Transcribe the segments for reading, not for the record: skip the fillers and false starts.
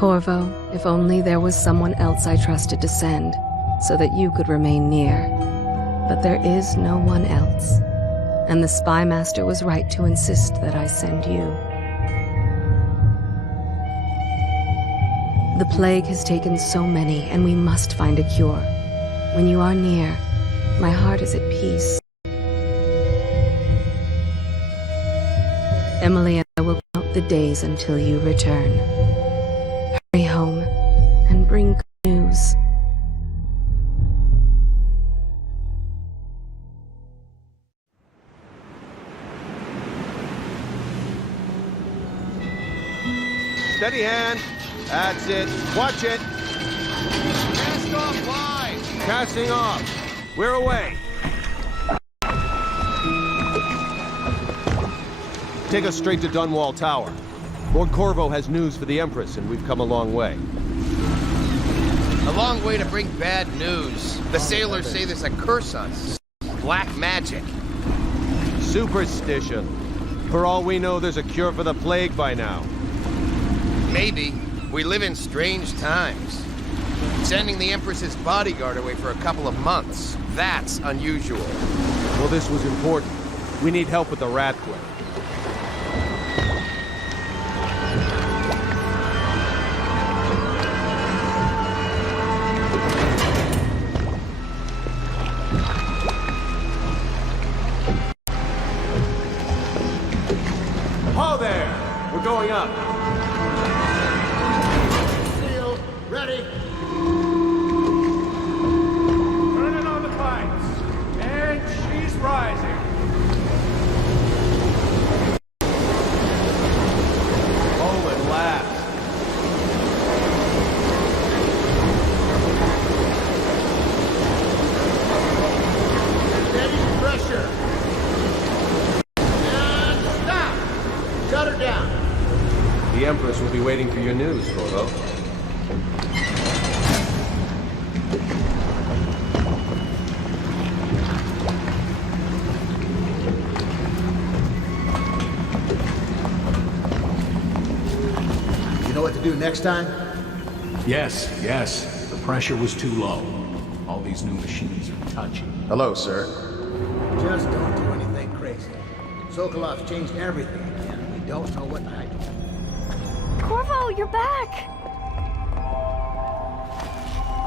Corvo, if only there was someone else I trusted to send, so that you could remain near. But there is no one else, and the Spy Master was right to insist that I send you. The plague has taken so many, and we must find a cure. When you are near, my heart is at peace. Emily and I will count the days until you return. Hurry home and bring good news. Steady hand. That's it. Watch it. Cast off line. Casting off. We're away. Take us straight to Dunwall Tower. Lord Corvo has news for the Empress, and we've come a long way. A long way to bring bad news. The sailors say there's a curse on us. Black magic. Superstition. For all we know, there's a cure for the plague by now. Maybe. We live in strange times. Sending the Empress's bodyguard away for a couple of months. That's unusual. Well, this was important. We need help with the rat plague. Ho there! We're going up. Sealed. Ready. Turning on the lights. And she's rising. Oh, at last. Steady pressure. And stop. Shut her down. The Empress will be waiting for your news, Corvo. You know what to do next time? Yes. The pressure was too low. All these new machines are touchy. Hello, sir. Just don't do anything crazy. Sokolov's changed everything again. We don't know what to hide. Corvo, you're back!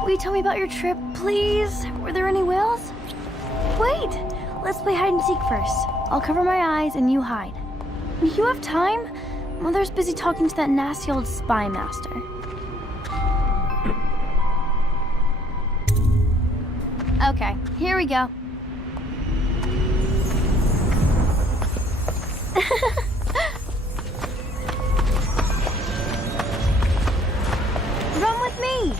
Will you tell me about your trip, please? Were there any whales? Wait! Let's play hide and seek first. I'll cover my eyes and you hide. You have time? Mother's busy talking to that nasty old spy master. Okay, here we go. Run with me!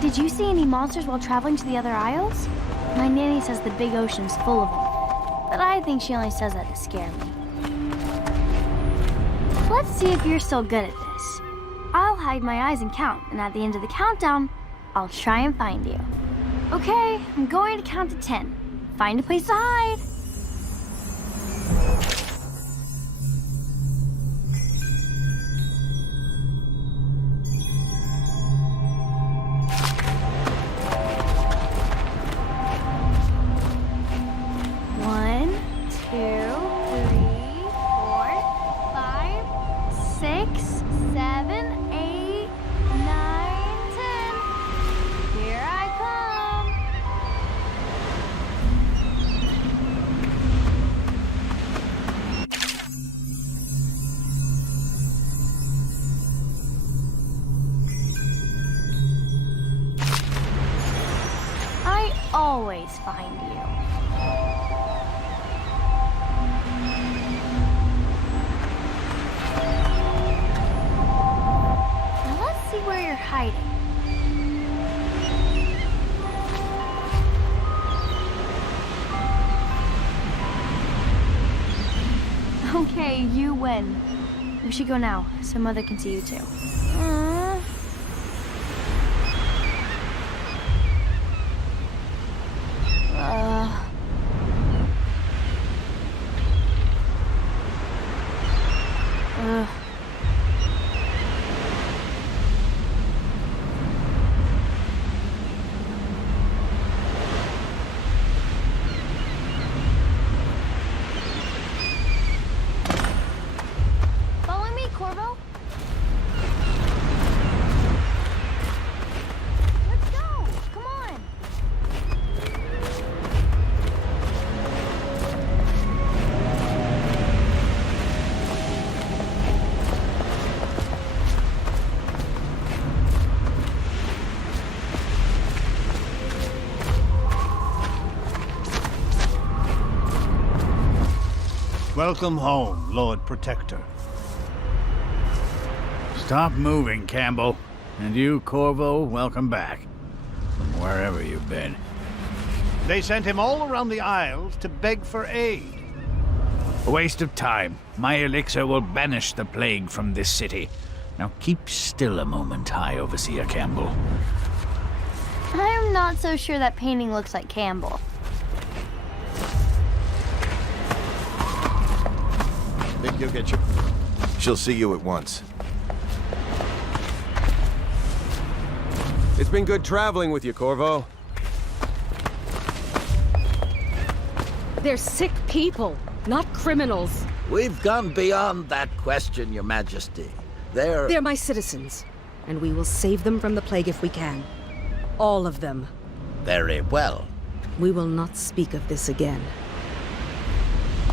Did you see any monsters while traveling to the other isles? My nanny says the big ocean's full of them, but I think she only says that to scare me. Let's see if you're still good at this. I'll hide my eyes and count, and at the end of the countdown, I'll try and find you. Okay, I'm going to count to 10. Find a place to hide. One, two, three, 4, 5, 6, 7, 8, 9, 10. Here I come. I always find you. Now let's see where you're hiding. Okay, you win. We should go now, so Mother can see you too. Follow me, Corvo. Let's go. Come on. Welcome home, Lord Protector. Stop moving, Campbell. And you, Corvo, welcome back. From wherever you've been. They sent him all around the Isles to beg for aid. A waste of time. My elixir will banish the plague from this city. Now keep still a moment, High Overseer Campbell. I'm not so sure that painting looks like Campbell. Think you'll get your... She'll see you at once. It's been good traveling with you, Corvo. They're sick people, not criminals. We've gone beyond that question, Your Majesty. They're my citizens, and we will save them from the plague if we can. All of them. Very well. We will not speak of this again.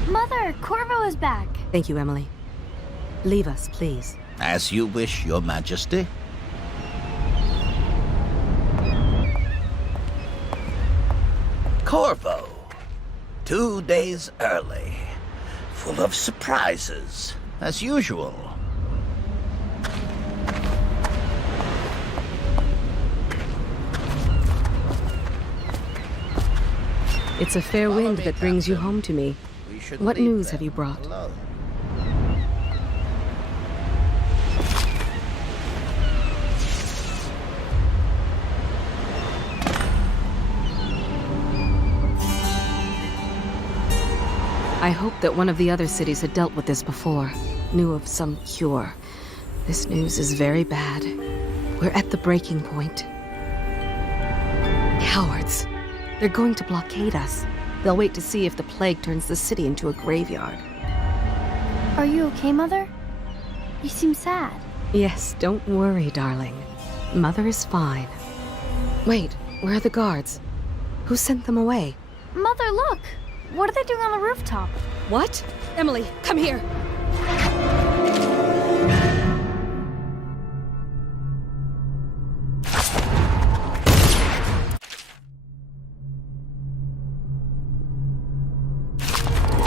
Mother, Corvo is back. Thank you, Emily. Leave us, please. As you wish, Your Majesty. Corvo. 2 days early. Full of surprises, as usual. It's a fair wind that brings you home to me. What news have you brought? Alone. I hoped that one of the other cities had dealt with this before, knew of some cure. This news is very bad. We're at the breaking point. Cowards. They're going to blockade us. They'll wait to see if the plague turns the city into a graveyard. Are you okay, Mother? You seem sad. Yes, don't worry, darling. Mother is fine. Wait, where are the guards? Who sent them away? Mother, look! What are they doing on the rooftop? What? Emily, come here!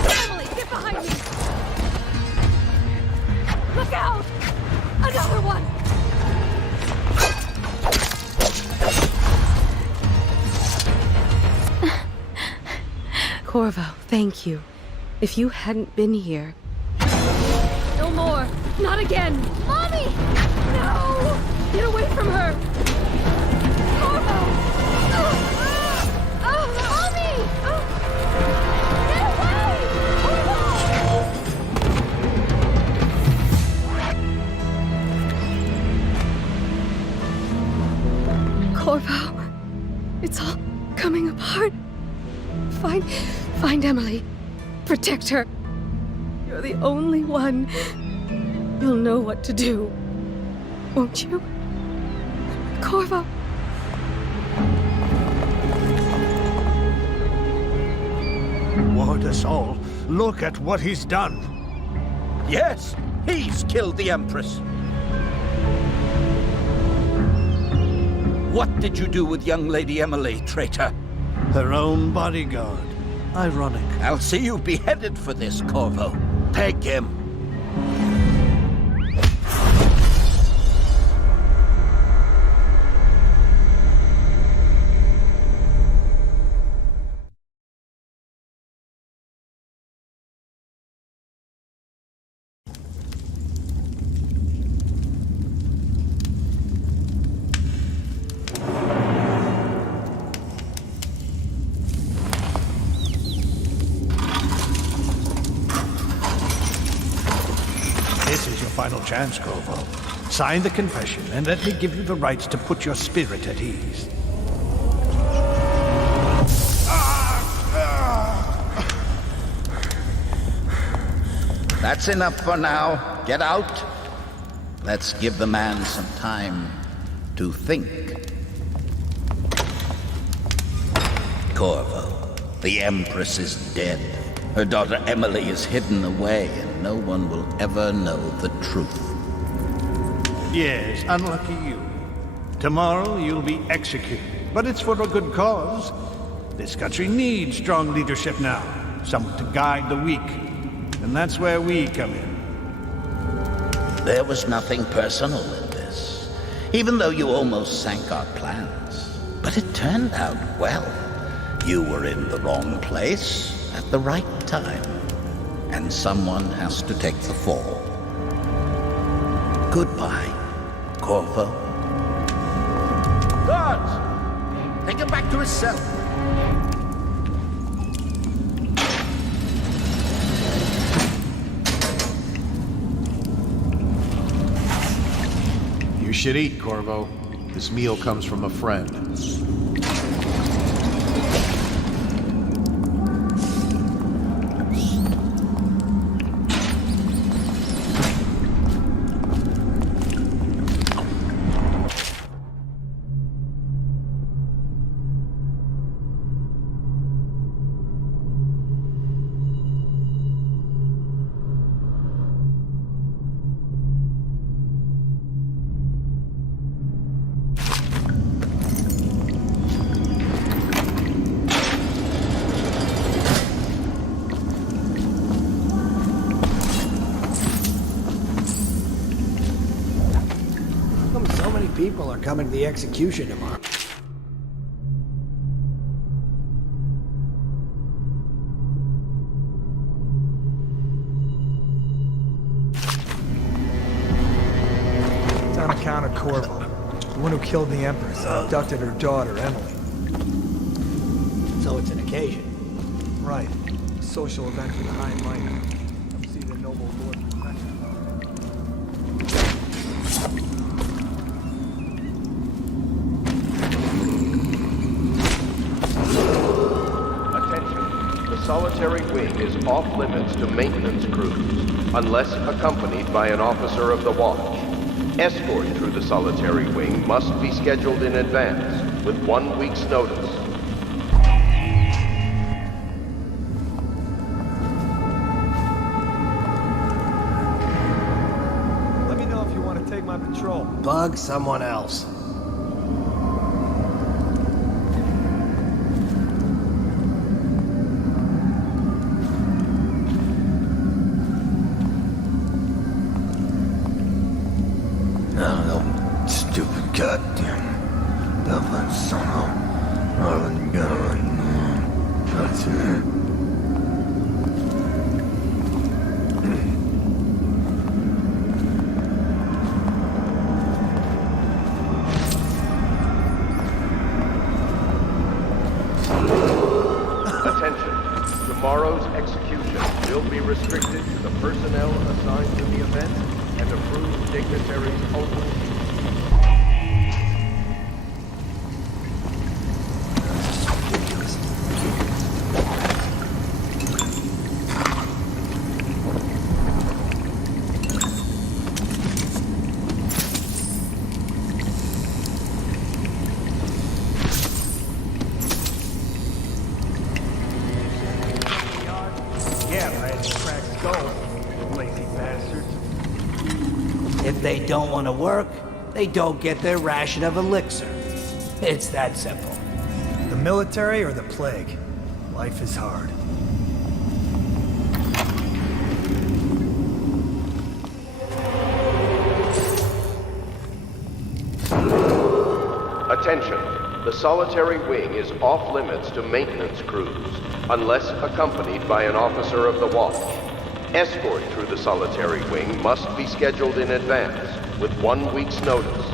Emily, get behind me! Look out! Another one! Corvo, thank you. If you hadn't been here... No more! Not again! Mommy! No! Get away from her! Corvo! Mommy! Get away! Corvo, it's all coming apart. Find Emily. Protect her. You're the only one. You'll know what to do. Won't you? Corvo. Ward us all. Look at what he's done. Yes, he's killed the Empress. What did you do with young Lady Emily, traitor? Her own bodyguard. Ironic. I'll see you beheaded for this, Corvo. Take him. This is your final chance, Corvo. Sign the confession, and let me give you the rights to put your spirit at ease. That's enough for now. Get out. Let's give the man some time to think. Corvo, the Empress is dead. Her daughter Emily is hidden away, and no one will ever know the truth. Yes, unlucky you. Tomorrow you'll be executed, but it's for a good cause. This country needs strong leadership now, someone to guide the weak. And that's where we come in. There was nothing personal in this, even though you almost sank our plans. But it turned out well. You were in the wrong place at the right time, and someone has to take the fall. Goodbye, Corvo. Guards! Take him back to his cell. You should eat, Corvo. This meal comes from a friend. People are coming to the execution tomorrow. It's on account of Corvo, the one who killed the Empress and abducted her daughter, Emily. So it's an occasion. Right. A social event for the high and mighty. Come see the noble lord professor. The solitary wing is off limits to maintenance crews, unless accompanied by an officer of the watch. Escort through the solitary wing must be scheduled in advance, with 1 week's notice. Let me know if you want to take my patrol. Bug someone else. Tomorrow's execution will be restricted to the personnel assigned to the event and approved dignitaries only. If they don't want to work, they don't get their ration of elixir. It's that simple. The military or the plague? Life is hard. Attention. The solitary wing is off limits to maintenance crews, unless accompanied by an officer of the watch. Escort through the solitary wing must be scheduled in advance, with 1 week's notice.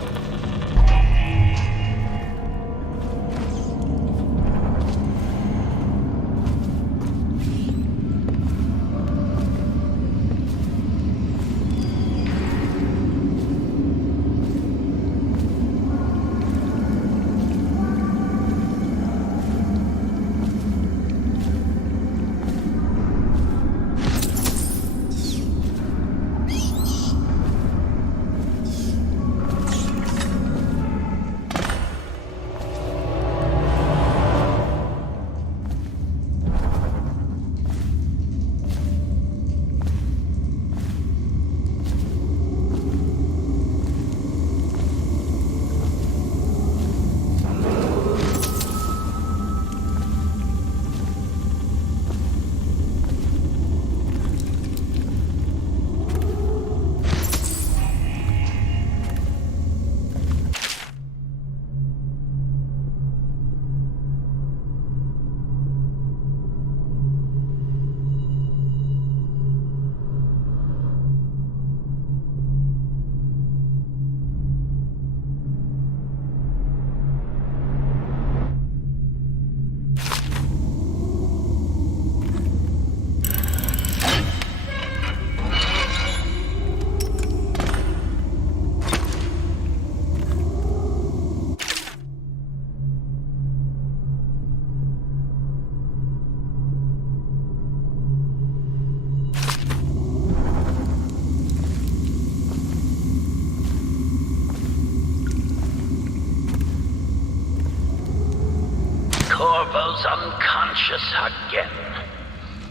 Corvo's unconscious again.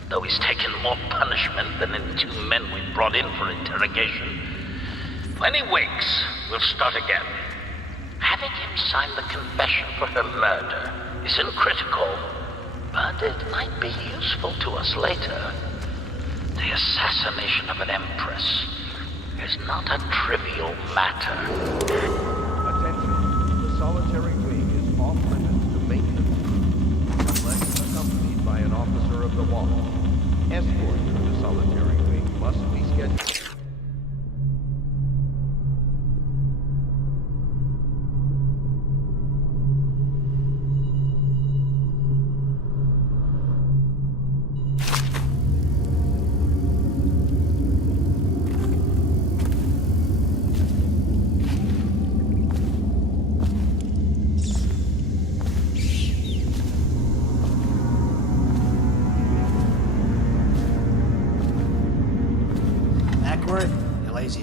Though he's taken more punishment than the 2 men we brought in for interrogation. When he wakes, we'll start again. Having him sign the confession for her murder isn't critical, but it might be useful to us later. The assassination of an Empress is not a trivial matter. Attention. The solitary wing is off limits to maintenance unless accompanied by an officer of the watch. Escort through the solitary wing must be scheduled.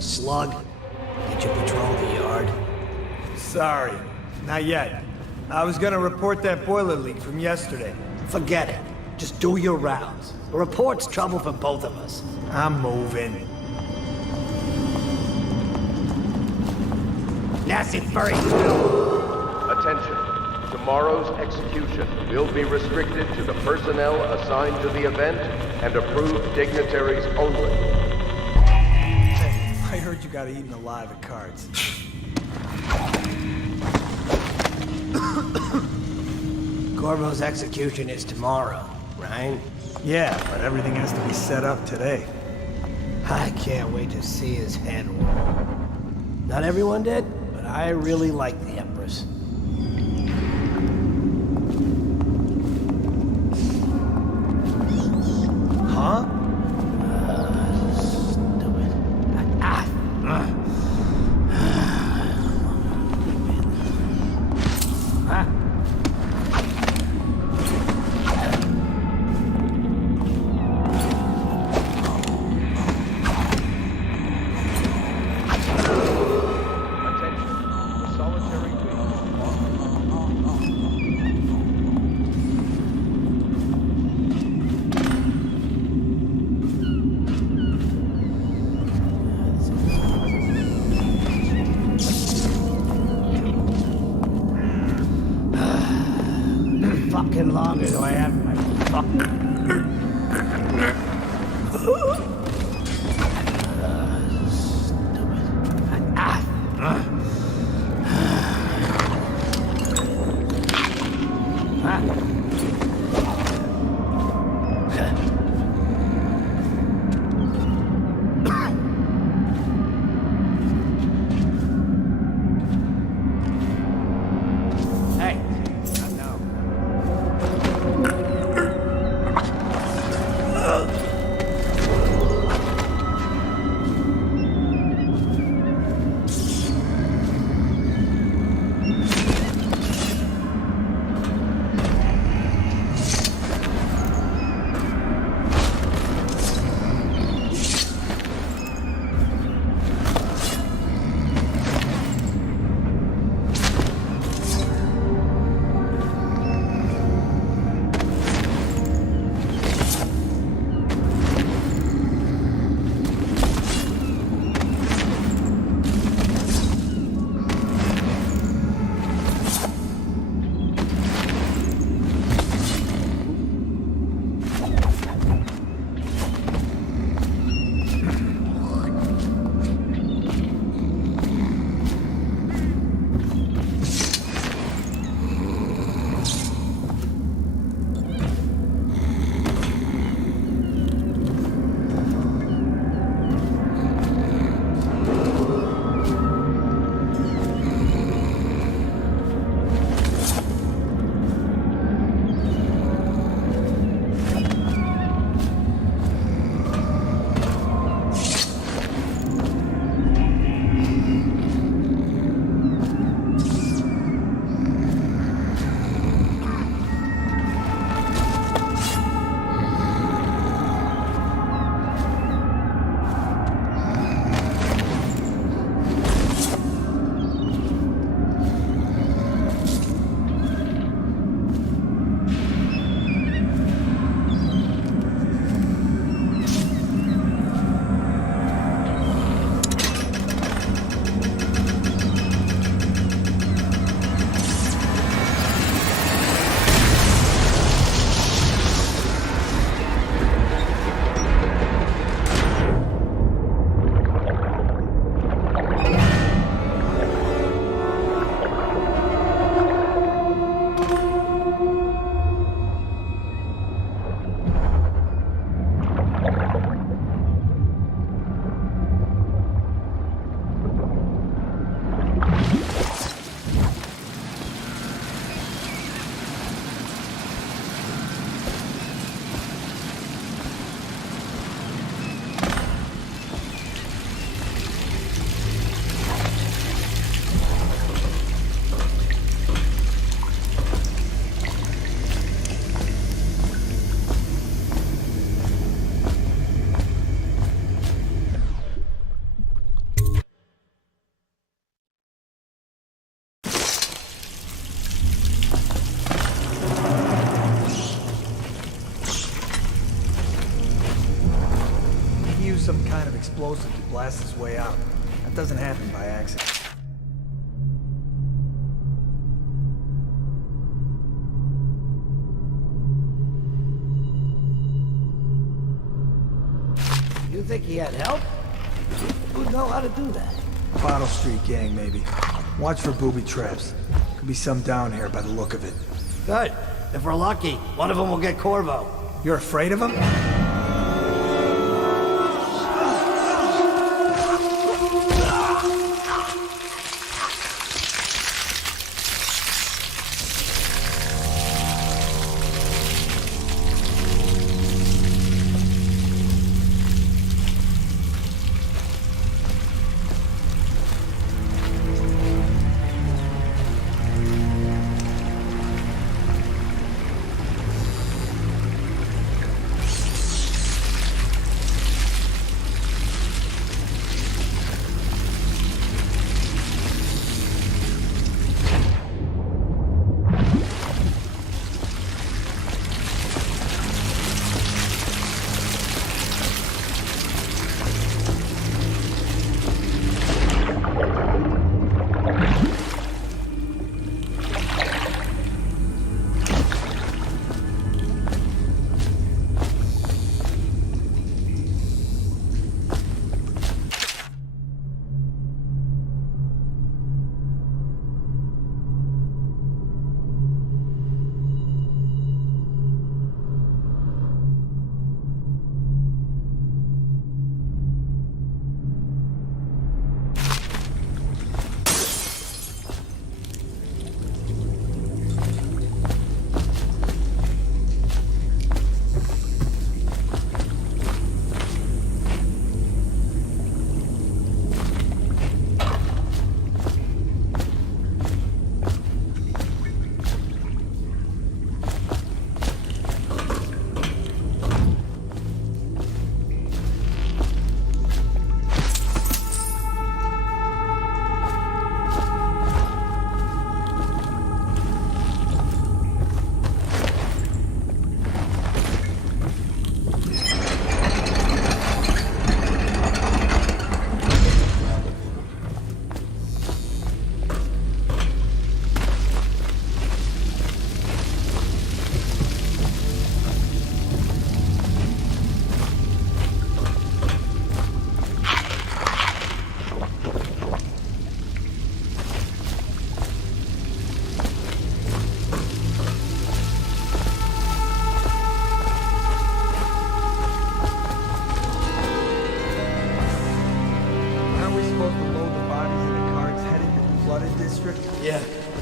Slug, did you patrol the yard? Sorry, not yet. I was gonna report that boiler leak from yesterday. Forget it. Just do your rounds. A report's trouble for both of us. I'm moving. Nasty furry. Attention. Tomorrow's execution will be restricted to the personnel assigned to the event and approved dignitaries only. I heard you got eaten alive at cards. Corvo's execution is tomorrow, right? Yeah, but everything has to be set up today. I can't wait to see his head roll. Not everyone did, but I really like the Empress. Huh? Longer do I have my kind of explosive to blast its way out. That doesn't happen by accident. You think he had help? Who'd know how to do that? Bottle Street gang, maybe. Watch for booby traps. Could be some down here by the look of it. Good. If we're lucky, one of them will get Corvo. You're afraid of him?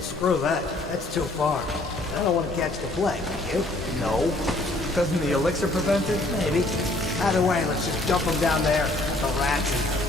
Screw that. That's too far. I don't want to catch the plague, you? No. Doesn't the elixir prevent it? Maybe. Either way, let's just dump them down there. The rats and...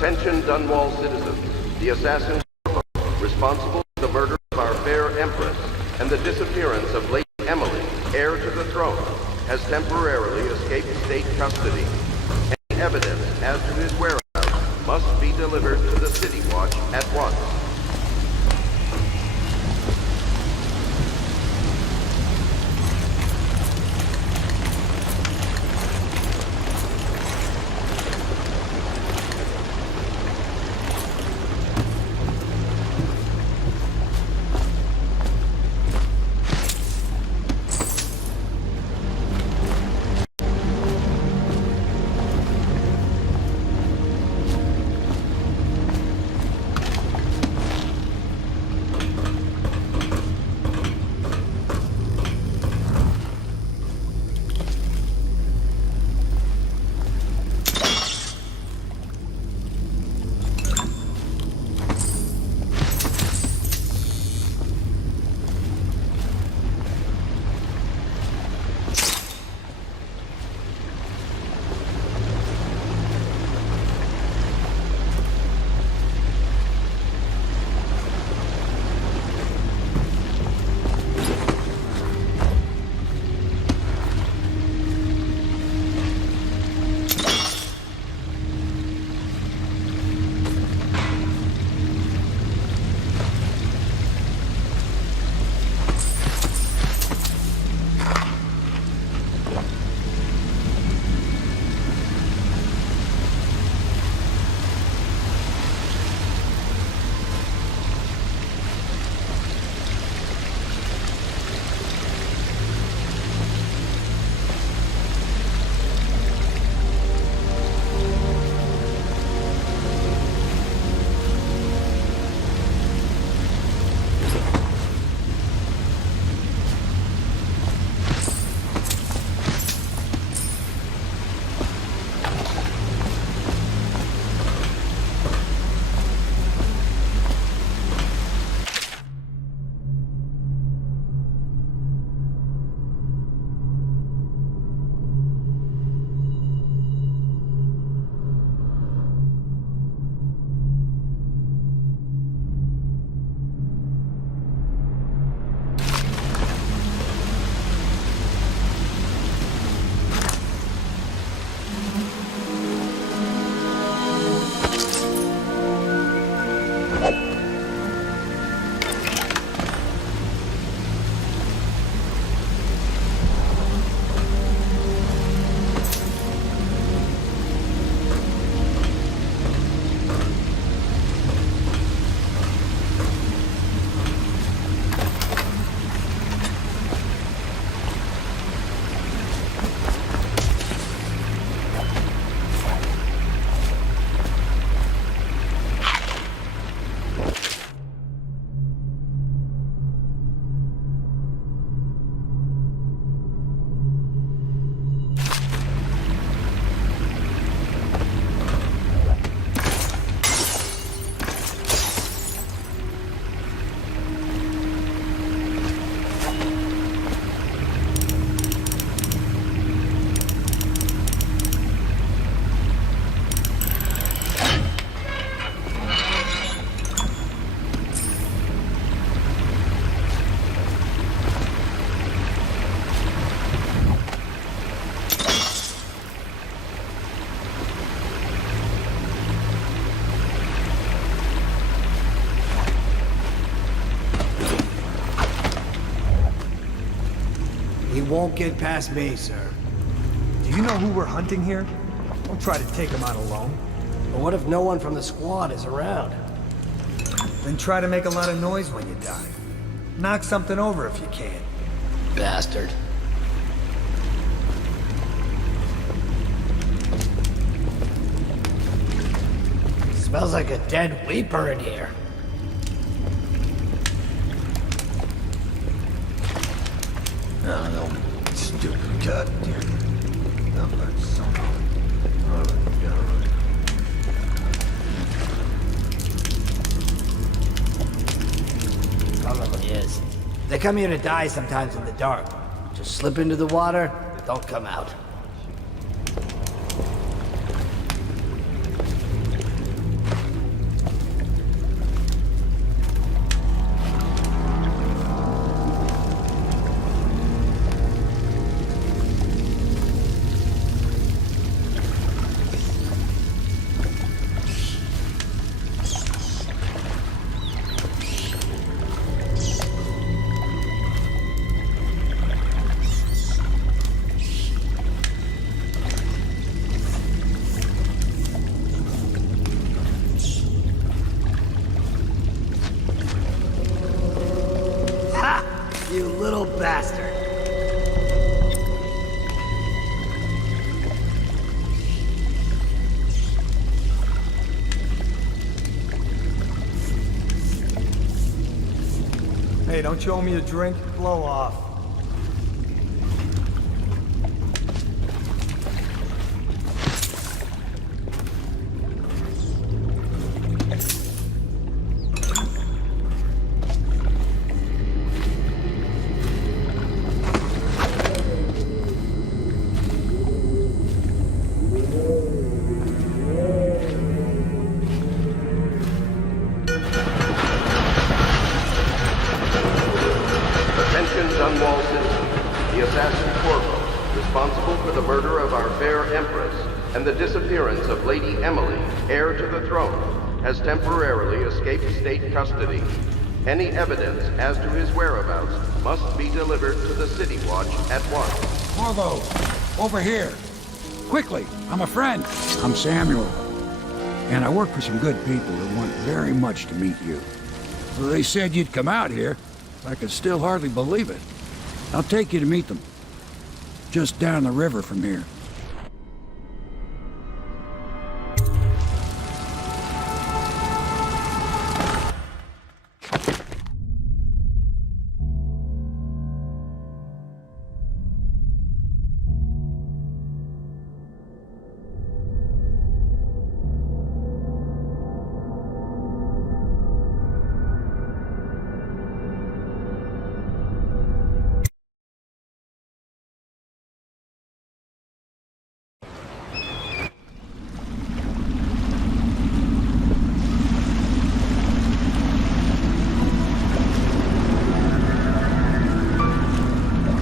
Attention Dunwall citizens. The assassin responsible for the murder of our fair Empress and the disappearance of Lady Emily, heir to the throne, has temporarily escaped state custody. Any evidence as to his whereabouts must be delivered to the City Watch at once. He won't get past me, sir. Do you know who we're hunting here? Don't try to take him out alone. But what if no one from the squad is around? Then try to make a lot of noise when you die. Knock something over if you can. Bastard. Smells like a dead weeper in here. Oh, no, stupid goddamn. Probably is. They come here to die sometimes in the dark. Just slip into the water, don't come out. You little bastard. Hey, don't you owe me a drink? Blow off. Dunwall City. The assassin Corvo, responsible for the murder of our fair Empress and the disappearance of Lady Emily, heir to the throne, has temporarily escaped state custody. Any evidence as to his whereabouts must be delivered to the City Watch at once. Corvo, over here. Quickly, I'm a friend. I'm Samuel. And I work for some good people that want very much to meet you. Well, they said you'd come out here. I could still hardly believe it. I'll take you to meet them. Just down the river from here.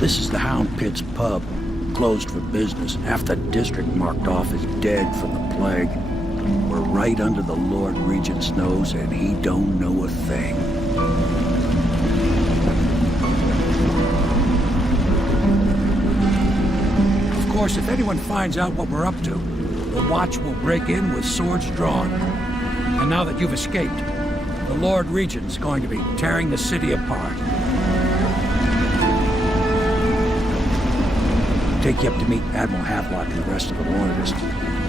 This is the Hound Pits Pub, closed for business. Half the district marked off as dead from the plague. We're right under the Lord Regent's nose, and he don't know a thing. Of course, if anyone finds out what we're up to, the Watch will break in with swords drawn. And now that you've escaped, the Lord Regent's going to be tearing the city apart. Take you up to meet Admiral Havelock and the rest of the Loyalists.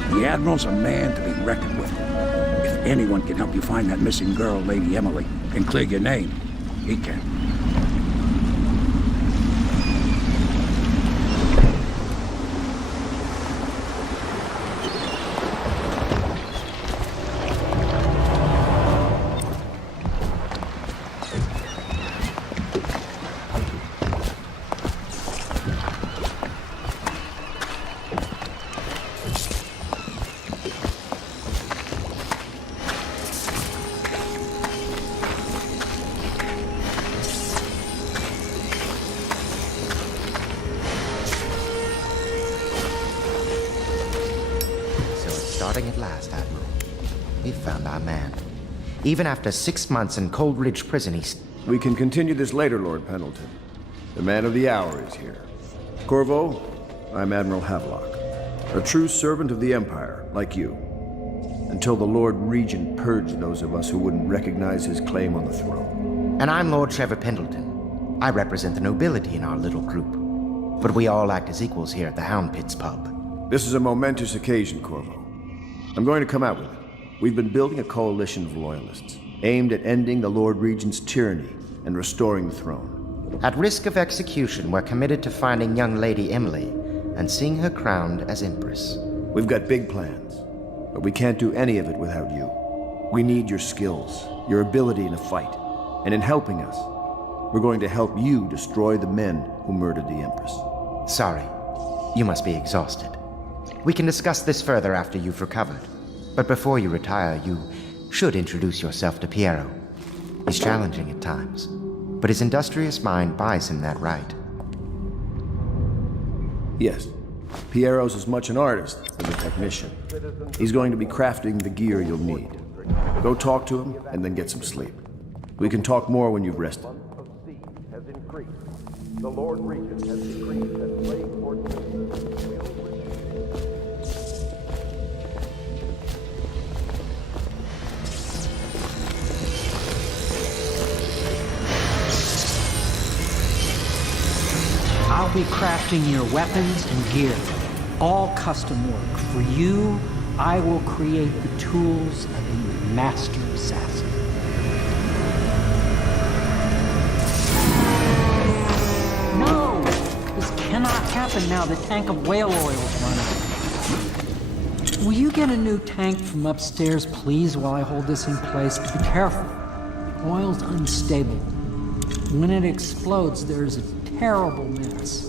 The Admiral's a man to be reckoned with. If anyone can help you find that missing girl, Lady Emily, and clear your name, he can. Starting at last, Admiral. We found our man. Even after 6 months in Coldridge prison, We can continue this later, Lord Pendleton. The man of the hour is here. Corvo, I'm Admiral Havelock, a true servant of the Empire, like you, until the Lord Regent purged those of us who wouldn't recognize his claim on the throne. And I'm Lord Trevor Pendleton. I represent the nobility in our little group. But we all act as equals here at the Hound Pits Pub. This is a momentous occasion, Corvo. I'm going to come out with it. We've been building a coalition of Loyalists, aimed at ending the Lord Regent's tyranny and restoring the throne. At risk of execution, we're committed to finding young Lady Emily and seeing her crowned as Empress. We've got big plans, but we can't do any of it without you. We need your skills, your ability in a fight, and in helping us, we're going to help you destroy the men who murdered the Empress. Sorry, you must be exhausted. We can discuss this further after you've recovered. But before you retire, you should introduce yourself to Piero. He's challenging at times, but his industrious mind buys him that right. Yes, Piero's as much an artist as a technician. He's going to be crafting the gear you'll need. Go talk to him, and then get some sleep. We can talk more when you've rested. Has increased. The Lord Regent has decreed that plague ordinances will I'll be crafting your weapons and gear, all custom work. For you, I will create the tools of a master assassin. No! This cannot happen now. The tank of whale oil is running. Will you get a new tank from upstairs, please, while I hold this in place? Be careful. The oil's unstable. When it explodes, there's a terrible mess.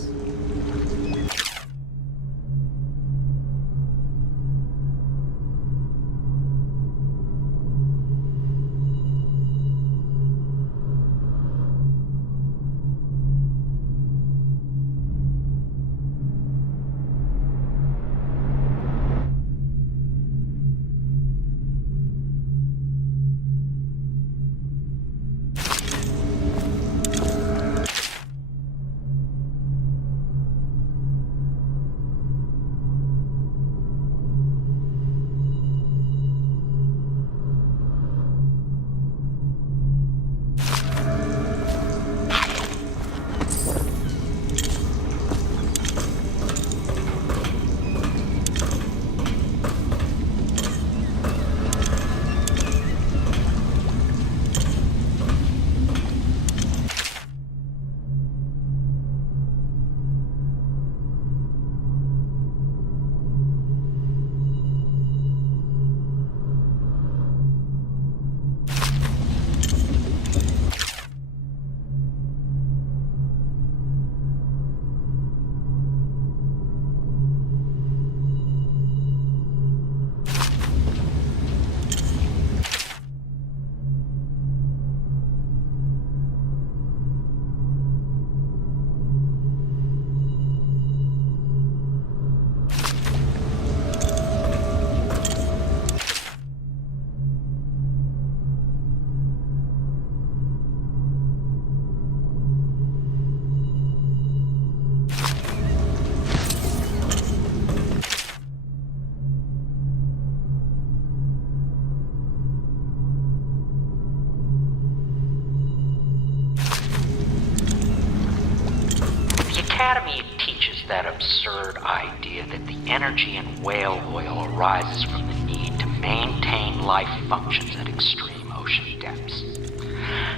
Academy teaches that absurd idea that the energy in whale oil arises from the need to maintain life functions at extreme ocean depths.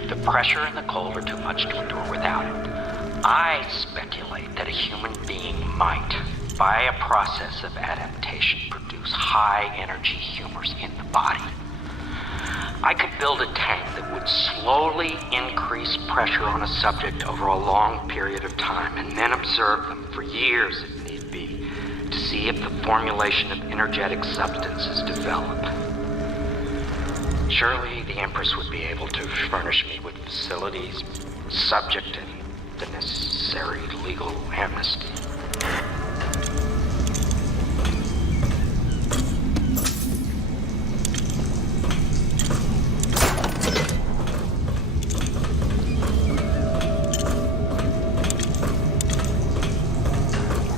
The pressure and the cold are too much to endure without it. I speculate that a human being might, by a process of adaptation, produce high-energy humors in the body. I could build a tank that would slowly increase pressure on a subject over a long period of time and then observe them for years if need be to see if the formulation of energetic substances develop. Surely the Empress would be able to furnish me with facilities, subject and the necessary legal amnesty.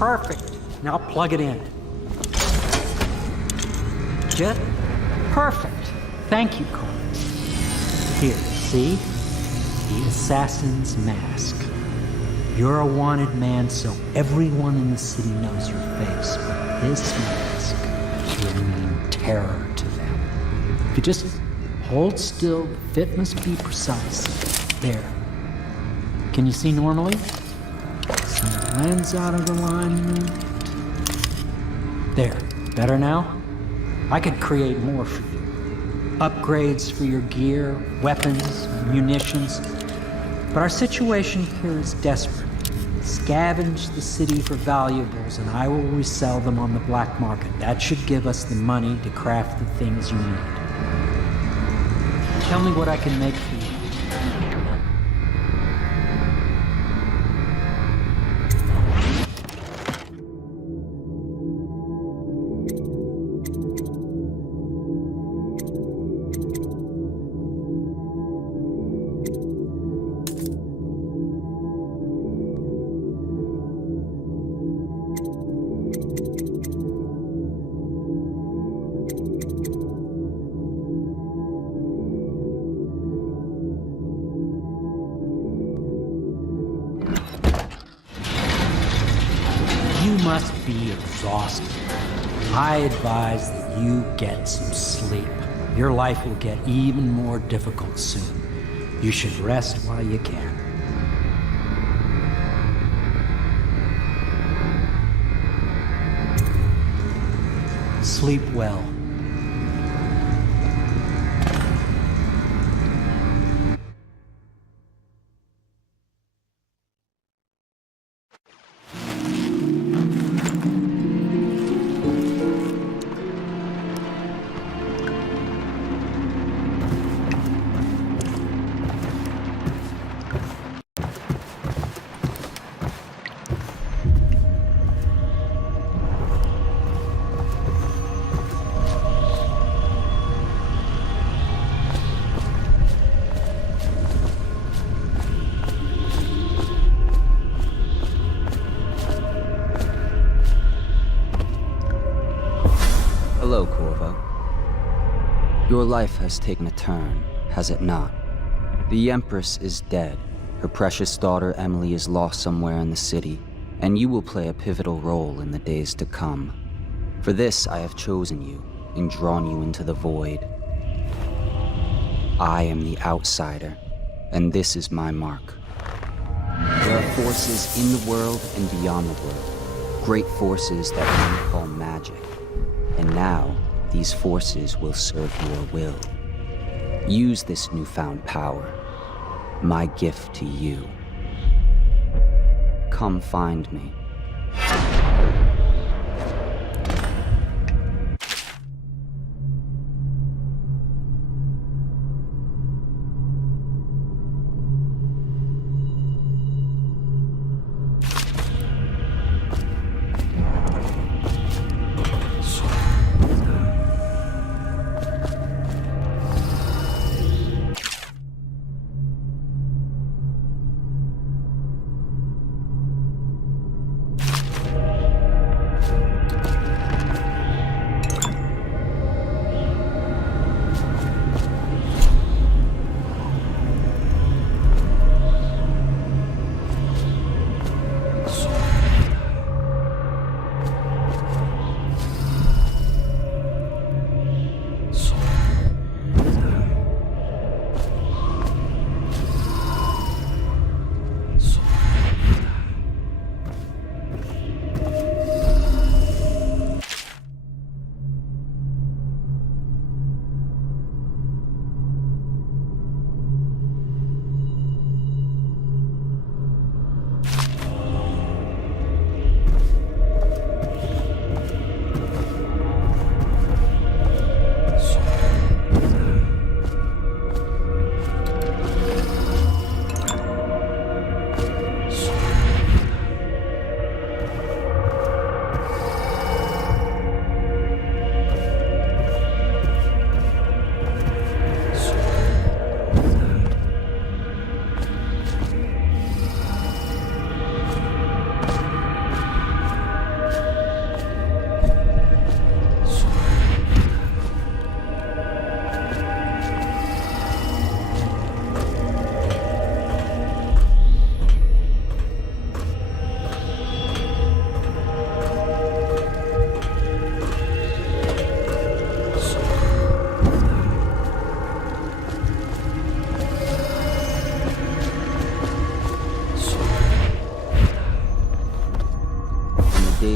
perfect. Now plug it in. Just perfect. Thank you, Cole. Here, see? The assassin's mask. You're a wanted man, so everyone in the city knows your face. But this mask will mean terror to them. If you just hold still, the fit must be precise. There. Can you see normally? Some lens out of alignment. There. Better now? I could create more for you. Upgrades for your gear, weapons, munitions. But our situation here is desperate. Scavenge the city for valuables and I will resell them on the black market. That should give us the money to craft the things you need. Tell me what I can make for you. Must be exhausted. I advise that you get some sleep. Your life will get even more difficult soon. You should rest while you can. Sleep well. Hello, Corvo. Your life has taken a turn, has it not? The Empress is dead. Her precious daughter Emily is lost somewhere in the city, and you will play a pivotal role in the days to come. For this, I have chosen you and drawn you into the void. I am the outsider, and this is my mark. There are forces in the world and beyond the world, great forces that men call magic. And now, these forces will serve your will. Use this newfound power, my gift to you. Come find me.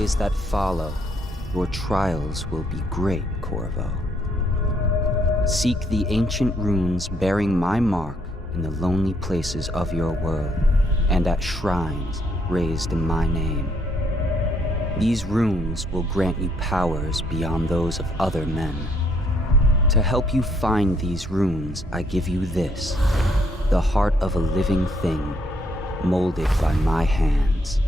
days that follow, your trials will be great, Corvo. Seek the ancient runes bearing my mark in the lonely places of your world, and at shrines raised in my name. These runes will grant you powers beyond those of other men. To help you find these runes, I give you this, the heart of a living thing, molded by my hands.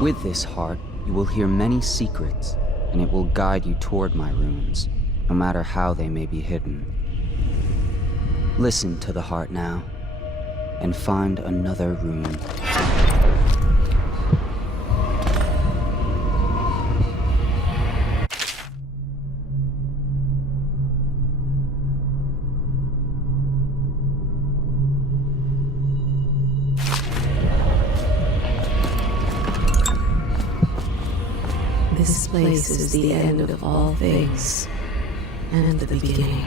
With this heart, you will hear many secrets, and it will guide you toward my runes, no matter how they may be hidden. Listen to the heart now, and find another rune. This place is the end of all things, and the beginning.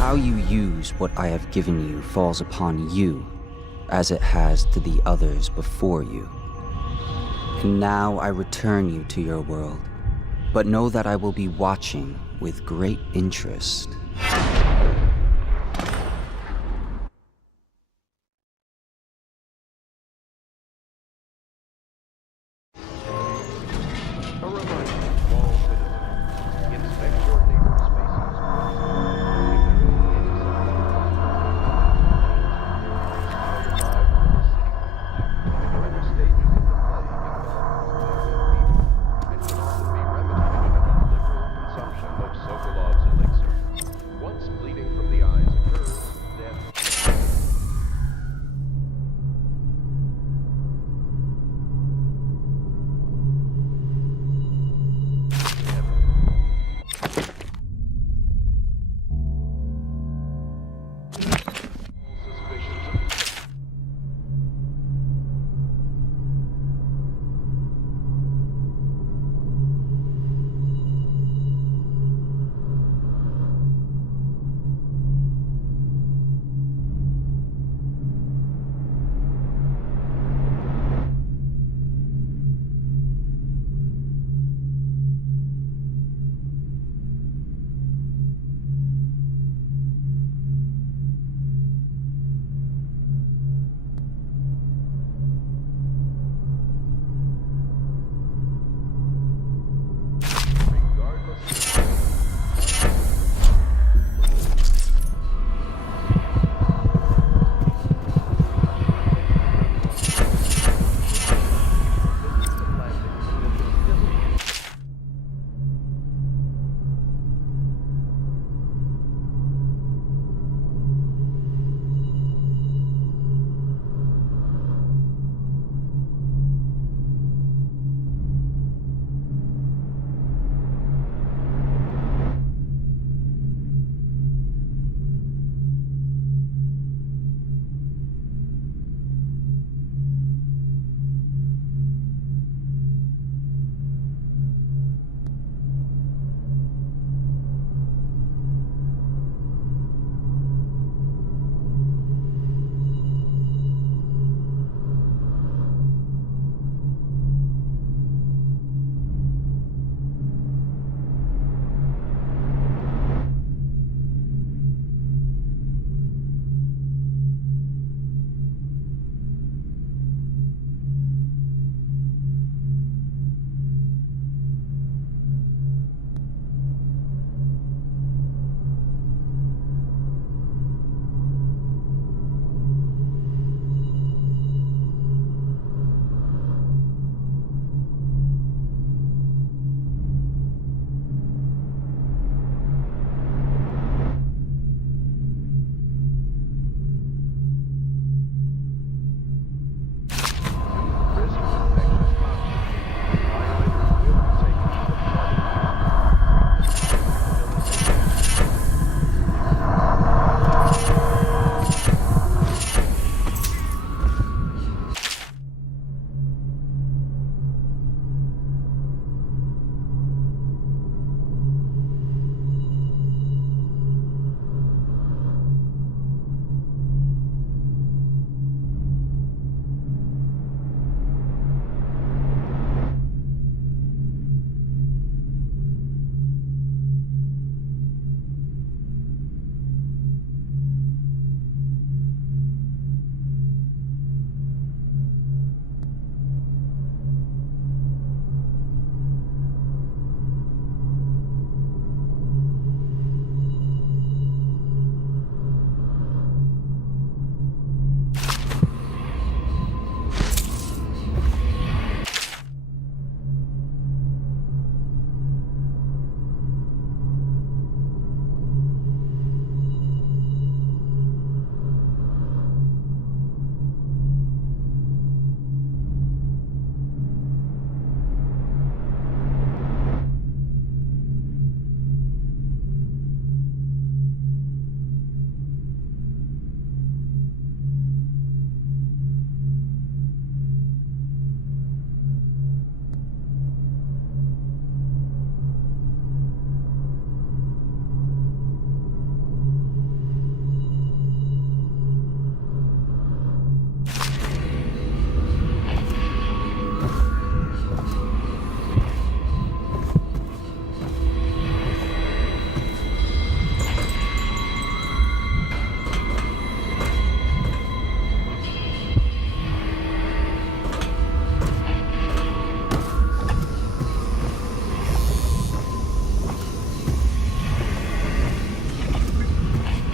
How you use what I have given you falls upon you, as it has to the others before you. And now I return you to your world, but know that I will be watching with great interest.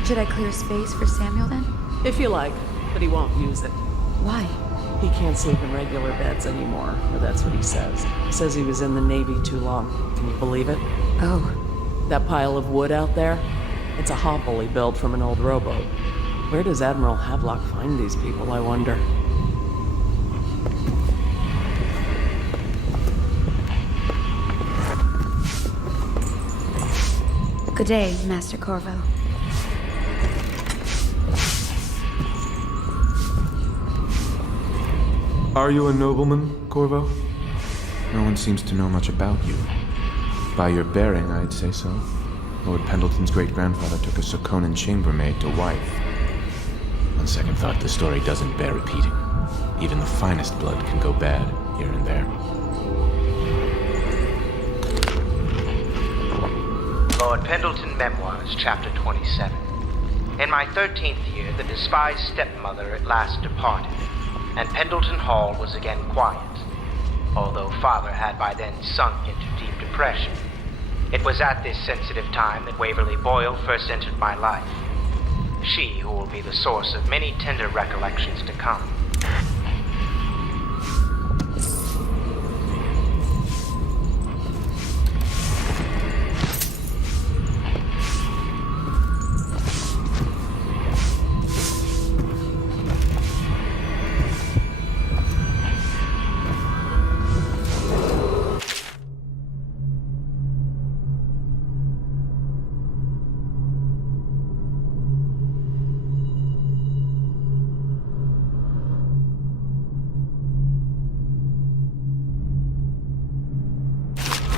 Should I clear space for Samuel then? If you like, but he won't use it. Why? He can't sleep in regular beds anymore, or that's what he says. Says he was in the Navy too long. Can you believe it? Oh. That pile of wood out there? It's a hovel he built from an old rowboat. Where does Admiral Havelock find these people, I wonder? Good day, Master Corvo. Are you a nobleman, Corvo? No one seems to know much about you. By your bearing, I'd say so. Lord Pendleton's great-grandfather took a Sokonan chambermaid to wife. On second thought, the story doesn't bear repeating. Even the finest blood can go bad, here and there. Lord Pendleton Memoirs, Chapter 27. In my 13th year, the despised stepmother at last departed, and Pendleton Hall was again quiet, although Father had by then sunk into deep depression. It was at this sensitive time that Waverly Boyle first entered my life. She who will be the source of many tender recollections to come.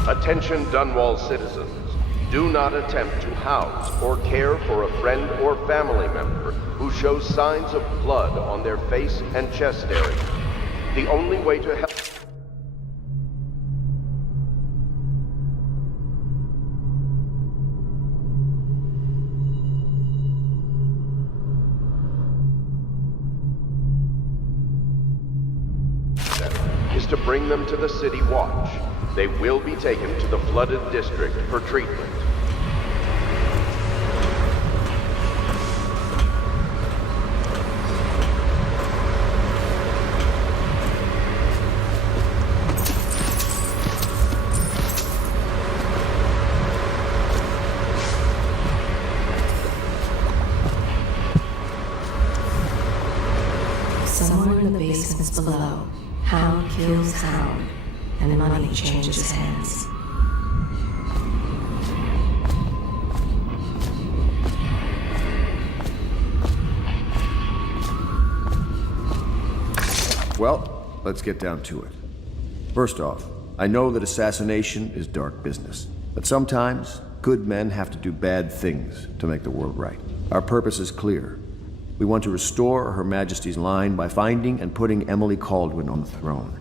Attention Dunwall citizens. Do not attempt to house or care for a friend or family member who shows signs of blood on their face and chest area. The only way to help... is to bring them to the City Watch. They will be taken to the flooded district for treatment. Somewhere in the basements below, Hound kills Hound, and money changes hands. Well, let's get down to it. First off, I know that assassination is dark business, but sometimes good men have to do bad things to make the world right. Our purpose is clear. We want to restore Her Majesty's line by finding and putting Emily Kaldwin on the throne.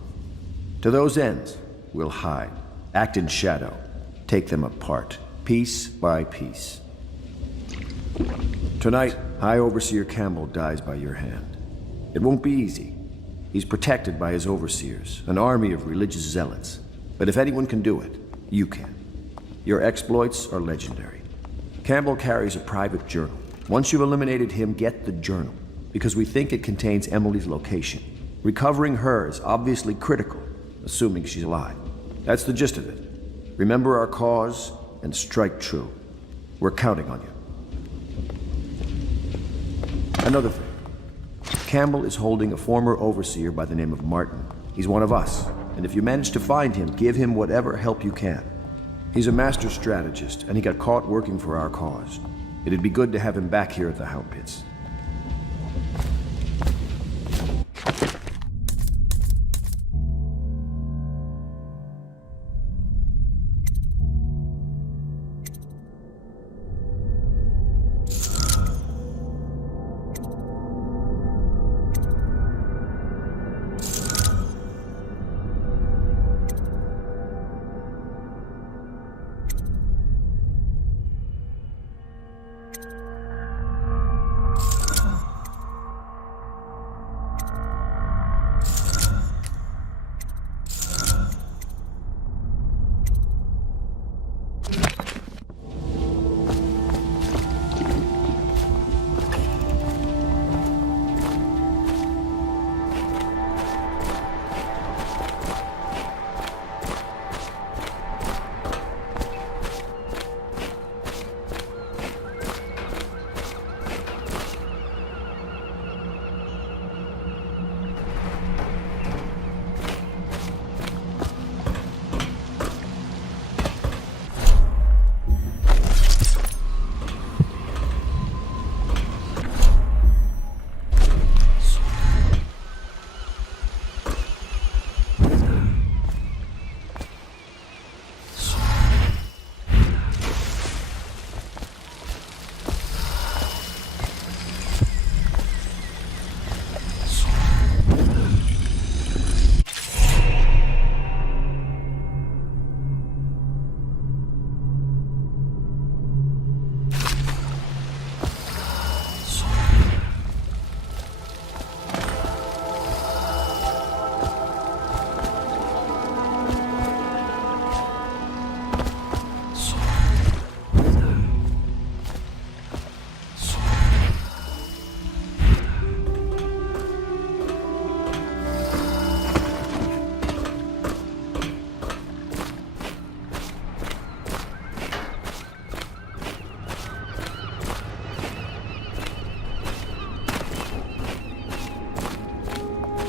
To those ends, we'll hide, act in shadow, take them apart, piece by piece. Tonight, High Overseer Campbell dies by your hand. It won't be easy. He's protected by his overseers, an army of religious zealots. But if anyone can do it, you can. Your exploits are legendary. Campbell carries a private journal. Once you've eliminated him, get the journal, because we think it contains Emily's location. Recovering her is obviously critical, assuming she's alive. That's the gist of it. Remember our cause and strike true. We're counting on you. Another thing. Campbell is holding a former overseer by the name of Martin. He's one of us, and if you manage to find him, give him whatever help you can. He's a master strategist, and he got caught working for our cause. It'd be good to have him back here at the Hound Pits.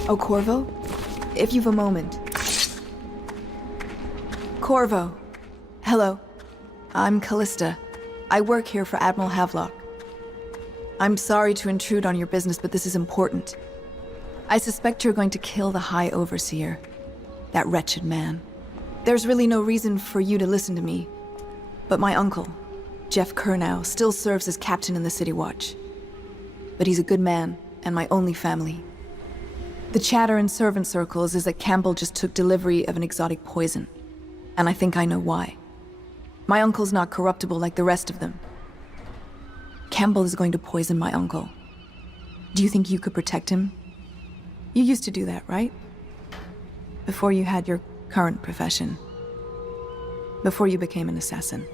Oh, Corvo? If you've a moment. Corvo. Hello. I'm Callista. I work here for Admiral Havelock. I'm sorry to intrude on your business, but this is important. I suspect you're going to kill the High Overseer. That wretched man. There's really no reason for you to listen to me. But my uncle, Jeff Kernow, still serves as captain in the City Watch. But he's a good man, and my only family. The chatter in servant circles is that Campbell just took delivery of an exotic poison. And I think I know why. My uncle's not corruptible like the rest of them. Campbell is going to poison my uncle. Do you think you could protect him? You used to do that, right? Before you had your current profession. Before you became an assassin.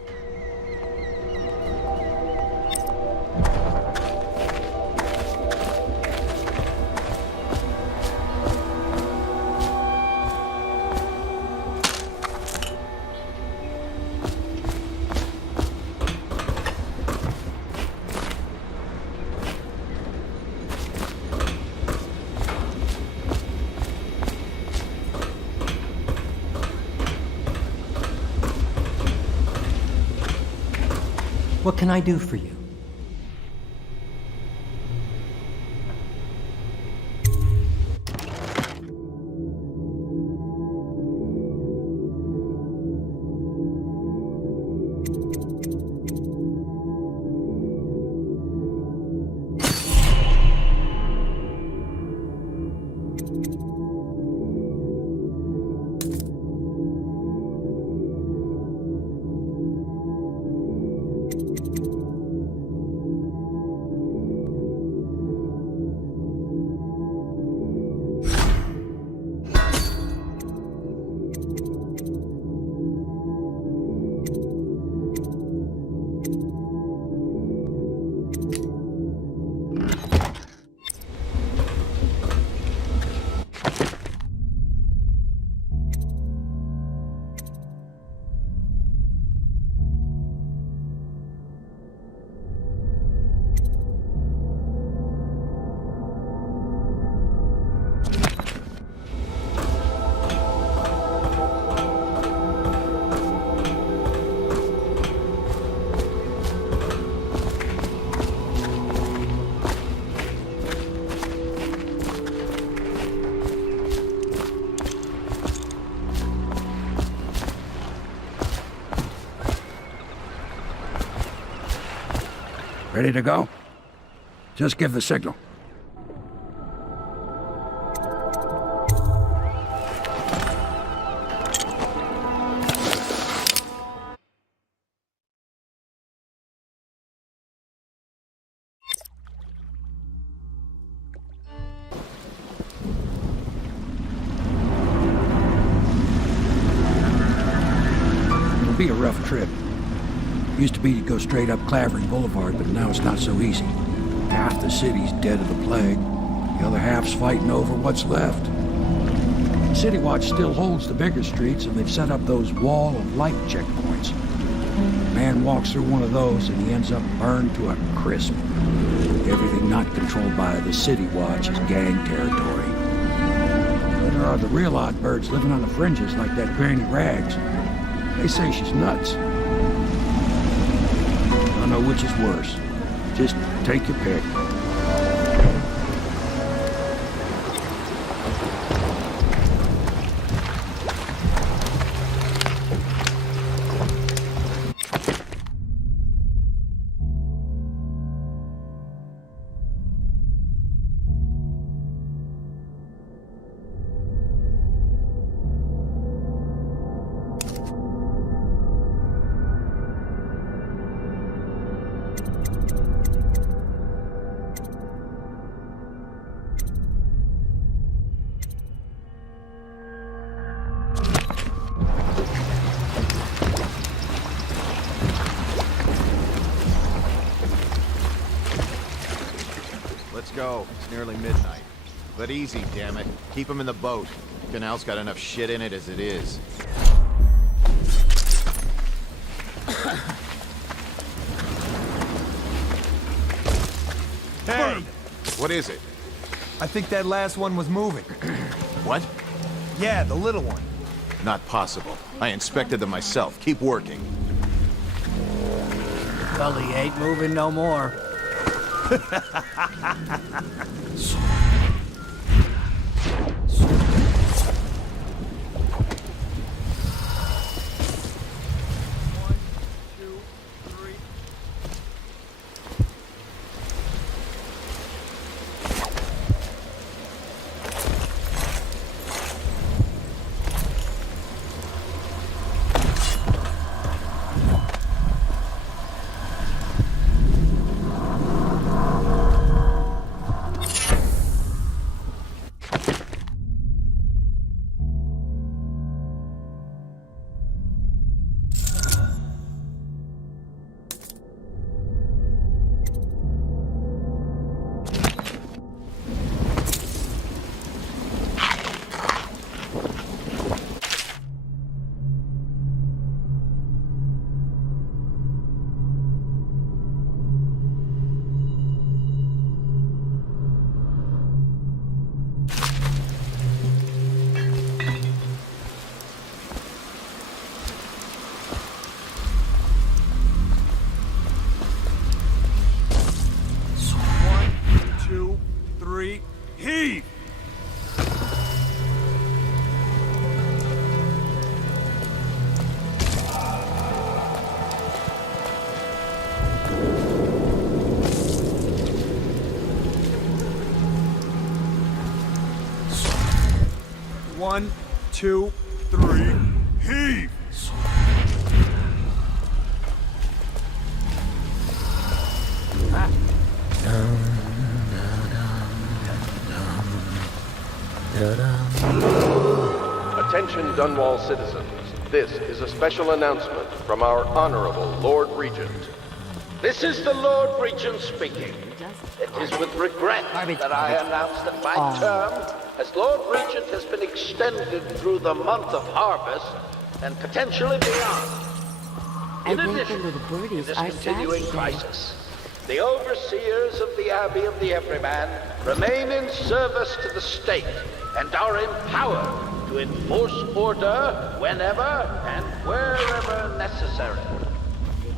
What can I do for you? Ready to go? Just give the signal. It'll be a rough trip. Used to be you'd go straight up Clavering Boulevard, but now it's not so easy. Half the city's dead of the plague. The other half's fighting over what's left. City Watch still holds the bigger streets, and they've set up those wall of light checkpoints. A man walks through one of those, and he ends up burned to a crisp. Everything not controlled by the City Watch is gang territory. There are the real odd birds living on the fringes like that Granny Rags. They say she's nuts. I don't know which is worse. Just take your pick. Go. It's nearly midnight. But easy, damn it. Keep them in the boat. Canal's got enough shit in it as it is. Hey! What is it? I think that last one was moving. What? Yeah, the little one. Not possible. I inspected them myself. Keep working. Well, he ain't moving no more. Heave! One, two, three, heave! Attention Dunwall citizens. This is a special announcement from our Honorable Lord Regent. This is the Lord Regent speaking. It is with regret that I announce that my term as Lord Regent has been extended through the month of harvest and potentially beyond. In addition to this continuing crisis, the overseers of the Abbey of the Everyman remain in service to the state and are empowered to enforce order whenever and wherever necessary.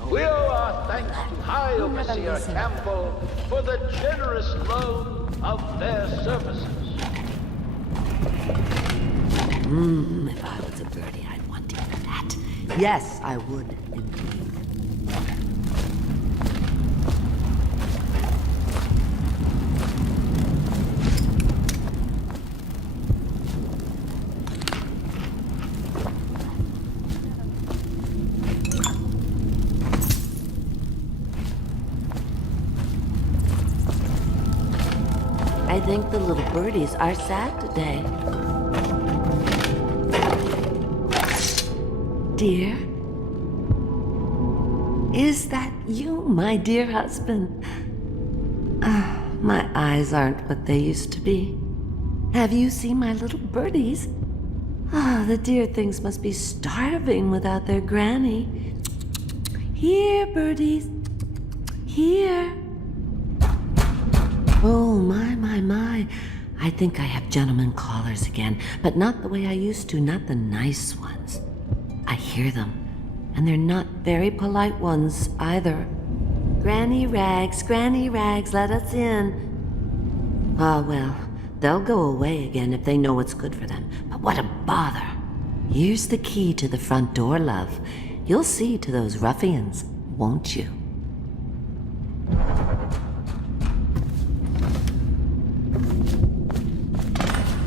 We owe our thanks to High Overseer Campbell for the generous loan of their services. If I was a birdie, I'd want to eat that. Yes, I would, indeed. I think the little birdies are sad today. Dear? Is that you, my dear husband? My eyes aren't what they used to be. Have you seen my little birdies? The dear things must be starving without their granny. Here, birdies. Here. Oh, my. I think I have gentlemen callers again, but not the way I used to, not the nice ones. I hear them, and they're not very polite ones either. Granny Rags, let us in. Ah, well, they'll go away again if they know what's good for them, but what a bother. Here's the key to the front door, love. You'll see to those ruffians, won't you?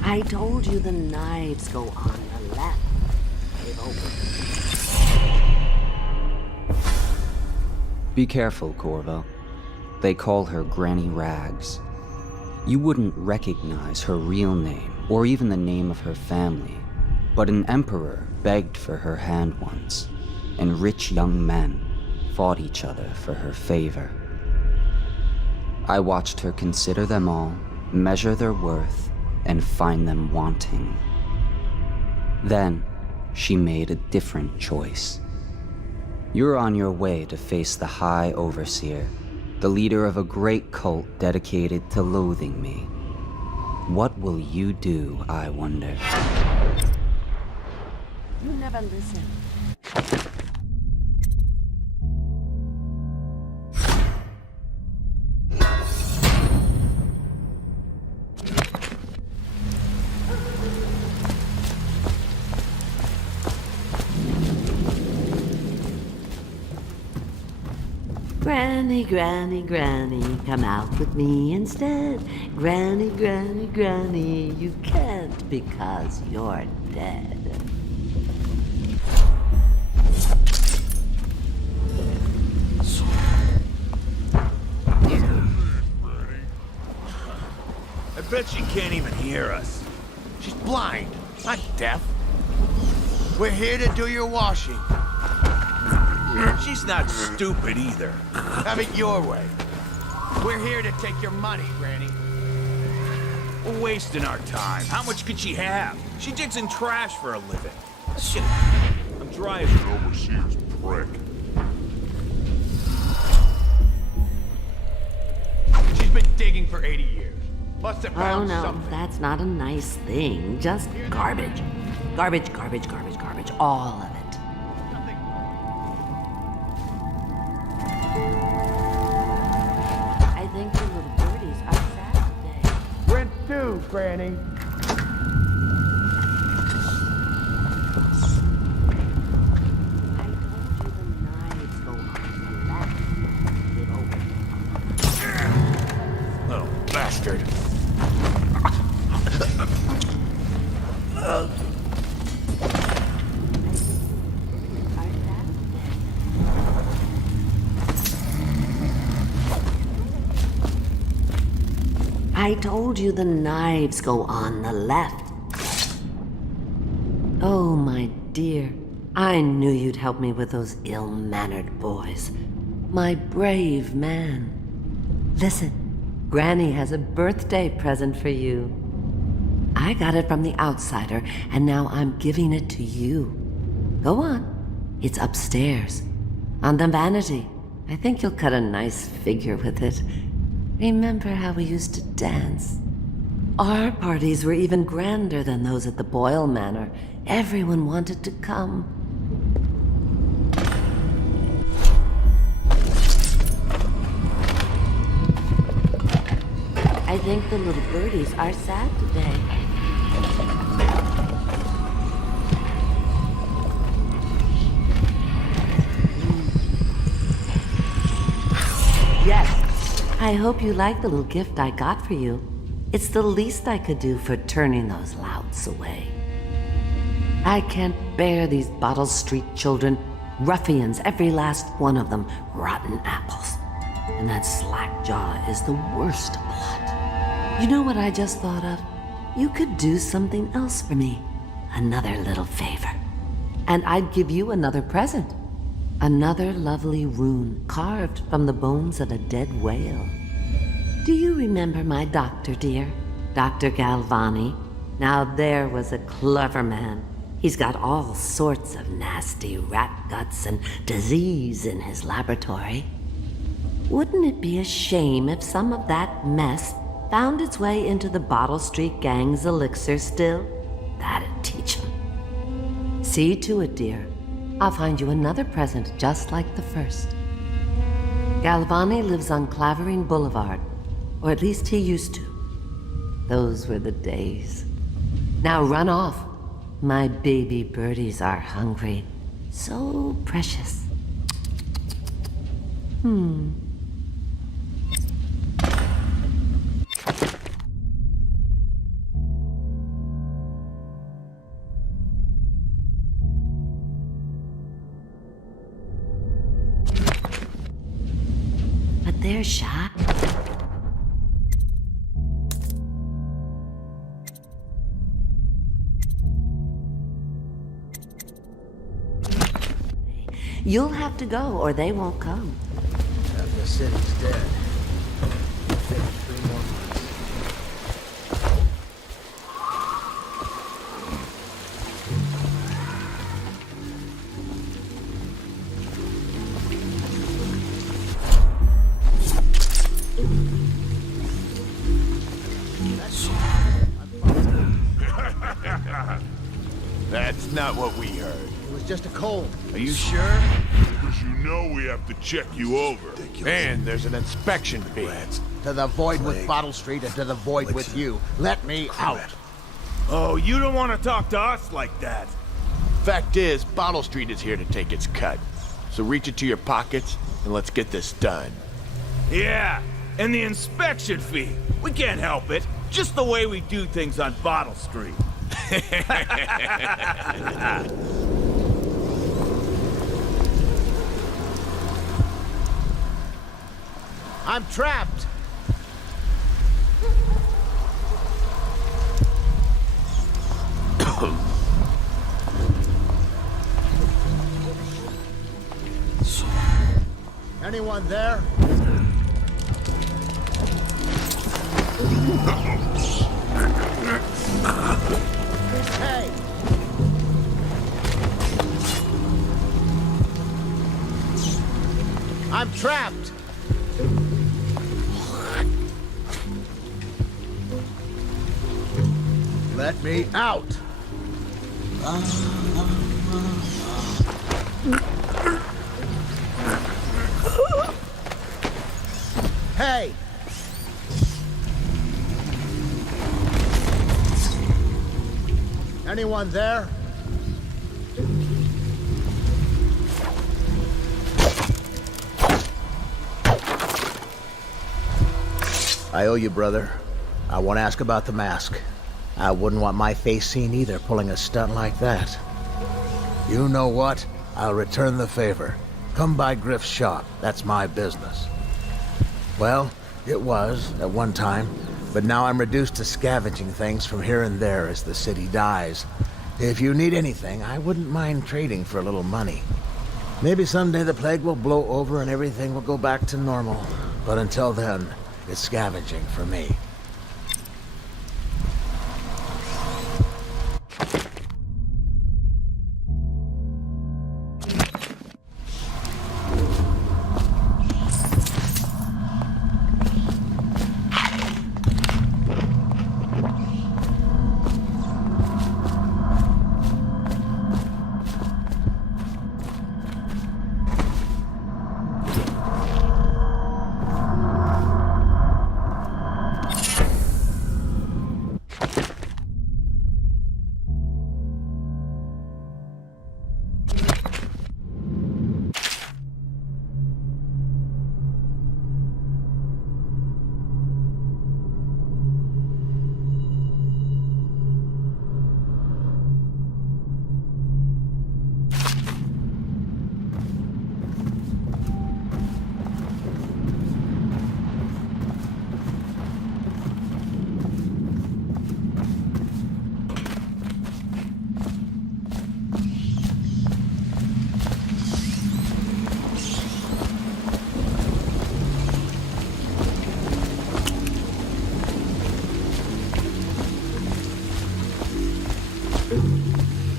I told you the knives go on the left. Be careful, Corvo. They call her Granny Rags. You wouldn't recognize her real name, or even the name of her family, but an emperor begged for her hand once, and rich young men fought each other for her favor. I watched her consider them all, measure their worth, and find them wanting. Then, she made a different choice. You're on your way to face the High Overseer, the leader of a great cult dedicated to loathing me. What will you do, I wonder? You never listen. Granny, Granny, Granny, come out with me instead. Granny, Granny, Granny, you can't because you're dead. I bet she can't even hear us. She's blind, not deaf. We're here to do your washing. She's not stupid either. Have it your way. We're here to take your money, Granny. We're wasting our time. How much could she have? She digs in trash for a living. Shit. I'm dry as an overseer's prick. She's been digging for 80 years. Must have found something. That's not a nice thing. Just garbage. Garbage, garbage, garbage, garbage. All of it. I think the little birdies are sad today. Rent due, Granny. Little bastard. I told you the knives go on the left. Oh, my dear. I knew you'd help me with those ill-mannered boys. My brave man. Listen, Granny has a birthday present for you. I got it from the outsider, and now I'm giving it to you. Go on. It's upstairs. On the vanity. I think you'll cut a nice figure with it. Remember how we used to dance? Our parties were even grander than those at the Boyle Manor. Everyone wanted to come. I think the little birdies are sad today. Yes. I hope you like the little gift I got for you. It's the least I could do for turning those louts away. I can't bear these Bottle Street children. Ruffians, every last one of them. Rotten apples. And that slack jaw is the worst of the lot. You know what I just thought of? You could do something else for me. Another little favor. And I'd give you another present. Another lovely rune carved from the bones of a dead whale. Do you remember my doctor, dear? Dr. Galvani? Now there was a clever man. He's got all sorts of nasty rat guts and disease in his laboratory. Wouldn't it be a shame if some of that mess found its way into the Bottle Street Gang's elixir still? That'd teach him. See to it, dear. I'll find you another present just like the first. Galvani lives on Clavering Boulevard, or at least he used to. Those were the days. Now run off. My baby birdies are hungry. So precious. But they're shy. You'll have to go, or they won't come. The city's dead. It'll take 3 more months. That's not what we heard. It was just a cold. Are you sure? Because you know we have to check you over. And there's an inspection fee. To the void with Bottle Street and to the void with you. Let me out. Oh, you don't want to talk to us like that. Fact is, Bottle Street is here to take its cut. So reach into your pockets and let's get this done. Yeah, and the inspection fee. We can't help it. Just the way we do things on Bottle Street. I'm trapped. Anyone there? Hey! I'm trapped! Let me out! Hey! Anyone there? I owe you, brother. I want to ask about the mask. I wouldn't want my face seen either, pulling a stunt like that. You know what? I'll return the favor. Come by Griff's shop. That's my business. Well, it was, at one time, but now I'm reduced to scavenging things from here and there as the city dies. If you need anything, I wouldn't mind trading for a little money. Maybe someday the plague will blow over and everything will go back to normal. But until then, it's scavenging for me.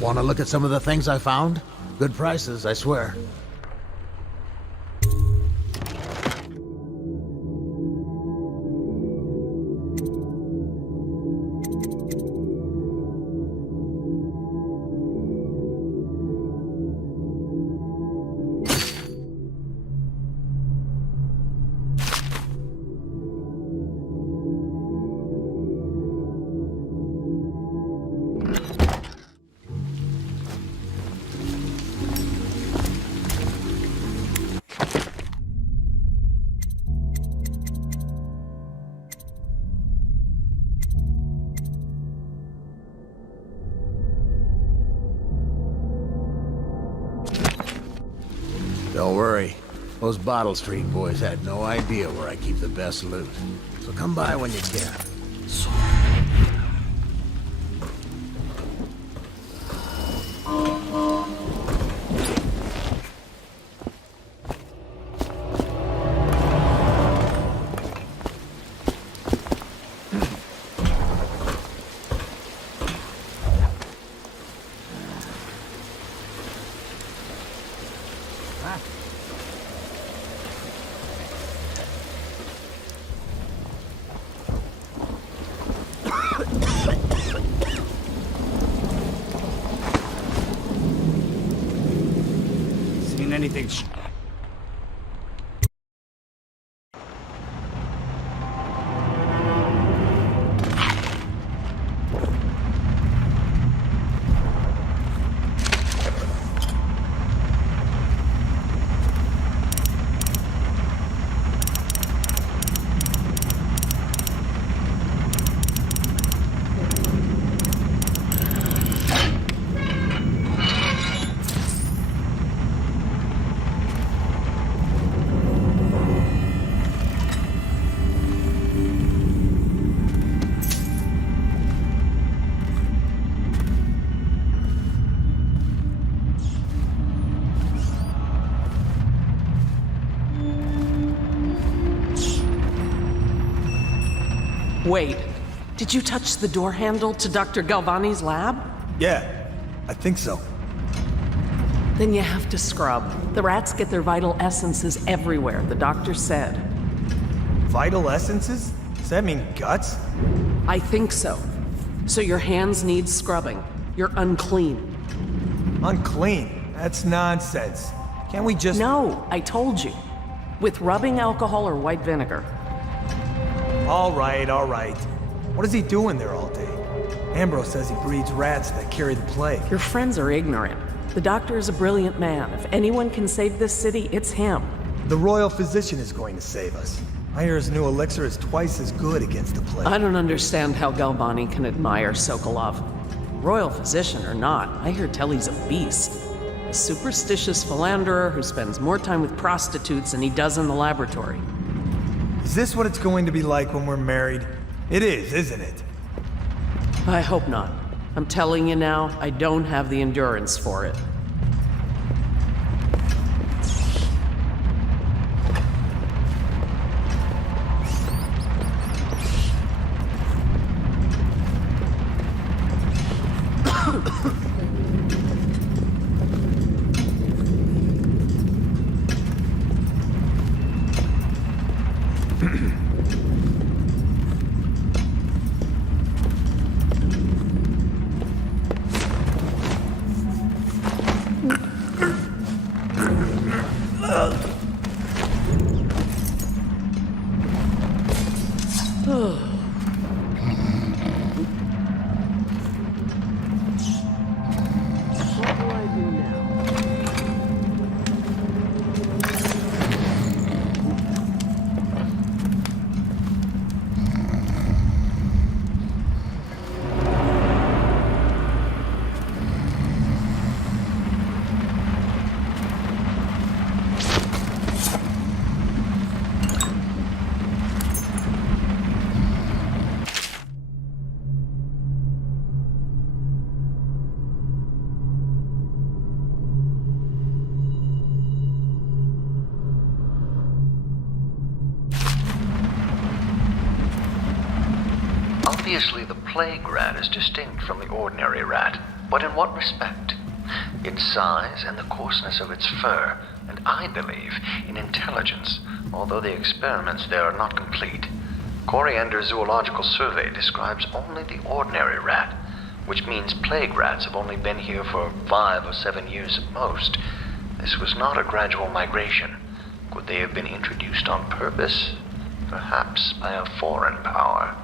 Want to look at some of the things I found? Good prices, I swear. Don't worry. Those Bottle Street boys had no idea where I keep the best loot. So come by when you can. anything Wait, did you touch the door handle to Dr. Galvani's lab? Yeah, I think so. Then you have to scrub. The rats get their vital essences everywhere, the doctor said. Vital essences? Does that mean guts? I think so. So your hands need scrubbing. You're unclean. Unclean? That's nonsense. Can't we just... No, I told you. With rubbing alcohol or white vinegar. All right, all right. What is he doing there all day? Ambrose says he breeds rats that carry the plague. Your friends are ignorant. The doctor is a brilliant man. If anyone can save this city, it's him. The royal physician is going to save us. I hear his new elixir is twice as good against the plague. I don't understand how Galvani can admire Sokolov. Royal physician or not, I hear tell he's a beast. A superstitious philanderer who spends more time with prostitutes than he does in the laboratory. Is this what it's going to be like when we're married? It is, isn't it? I hope not. I'm telling you now, I don't have the endurance for it. Obviously, the plague rat is distinct from the ordinary rat, but in what respect? Its size and the coarseness of its fur, and I believe in intelligence, although the experiments there are not complete. Coriander's zoological survey describes only the ordinary rat, which means plague rats have only been here for 5 or 7 years at most. This was not a gradual migration. Could they have been introduced on purpose? Perhaps by a foreign power.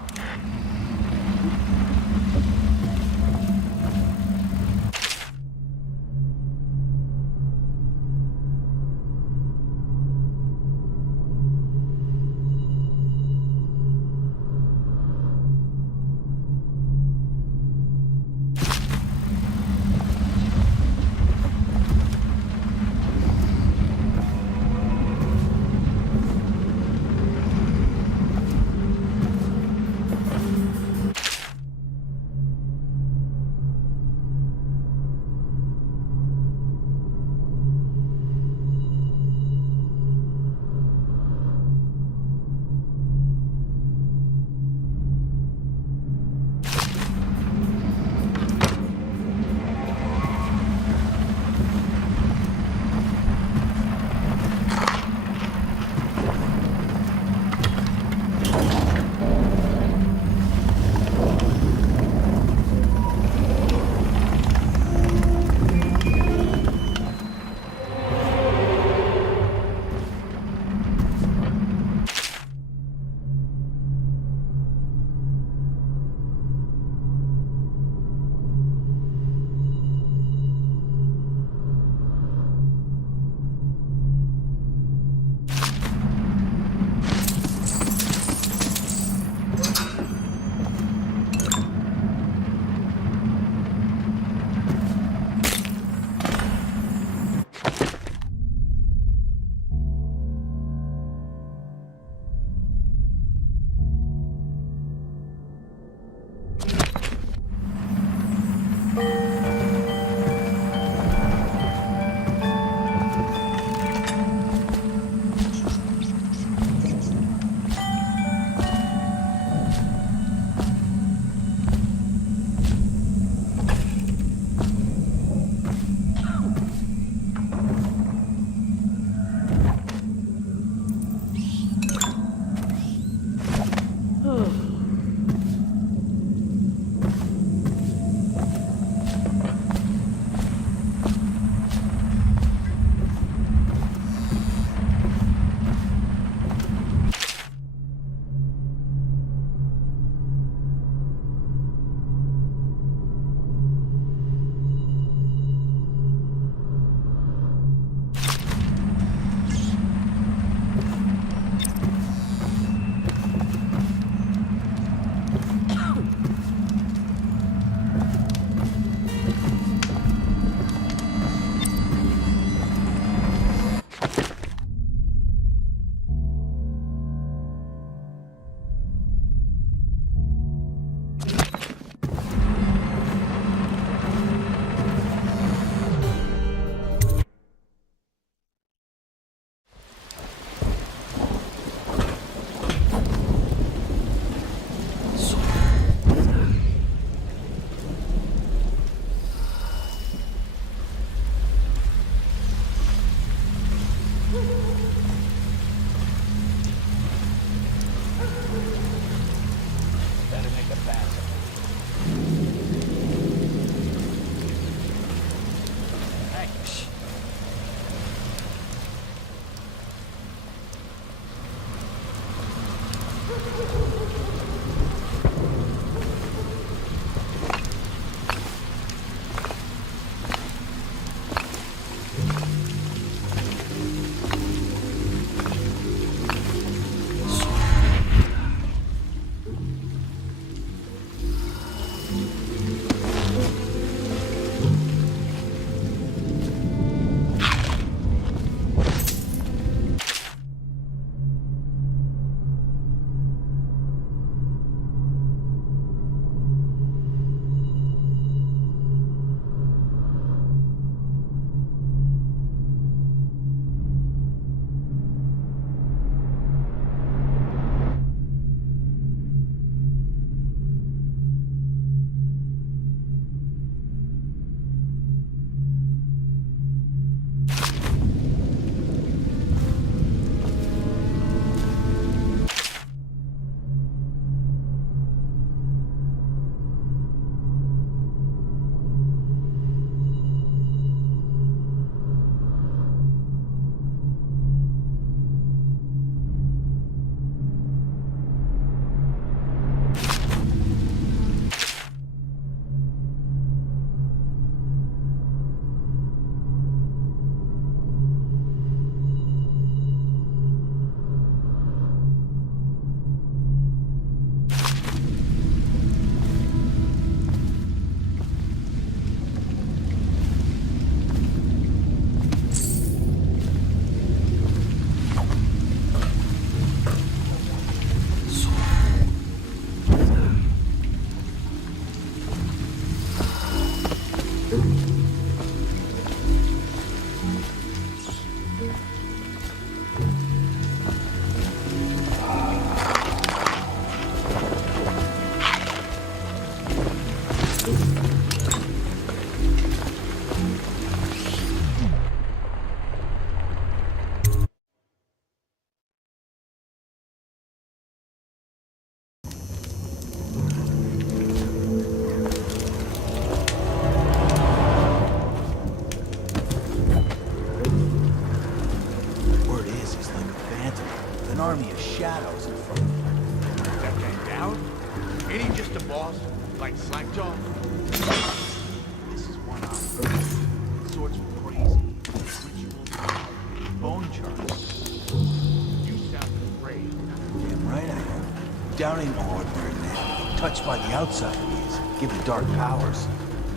Down ain't no ordinary man. Touched by the outside he is. Given dark powers.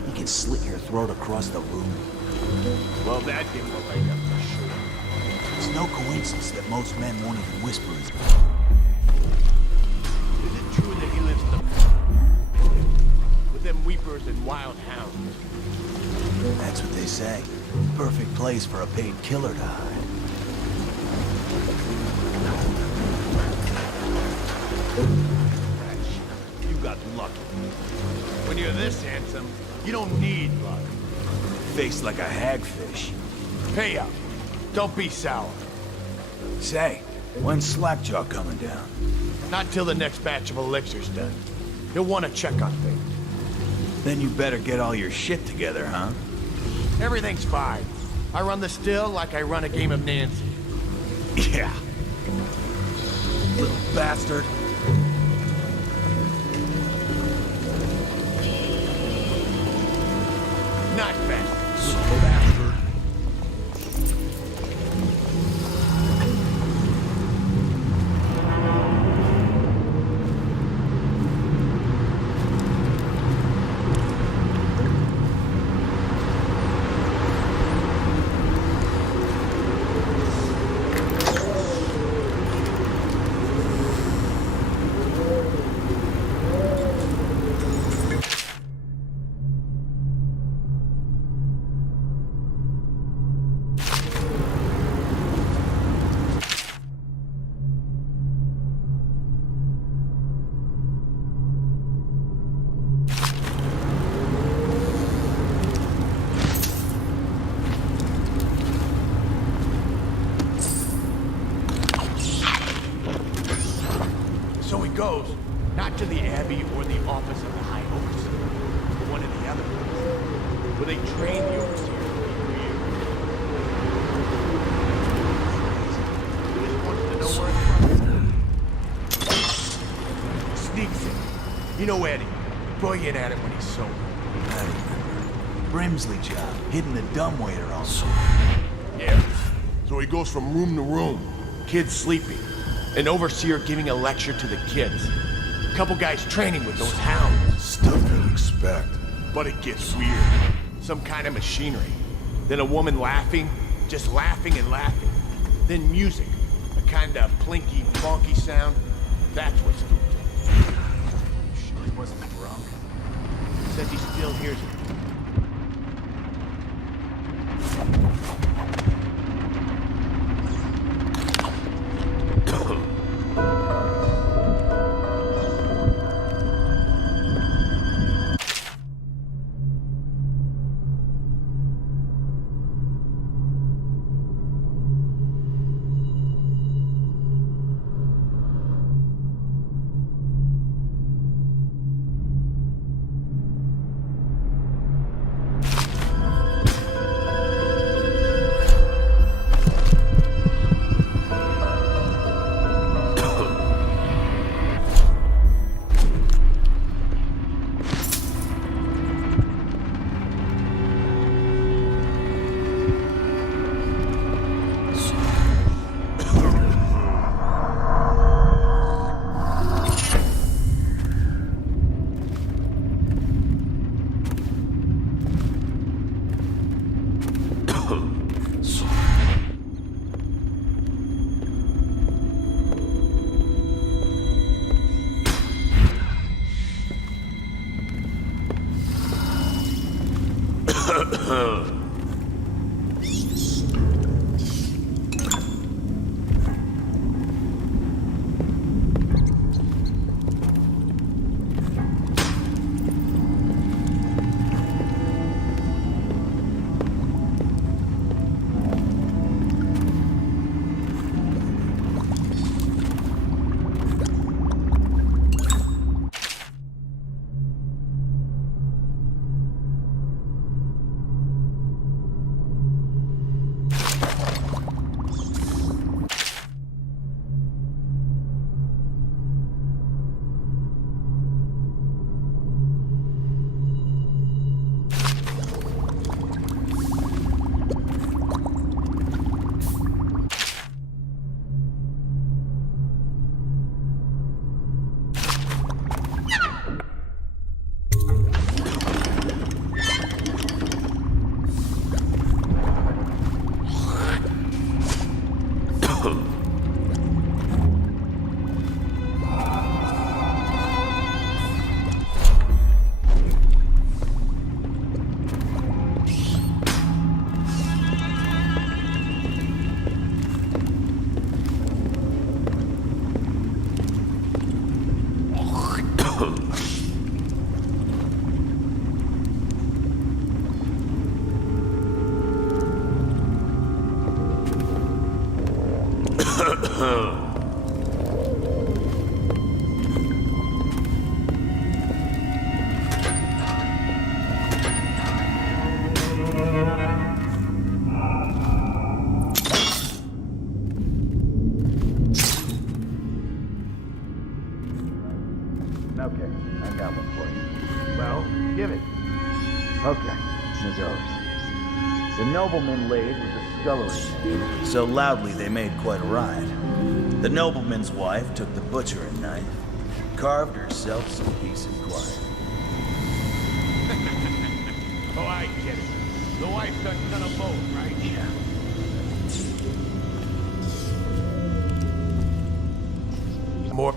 He can slit your throat across the room. Well, that didn't look like that for sure. It's no coincidence that most men won't even whisper his name. Is it true that he lives in the... with them weepers and wild hounds? That's what they say. Perfect place for a paid killer to hide. You got lucky. When you're this handsome, you don't need luck. Face like a hagfish. Pay up. Don't be sour. Say, when's Slackjaw coming down? Not till the next batch of elixirs done. You'll want to check on things. Then you better get all your shit together, huh? Everything's fine. I run the still like I run a game of Nancy. Yeah. Little bastard. Not bad. Little bastard. So it goes, not to the Abbey or the office of the High Overseer, but one of the other places, where they train the Overseers to be real. He just wants to know where it's from. You know Eddie. Brilliant at it when he's sober. I remember. Brimsley job, hitting the dumbwaiter all sober. Yeah. So he goes from room to room, kids sleeping, an overseer giving a lecture to the kids. A couple guys training with those hounds. Stuff you'd expect. But it gets weird. Some kind of machinery. Then a woman laughing, just laughing and laughing. Then music, a kind of plinky, bonky sound. That's what spooked him. Sure he wasn't drunk? Says he still hears it. Okay, I got one for you. Well, give it. Okay, it's ours. The nobleman laid with the scullery, so loudly they made quite a ride. The nobleman's wife took the butchering knife, carved herself some peace and quiet. Oh, I get it. The wife done cut a boat, right? Yeah. More.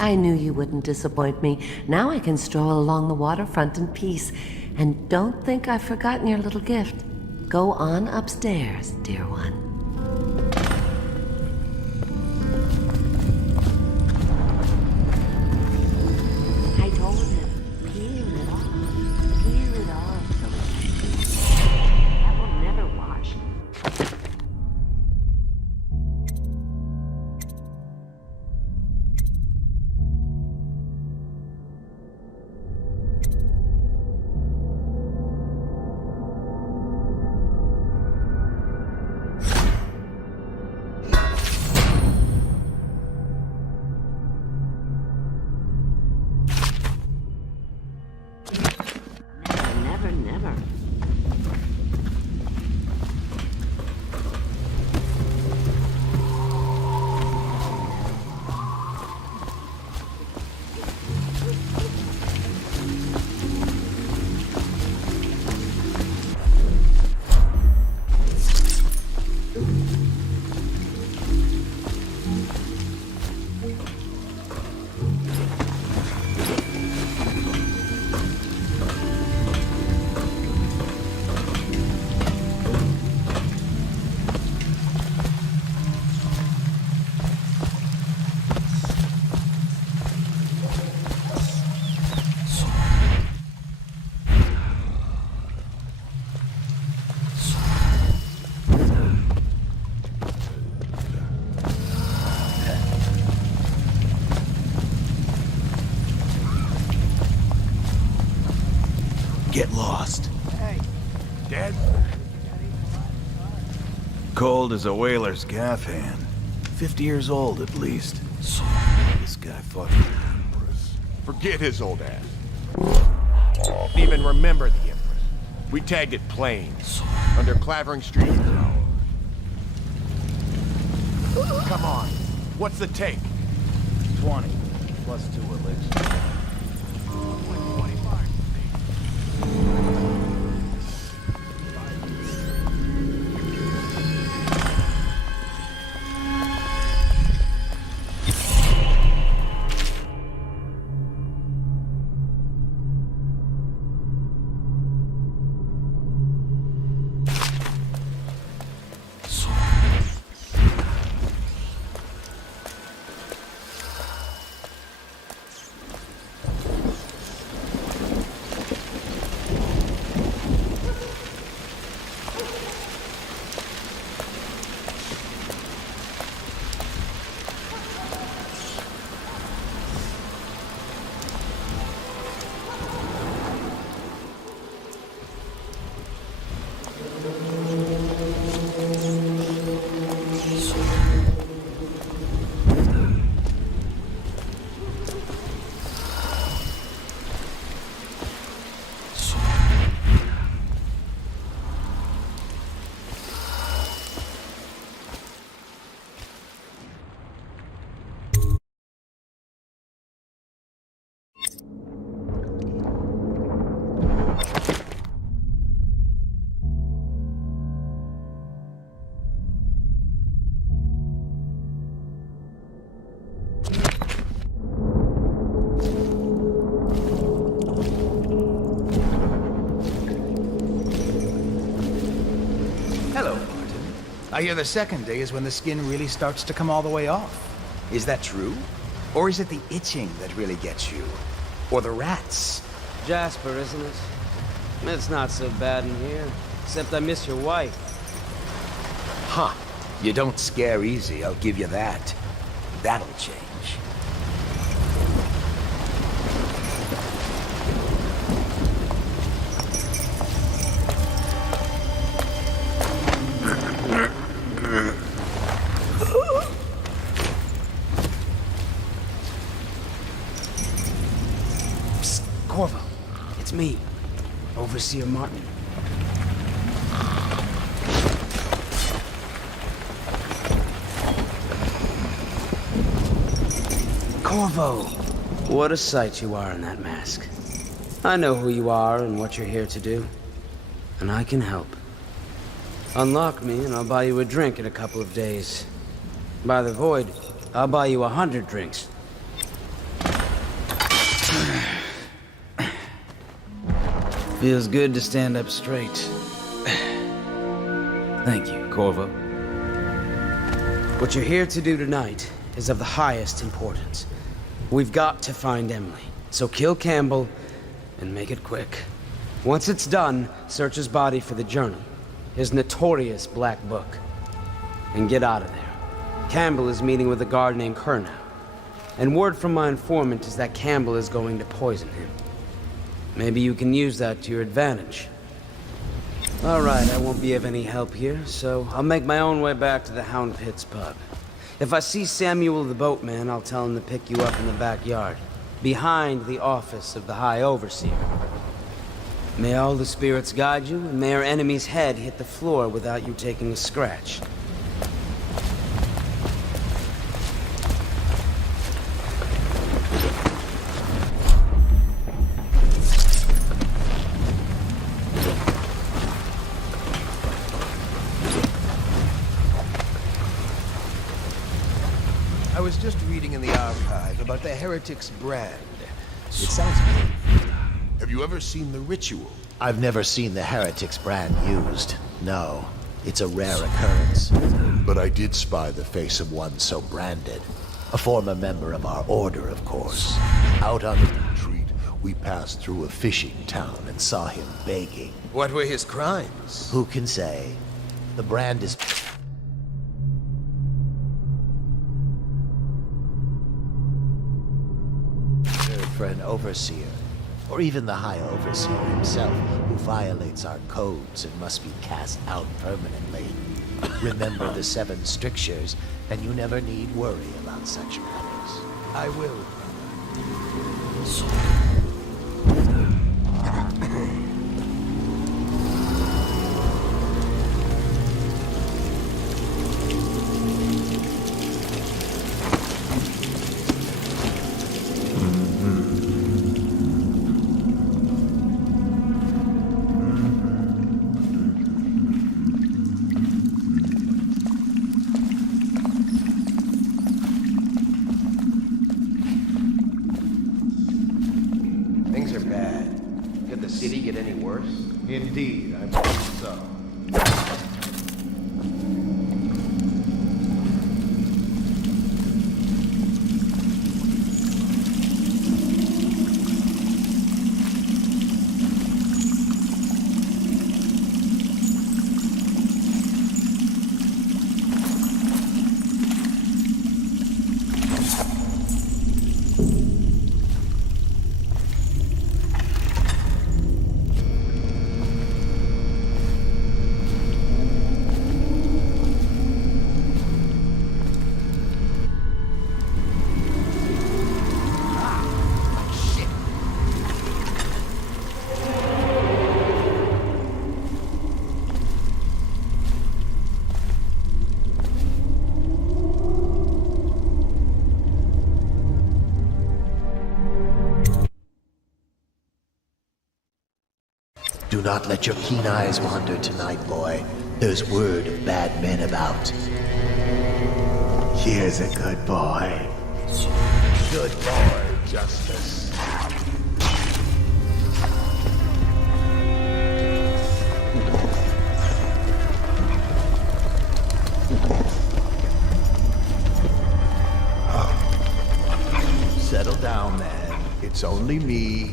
I knew you wouldn't disappoint me. Now I can stroll along the waterfront in peace. And don't think I've forgotten your little gift. Go on upstairs, dear one. I told him, peel it off. Peel it off so that will never wash. Get lost. Hey. Dead? Cold as a whaler's gaff hand. 50 years old at least. This guy fought for the Empress. Forget his old ass. Didn't even remember the Empress. We tagged it plain. Under Clavering Street. Come on. What's the take? 20. Plus 2 elixirs. I hear the second day is when the skin really starts to come all the way off. Is that true? Or is it the itching that really gets you? Or the rats? Jasper, isn't it? It's not so bad in here. Except I miss your wife. Huh. You don't scare easy, I'll give you that. that'll change. Psst, Corvo. It's me, Overseer Martin. Corvo! What a sight you are in that mask. I know who you are and what you're here to do. And I can help. Unlock me and I'll buy you a drink in a couple of days. By the Void, I'll buy you 100 drinks. Feels good to stand up straight. Thank you, Corvo. What you're here to do tonight is of the highest importance. We've got to find Emily, so kill Campbell and make it quick. Once it's done, search his body for the journal, his notorious black book, and get out of there. Campbell is meeting with a guard named Kernow, and word from my informant is that Campbell is going to poison him. Maybe you can use that to your advantage. All right, I won't be of any help here, so I'll make my own way back to the Hound Pits Pub. If I see Samuel the boatman, I'll tell him to pick you up in the backyard, behind the office of the High Overseer. May all the spirits guide you, and may our enemy's head hit the floor without you taking a scratch. I was just reading in the archive about the Heretic's brand. It sounds good. Have you ever seen the ritual? I've never seen the Heretic's brand used. No, it's a rare occurrence. But I did spy the face of one so branded. A former member of our order, of course. Out on the retreat, we passed through a fishing town and saw him begging. What were his crimes? Who can say? The brand is... for an overseer, or even the High Overseer himself, who violates our codes and must be cast out permanently. Remember the 7 strictures, and you never need worry about such matters. I will. Indeed, I believe so. Do not let your keen eyes wander tonight, boy. There's word of bad men about. Here's a good boy. Good boy, Justice. Settle down, man. It's only me.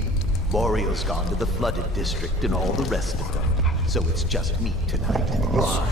Boreal's gone to the flooded district and all the rest of them. So it's just me tonight. Go on.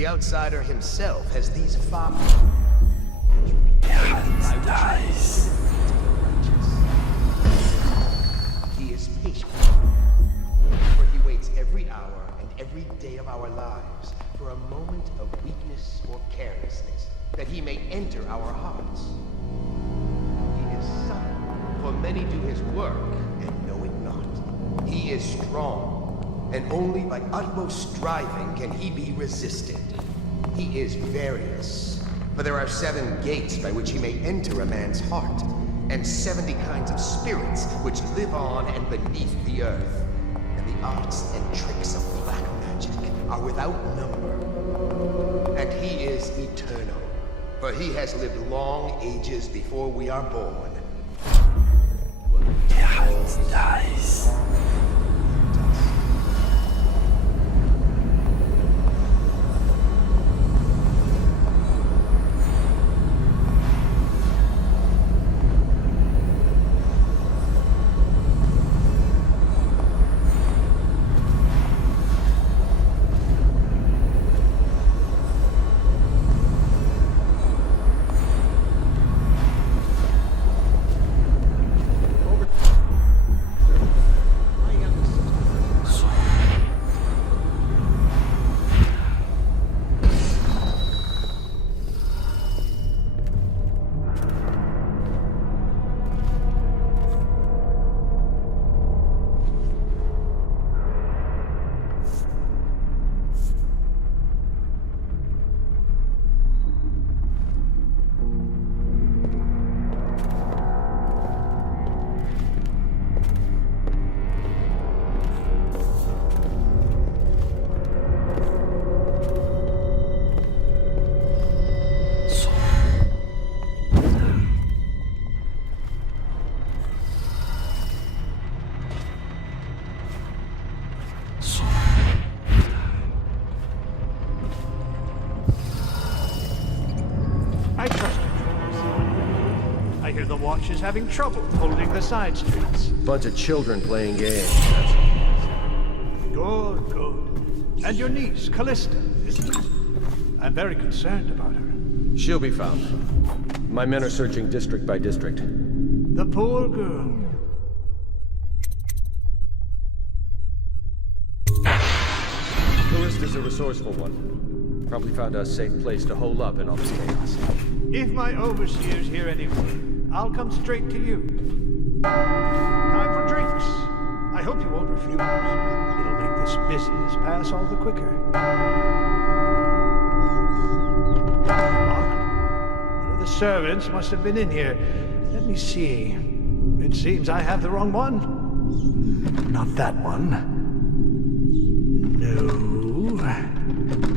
the outsider himself has these five. He is patient, for he waits every hour and every day of our lives for a moment of weakness or carelessness, that he may enter our hearts. He is subtle, for many do his work and know it not. He is strong, and only by utmost striving can he be resisted. He is various, for there are 7 gates by which he may enter a man's heart, and 70 kinds of spirits which live on and beneath the earth. And the arts and tricks of black magic are without number. And he is eternal, for he has lived long ages before we are born. Nice. Watch is having trouble holding the side streets. Bunch of children playing games. Good, good. And your niece, Callista, isn't it? I'm very concerned about her. She'll be found. My men are searching district by district. The poor girl. Callista's a resourceful one. Probably found a safe place to hole up in all this chaos. If my overseers hear any word, I'll come straight to you. Time for drinks. I hope you won't refuse. It'll make this business pass all the quicker. Locked. One of the servants must have been in here. Let me see. It seems I have the wrong one. Not that one. No.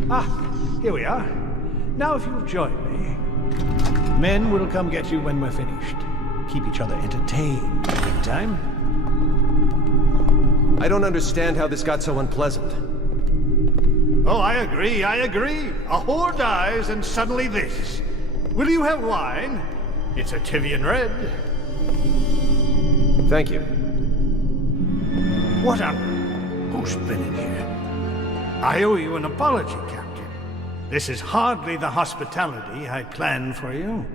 Ah, here we are. Now if you'll join me. Men will come get you when we're finished. Keep each other entertained. Big time. I don't understand how this got so unpleasant. Oh, I agree, I agree. A whore dies and suddenly this. Will you have wine? It's a Tivian red. Thank you. What on... Who's been in here? I owe you an apology, Captain. This is hardly the hospitality I planned for you.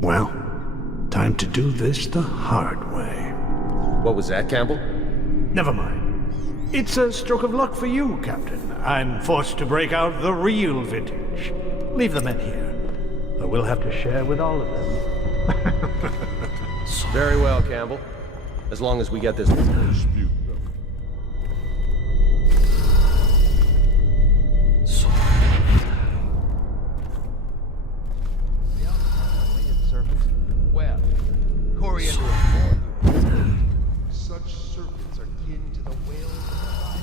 Well, time to do this the hard way. What was that, Campbell? Never mind. It's a stroke of luck for you, Captain. I'm forced to break out the real vintage. Leave the men here. Or we'll have to share with all of them. Very well, Campbell. As long as we get this dispute. Well, Coriander informed you. Such serpents are kin to the whales of the Bible.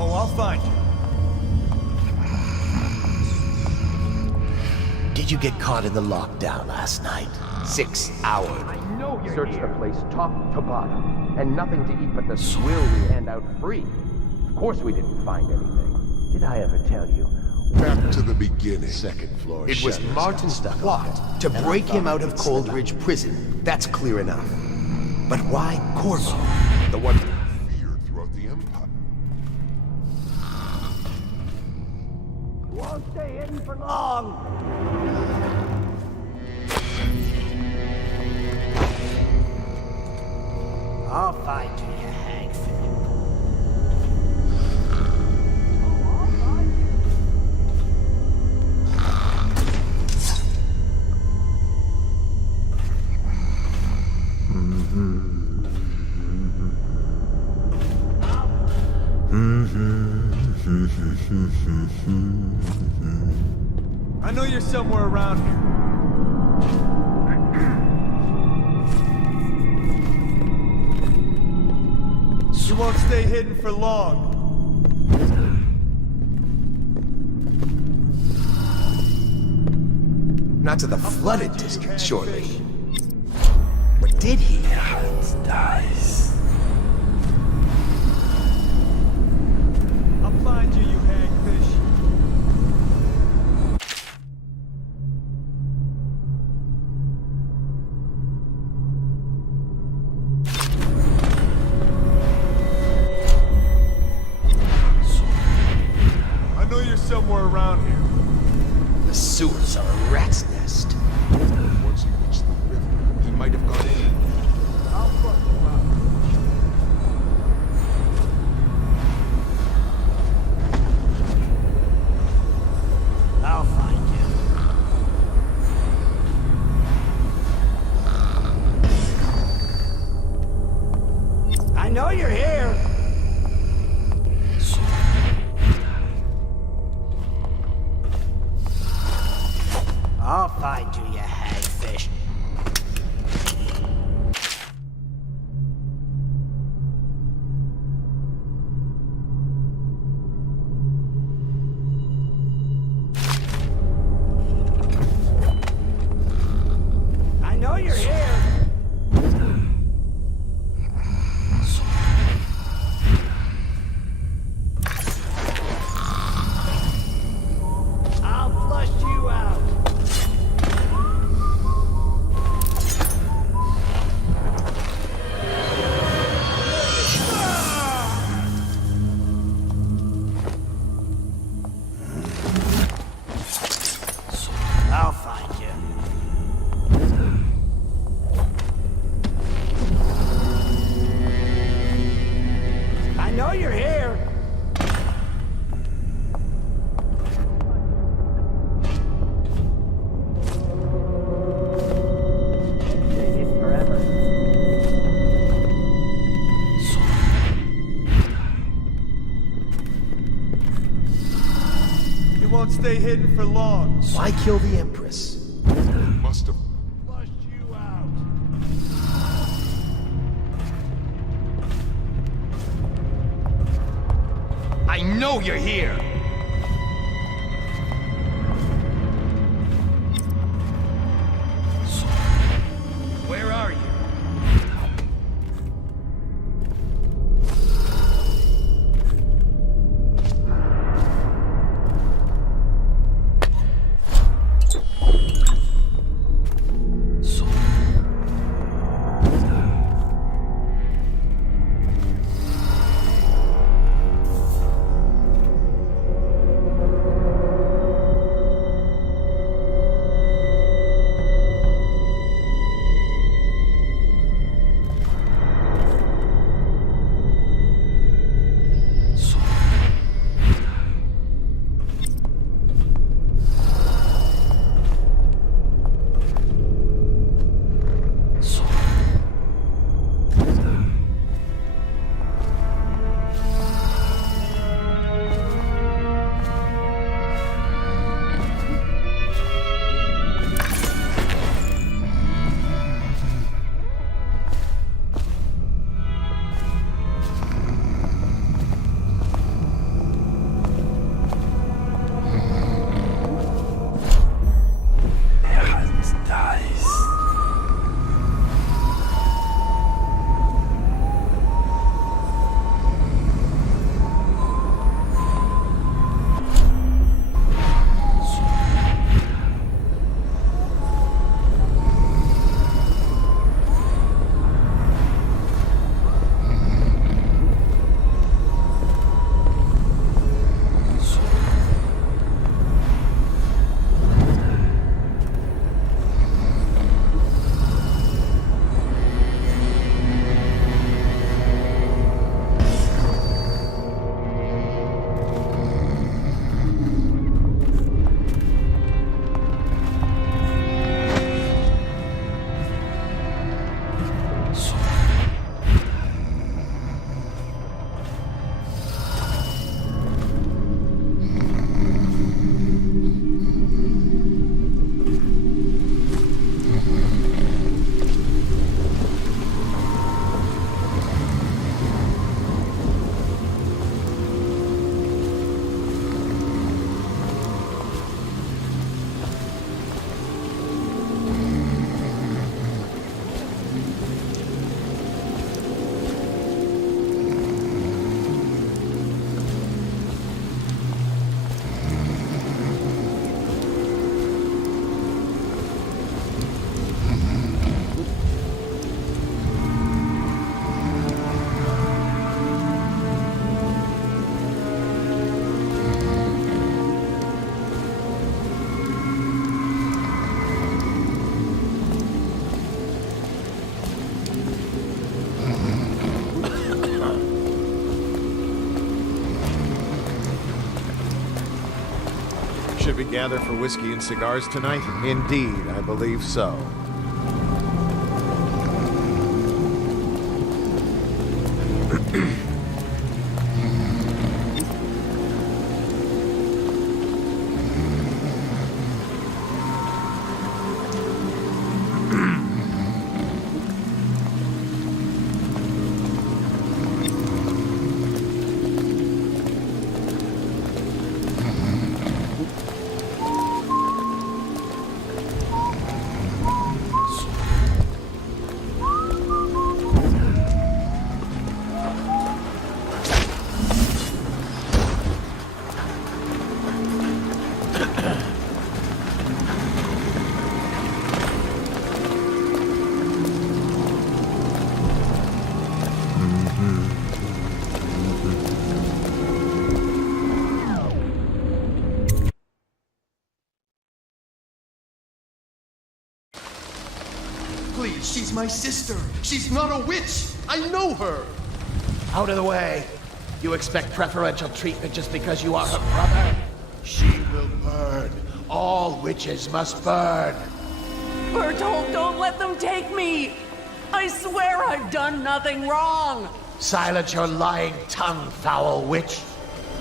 Oh, I'll find you. Did you get caught in the lockdown last night? 6 hours. I know you're Searched here. the place top to bottom, and nothing to eat but the swill we hand out free. Of course we didn't find anything. Did I ever tell you? Back to the beginning. Second floor. It was shutters Martin's got stuck plot on it, to and I break him thought out of we'd slip Coldridge prison. That's clear enough. But why Corvo? The one Feared throughout the Empire. Won't stay hidden for long. I'll find you, you hagfish. I know you're somewhere around here. You won't stay hidden for long. Not to the flooded district, surely. Or did he? Heart dies. I'll find you, you hagfish. I know you're somewhere around here. The sewers are a rat's nest. Once he reached the river, he might have gone in. I'll fuck you up. I'll find you. I know you're here. I'll find you, you hagfish. I know you're here. I'll flush you out. I'll find you. I know you're here. Stay hidden forever. You won't stay hidden for long. Why kill the Empress? Must have. Flushed you out. I know you're here! Where are you? we gather for whiskey and cigars tonight? Indeed, I believe so. Please, she's my sister. She's not a witch. I know her. Out of the way. You expect preferential treatment just because you are her brother? She will burn. All witches must burn. Bertold, don't let them take me! I swear I've done nothing wrong! Silence your lying tongue, foul witch.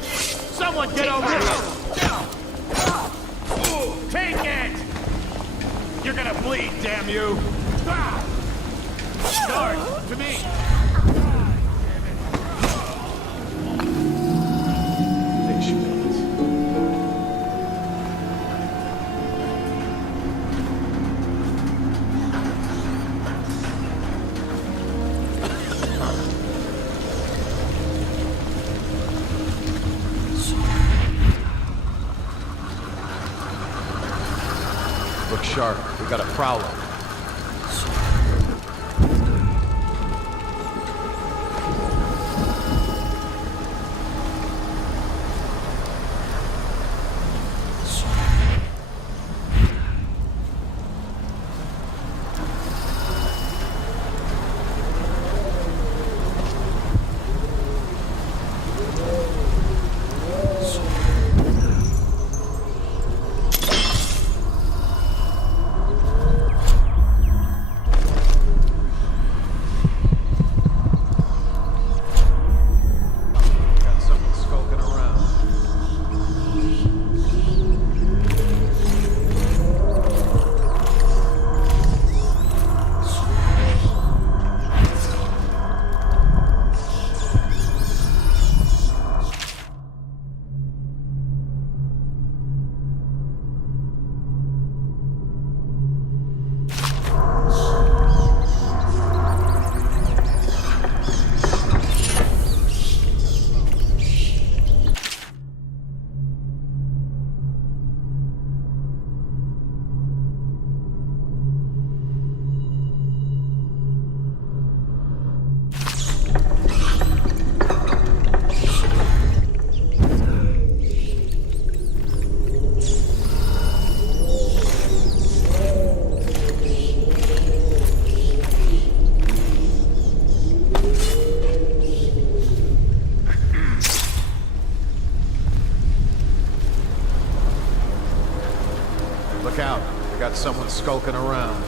Someone get over here! Take it! You're gonna bleed, damn you! Start to me! Look sharp. We got a prowler. Look out. We got someone skulking around.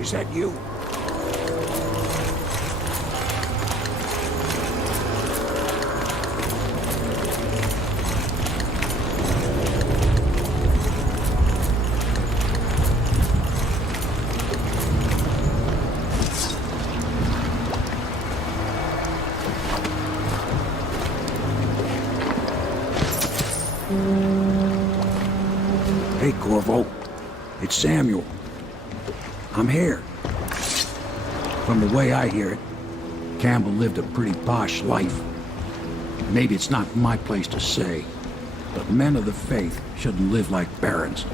Is that you? Hey, Corvo. It's Samuel. I'm here. From the way I hear it, Campbell lived a pretty posh life. Maybe it's not my place to say, but men of the faith shouldn't live like barons.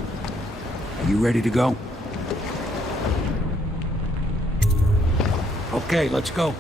Are you ready to go? Okay, let's go.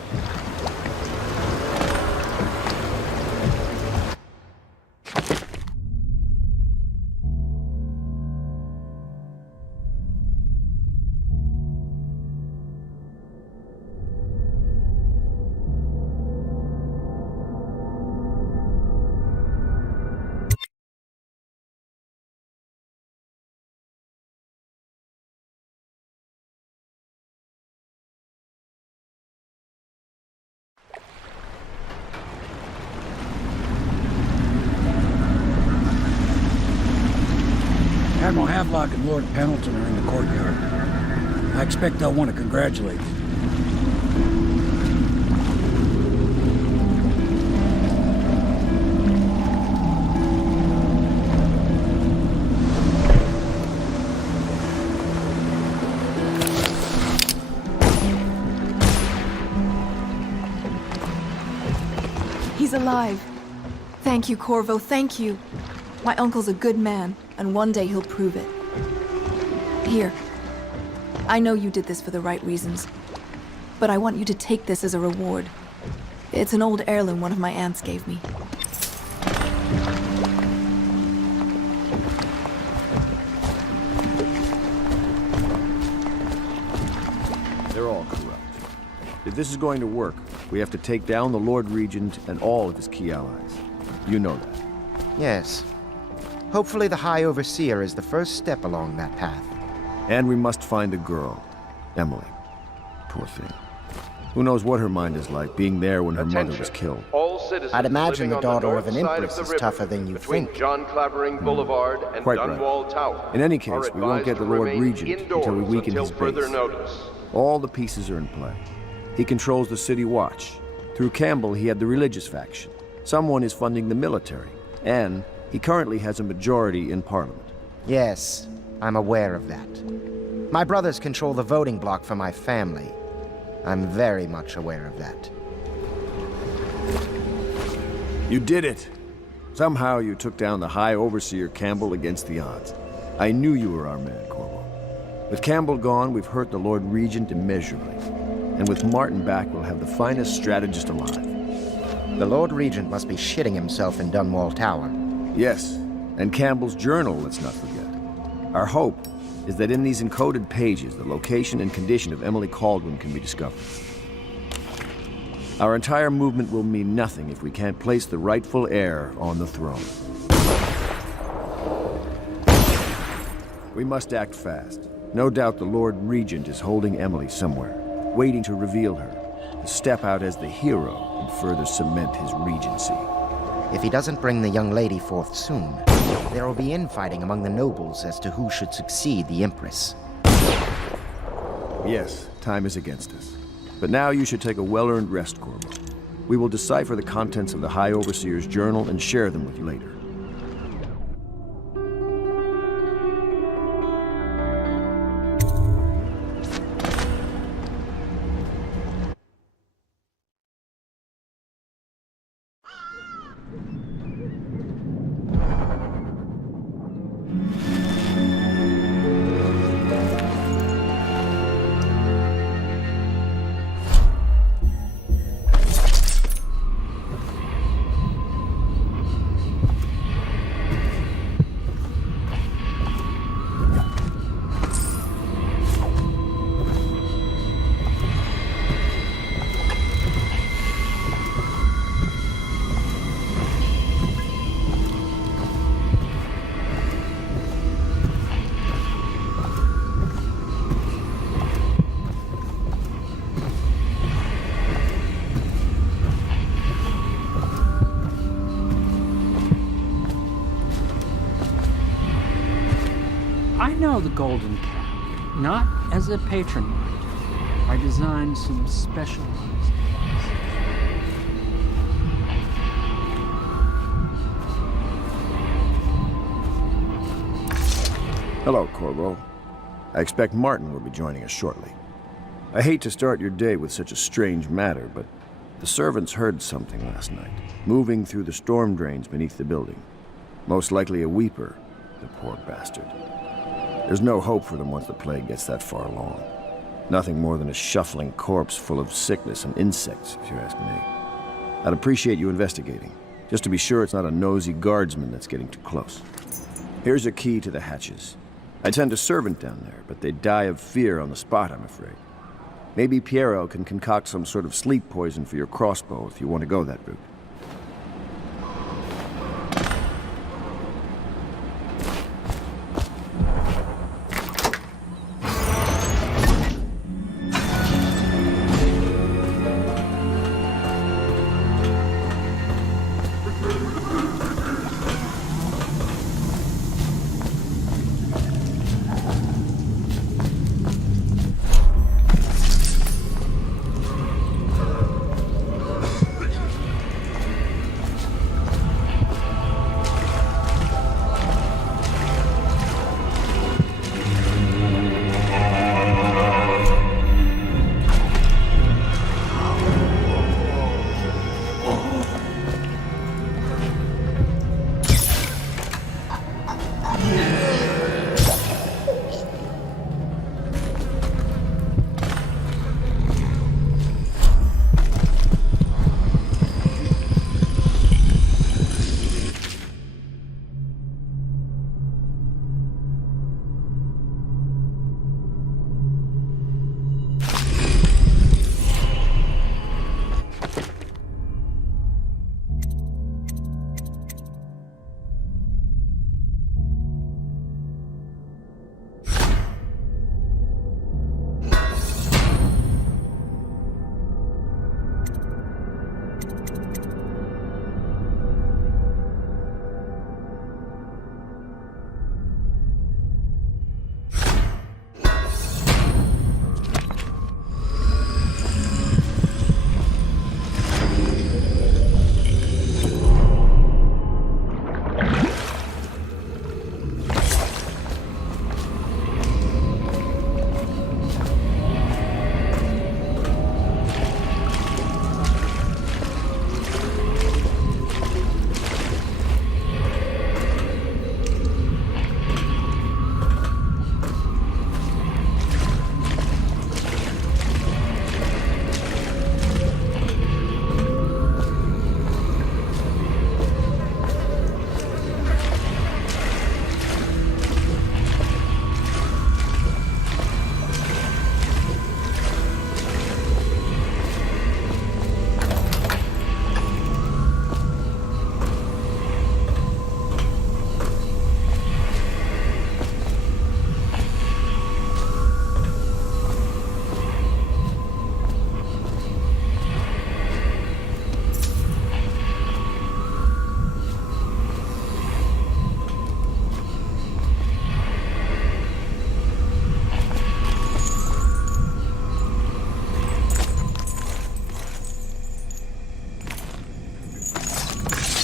Admiral Havelock and Lord Pendleton are in the courtyard. I expect they'll want to congratulate you. He's alive. Thank you, Corvo, thank you. My uncle's a good man, and one day he'll prove it. Here. I know you did this for the right reasons, but I want you to take this as a reward. It's an old heirloom one of my aunts gave me. They're all corrupt. If this is going to work, we have to take down the Lord Regent and all of his key allies. You know that. Yes. Hopefully the High Overseer is the first step along that path. And we must find the girl, Emily. Poor thing. Who knows what her mind is like, being there when her mother was killed. I'd imagine the daughter of an Empress is tougher than you think. John Clavering Boulevard and Quite Dunwall right. Tower. In any case, we won't get the Lord Regent until we weaken his base. Notice. All the pieces are in play. He controls the City Watch. Through Campbell, he had the religious faction. Someone is funding the military. And he currently has a majority in Parliament. Yes, I'm aware of that. My brothers control the voting bloc for my family. I'm very much aware of that. You did it! Somehow you took down the High Overseer Campbell against the odds. I knew you were our man, Corvo. With Campbell gone, we've hurt the Lord Regent immeasurably. And with Martin back, we'll have the finest strategist alive. The Lord Regent must be shitting himself in Dunwall Tower. Yes, and Campbell's journal, let's not forget. Our hope is that in these encoded pages, the location and condition of Emily Kaldwin can be discovered. Our entire movement will mean nothing if we can't place the rightful heir on the throne. We must act fast. No doubt the Lord Regent is holding Emily somewhere, waiting to reveal her, to step out as the hero and further cement his regency. If he doesn't bring the young lady forth soon, there will be infighting among the nobles as to who should succeed the Empress. Yes, time is against us. But now you should take a well-earned rest, Corvo. We will decipher the contents of the High Overseer's journal and share them with you later. know the Golden Cat, not as a patron might. I designed some specialized Hello, Corvo. I expect Martin will be joining us shortly. I hate to start your day with such a strange matter, but the servants heard something last night, moving through the storm drains beneath the building. Most likely a weeper, the poor bastard. There's no hope for them once the plague gets that far along. Nothing more than a shuffling corpse full of sickness and insects, if you ask me. I'd appreciate you investigating, just to be sure it's not a nosy guardsman that's getting too close. Here's a key to the hatches. I'd send a servant down there, but they'd die of fear on the spot, I'm afraid. Maybe Piero can concoct some sort of sleep poison for your crossbow if you want to go that route.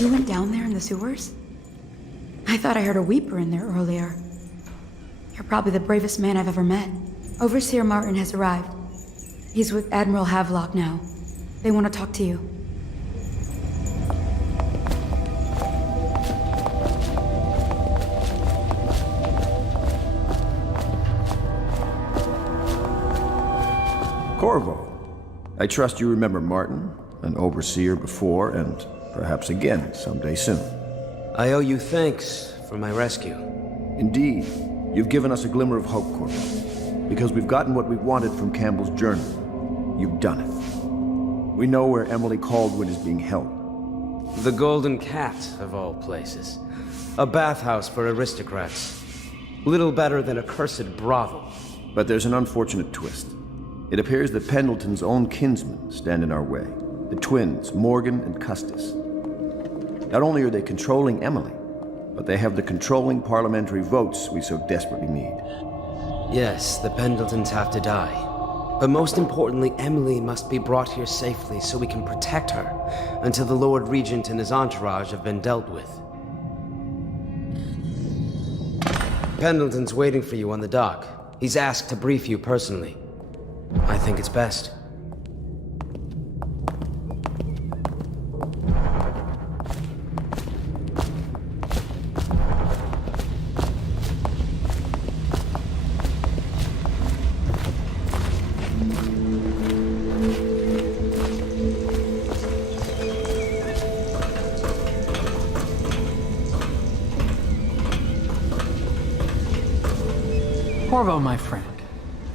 You went down there in the sewers? I thought I heard a weeper in there earlier. You're probably the bravest man I've ever met. Overseer Martin has arrived. He's with Admiral Havelock now. They want to talk to you. Corvo, I trust you remember Martin, an overseer before, and perhaps again someday soon. I owe you thanks for my rescue. Indeed. You've given us a glimmer of hope, Corvo. Because we've gotten what we wanted from Campbell's journal. You've done it. We know where Emily Caldwin is being held. The Golden Cat, of all places. A bathhouse for aristocrats. Little better than a cursed brothel. But there's an unfortunate twist. It appears that Pendleton's own kinsmen stand in our way. The twins, Morgan and Custis. Not only are they controlling Emily, but they have the controlling parliamentary votes we so desperately need. Yes, the Pendletons have to die. But most importantly, Emily must be brought here safely so we can protect her until the Lord Regent and his entourage have been dealt with. Pendleton's waiting for you on the dock. He's asked to brief you personally. I think it's best. Corvo, my friend,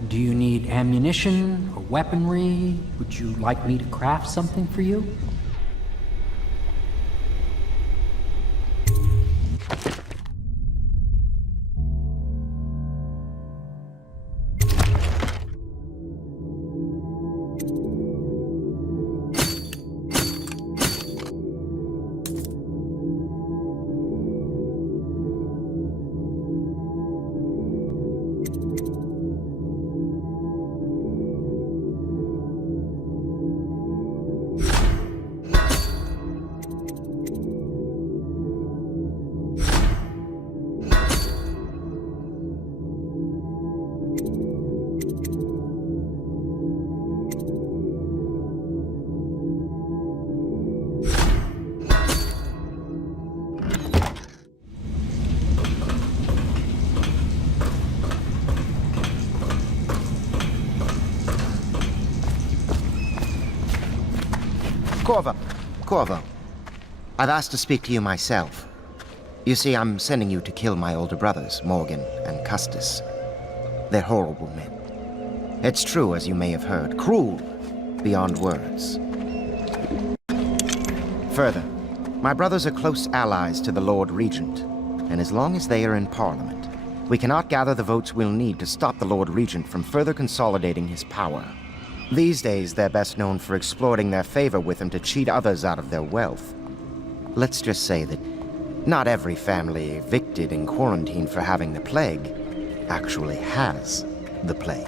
do you need ammunition or weaponry? Would you like me to craft something for you? Corvo. I've asked to speak to you myself. You see, I'm sending you to kill my older brothers, Morgan and Custis. They're horrible men. It's true, as you may have heard, cruel beyond words. Further, my brothers are close allies to the Lord Regent, and as long as they are in Parliament, we cannot gather the votes we'll need to stop the Lord Regent from further consolidating his power. These days, they're best known for exploiting their favor with him to cheat others out of their wealth. Let's just say that not every family evicted and quarantined for having the plague actually has the plague.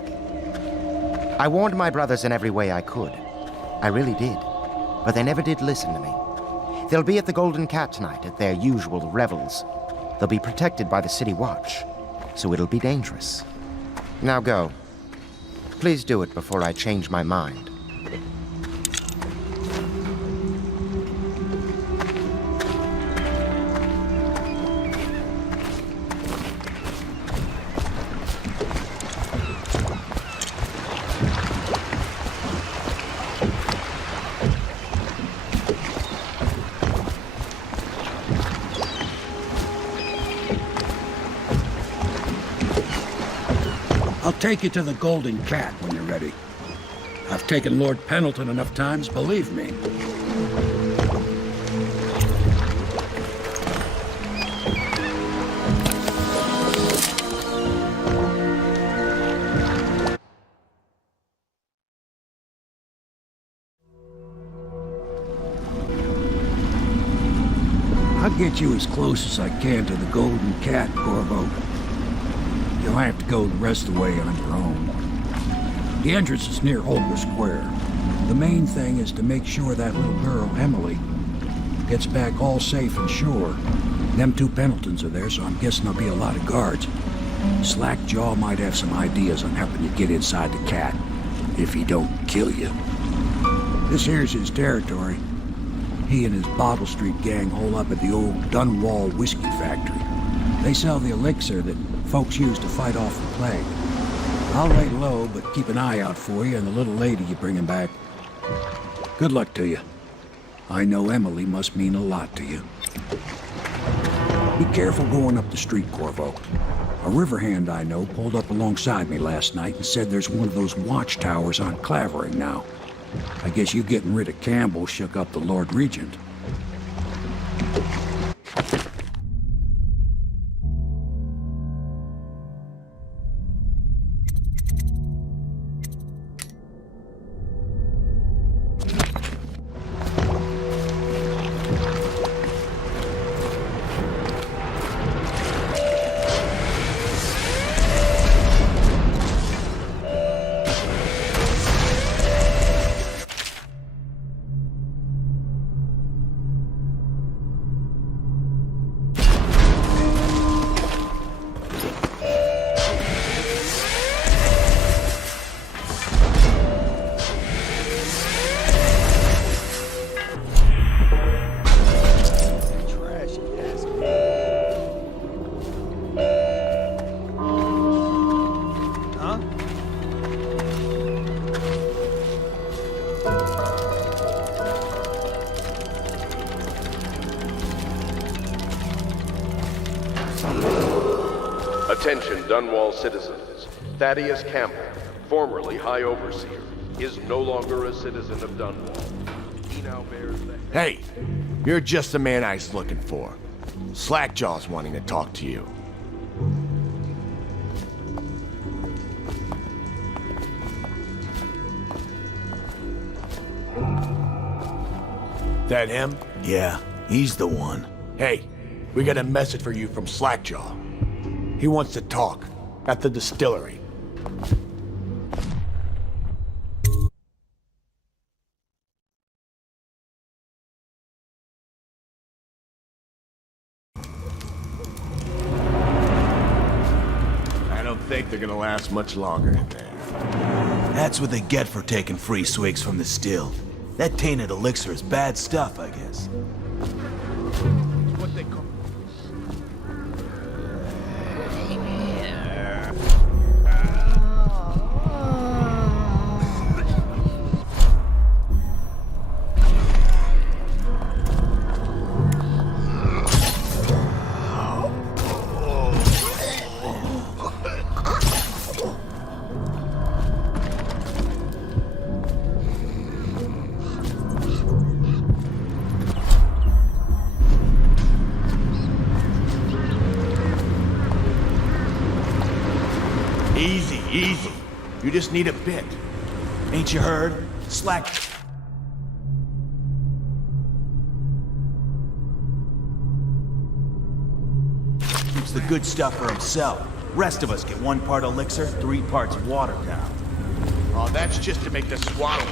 I warned my brothers in every way I could. I really did. But they never did listen to me. They'll be at the Golden Cat tonight at their usual revels. They'll be protected by the City Watch, so it'll be dangerous. Now go. Please do it before I change my mind. I'll take you to the Golden Cat when you're ready. I've taken Lord Pendleton enough times, believe me. I'll get you as close as I can to the Golden Cat, Corvo. You'll have to go the rest of the way on your own. The entrance is near Holger Square. The main thing is to make sure that little girl, Emily, gets back all safe and sure. Them two Pendletons are there, so I'm guessing there'll be a lot of guards. Slackjaw might have some ideas on helping you get inside the cat, if he don't kill you. This here's his territory. He and his Bottle Street gang hole up at the old Dunwall whiskey factory. They sell the elixir that folks use to fight off the plague. I'll lay low, but keep an eye out for you and the little lady you bring him back. Good luck to you. I know Emily must mean a lot to you. Be careful going up the street, Corvo. A river hand I know pulled up alongside me last night and said there's one of those watchtowers on Clavering now. I guess you getting rid of Campbell shook up the Lord Regent. Attention Dunwall citizens. Thaddeus Campbell, formerly High Overseer, is no longer a citizen of Dunwall. He now bears the... Hey, you're just the man I was looking for. Slackjaw's wanting to talk to you. That him? Yeah, he's the one. Hey, we got a message for you from Slackjaw. He wants to talk at the distillery. I don't think they're gonna last much longer in there. That's what they get for taking free swigs from the still. That tainted elixir is bad stuff, I guess. What they call... Easy. You just need a bit. Ain't you heard? Slack... keeps the good stuff for himself. Rest of us get 1 part elixir, 3 parts water down. Oh, that's just to make the swaddle.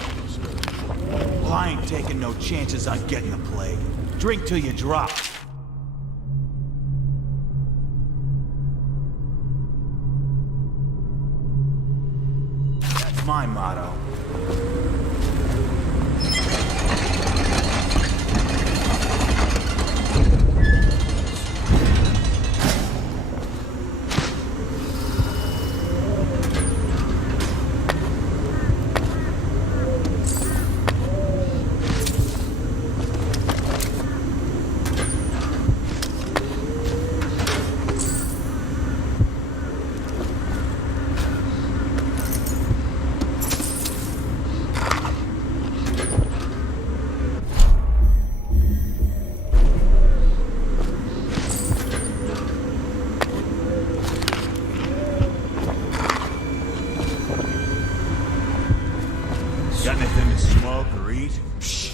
Well, I ain't taking no chances on getting the plague. Drink till you drop. That's my motto. Got anything to smoke or eat? Psh.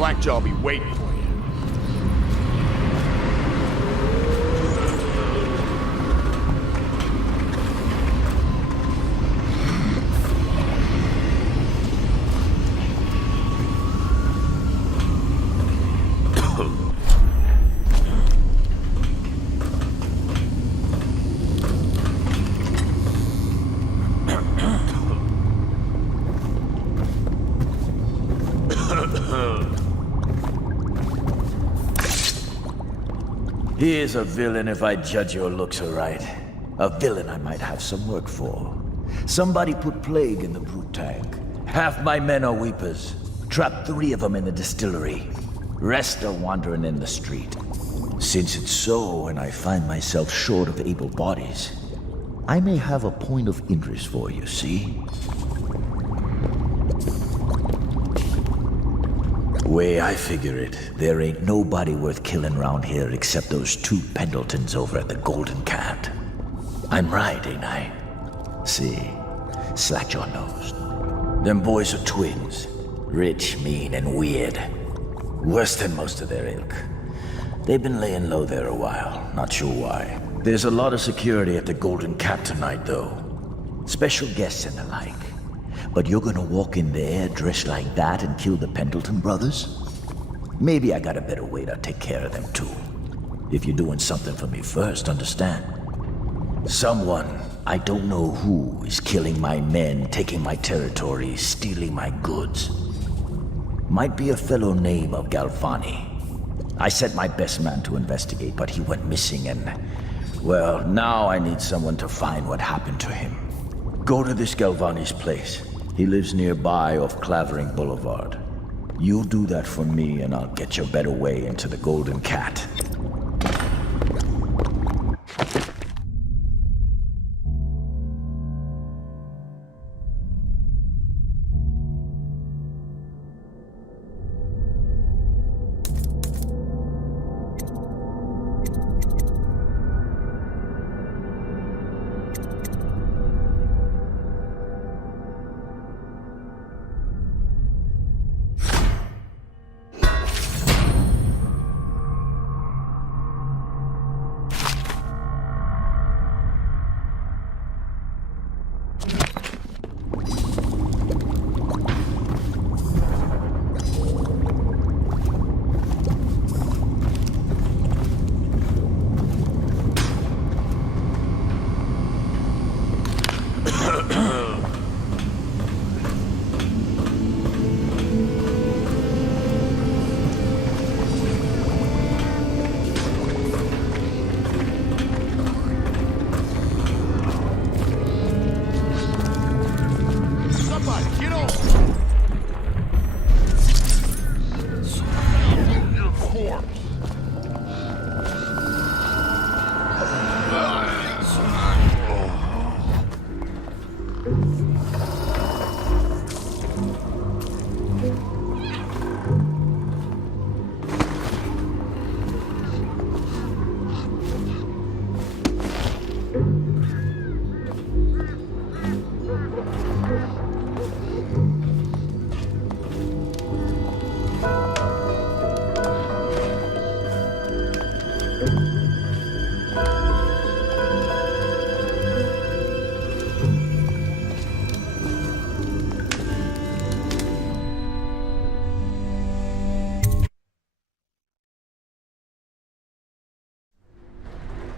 Slackjaw'll be waiting for you. He is a villain if I judge your looks aright. A villain I might have some work for. Somebody put plague in the brute tank. Half my men are weepers. Trapped 3 of them in the distillery. Rest are wandering in the street. Since it's so, and I find myself short of able bodies, I may have a point of interest for you, see? Way I figure it, there ain't nobody worth killing round here except those 2 Pendletons over at the Golden Cat. I'm right, ain't I? See, Slackjaw knows. Them boys are twins. Rich, mean, and weird. Worse than most of their ilk. They've been laying low there a while, not sure why. There's a lot of security at the Golden Cat tonight, though. Special guests and the like. But you're gonna walk in there dressed like that and kill the Pendleton brothers? Maybe I got a better way to take care of them too. If you're doing something for me first, understand? Someone, I don't know who, is killing my men, taking my territory, stealing my goods. Might be a fellow named of Galvani. I sent my best man to investigate, but he went missing and... well, now I need someone to find what happened to him. Go to this Galvani's place. He lives nearby off Clavering Boulevard. You do that for me and I'll get you a better way into the Golden Cat.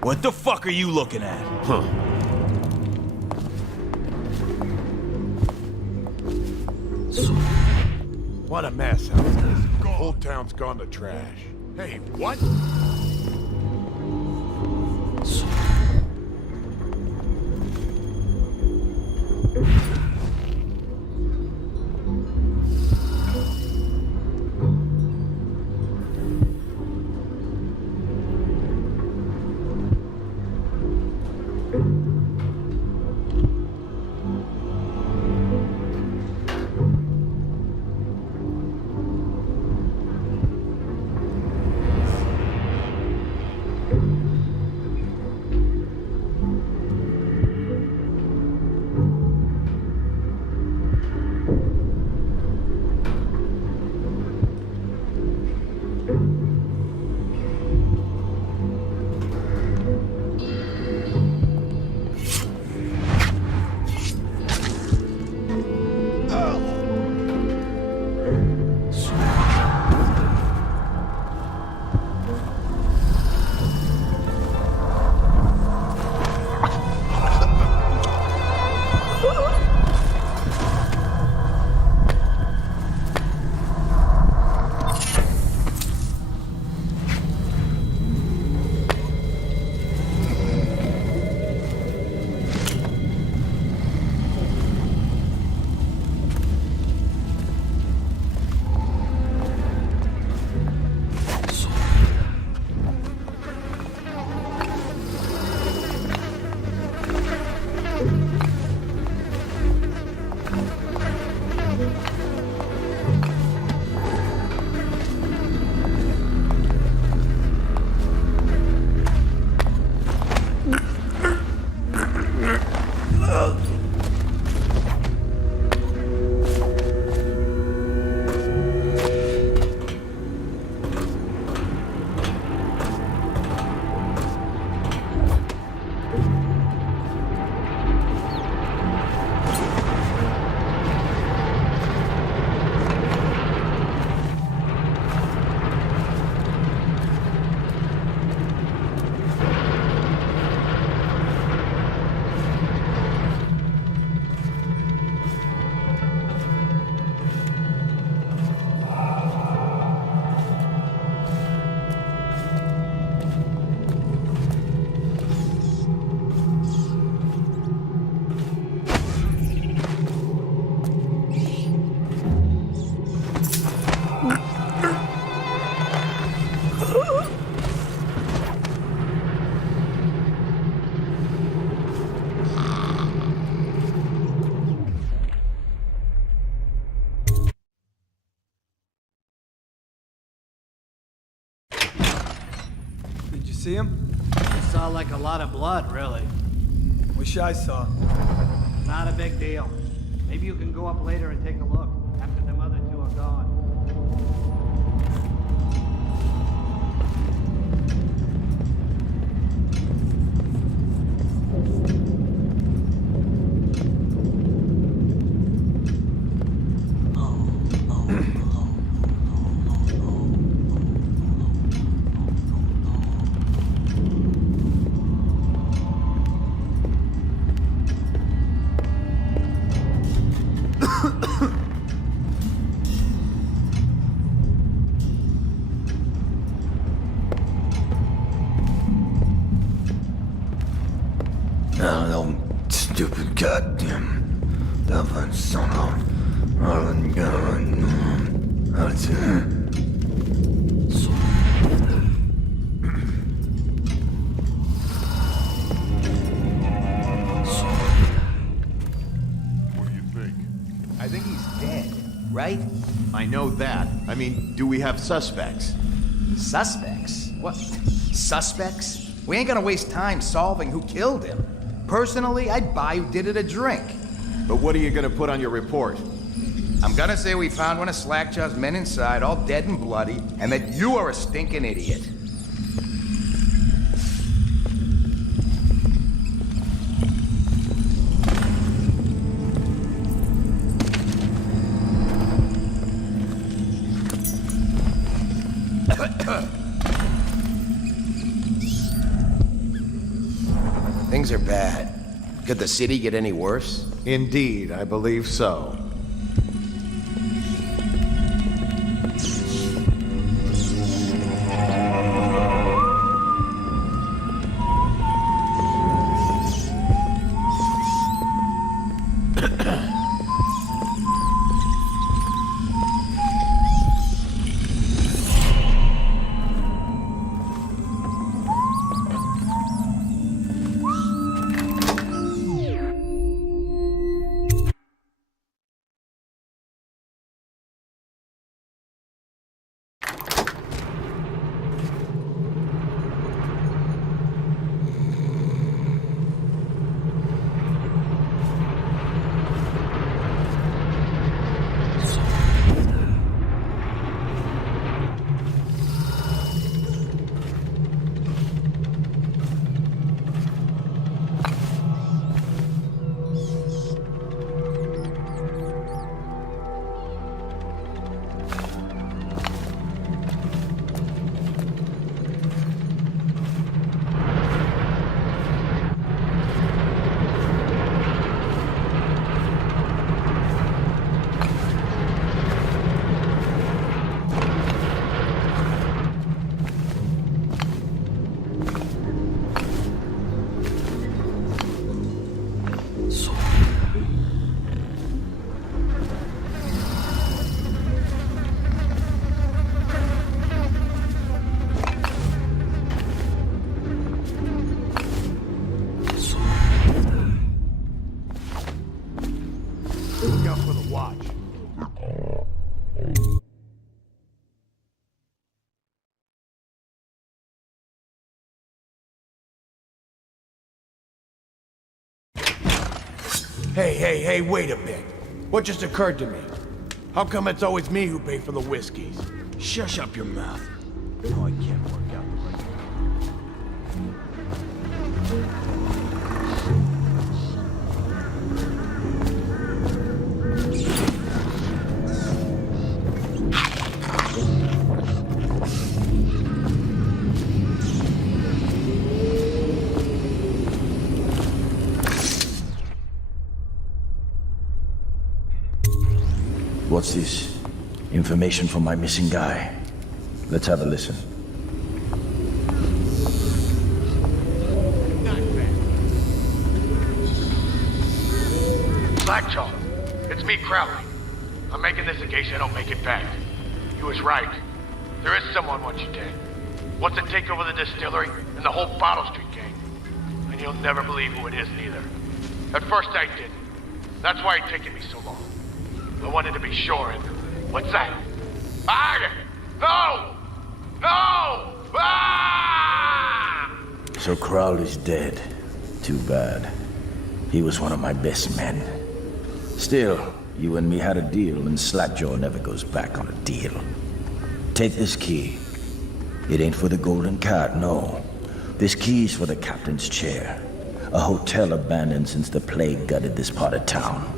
What the fuck are you looking at? Huh. What a mess out there. The whole town's gone to trash. Hey, what? see him? It saw like a lot of blood, really. Wish I saw. Not a big deal. Maybe you can go up later and take a look, after them other two are gone. Stupid goddamn dumb son of What do you think? I think he's dead, right? I know that. I mean, do we have suspects? Suspects? What? Suspects? We ain't gonna waste time solving who killed him. Personally, I'd buy who did it a drink. But what are you gonna put on your report? I'm gonna say we found one of Slackjaw's men inside, all dead and bloody, and that you are a stinking idiot. Things are bad. Could the city get any worse? Indeed, I believe so. Hey, wait a bit. What just occurred to me? How come it's always me who pay for the whiskeys? Shush up your mouth. Oh, I can't work out the right. What's this? Information from my missing guy. Let's have a listen. Slackjaw, it's me, Crowley. I'm making this in case I don't make it back. You was right. There is someone wants you dead. Wants to take over the distillery and the whole Bottle Street gang. And you'll never believe who it is, neither. At first I didn't. That's why it taken me so long. I wanted to be sure, and what's that? Ah! No! No! Ah! So Crowley's dead. Too bad. He was one of my best men. Still, you and me had a deal, and Slackjaw never goes back on a deal. Take this key. It ain't for the Golden Cat, no. This key's for the captain's chair. A hotel abandoned since the plague gutted this part of town.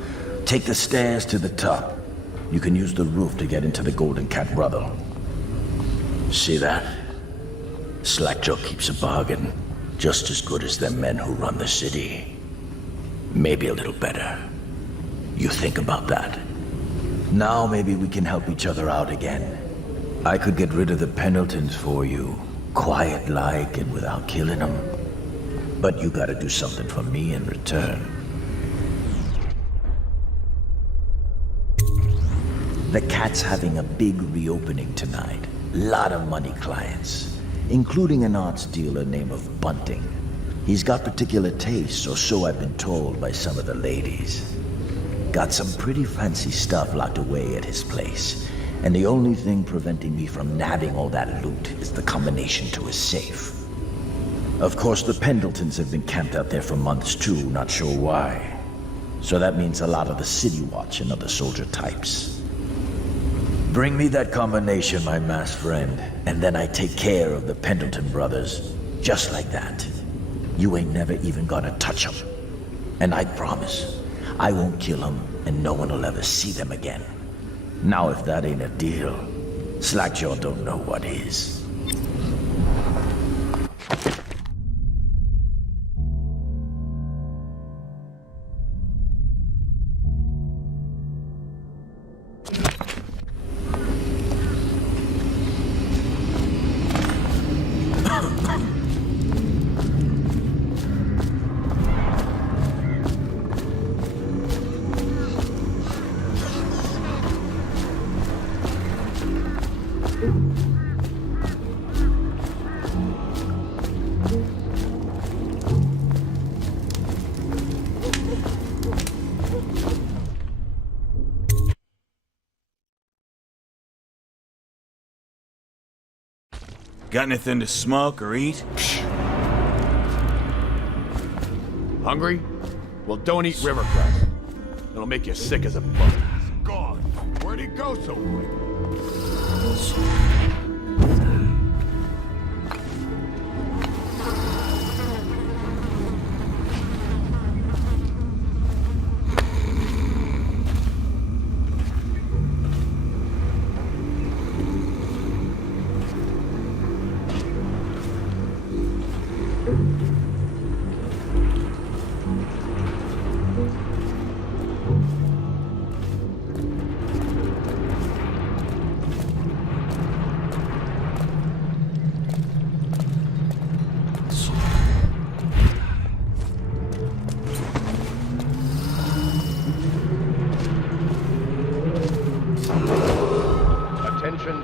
Take the stairs to the top. You can use the roof to get into the Golden Cat brothel. See that? Slackjaw keeps a bargain. Just as good as the men who run the city. Maybe a little better. You think about that. Now maybe we can help each other out again. I could get rid of the Pendletons for you. Quiet-like and without killing them. But you gotta do something for me in return. The Cat's having a big reopening tonight. Lot of money clients. Including an arts dealer named of Bunting. He's got particular tastes, or so I've been told by some of the ladies. Got some pretty fancy stuff locked away at his place, and the only thing preventing me from nabbing all that loot is the combination to his safe. Of course, the Pendletons have been camped out there for months too, not sure why. So that means a lot of the City Watch and other soldier types. Bring me that combination, my masked friend, and then I take care of the Pendleton brothers. Just like that. You ain't never even gonna touch them. And I promise, I won't kill them, and no one will ever see them again. Now if that ain't a deal, Slackjaw don't know what is. Got anything to smoke or eat? Hungry? Well, don't eat river cress. It'll make you sick as a bug. Gone. Where'd he go so quick?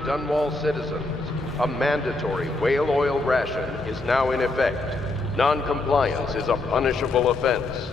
Dunwall citizens, a mandatory whale oil ration is now in effect. Non-compliance is a punishable offense.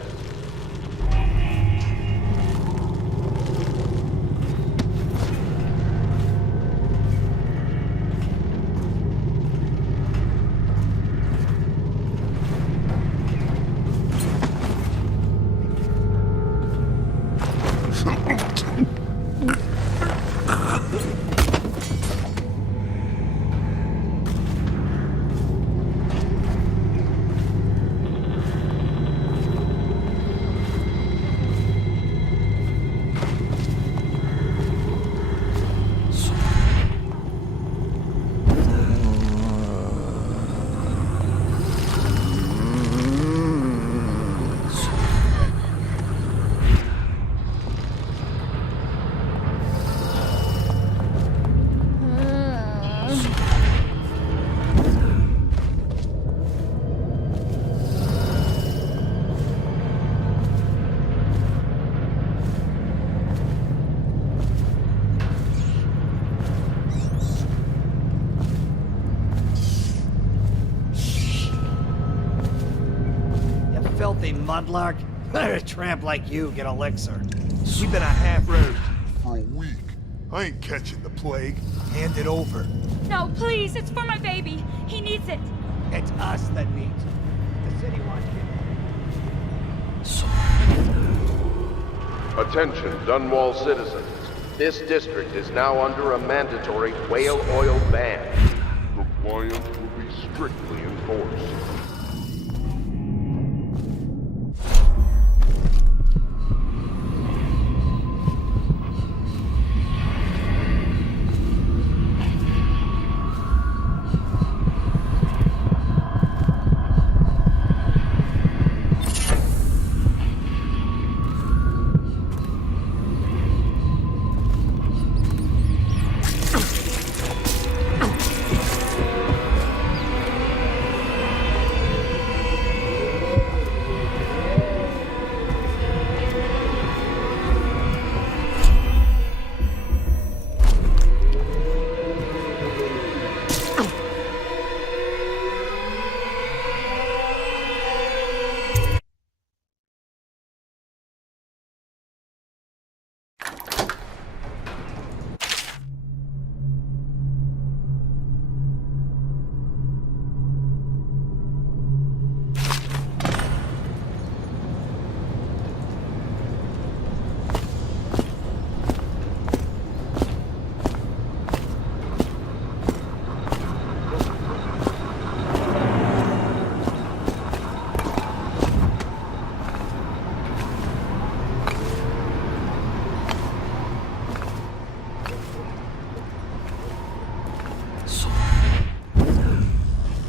Filthy mudlark. Let a tramp like you get elixir. We've been a half road for a week. I ain't catching the plague. Hand it over. No, please, it's for my baby. He needs it. It's us that needs him. The city wants him. Attention, Dunwall citizens. This district is now under a mandatory whale oil ban. Compliance will be strictly enforced.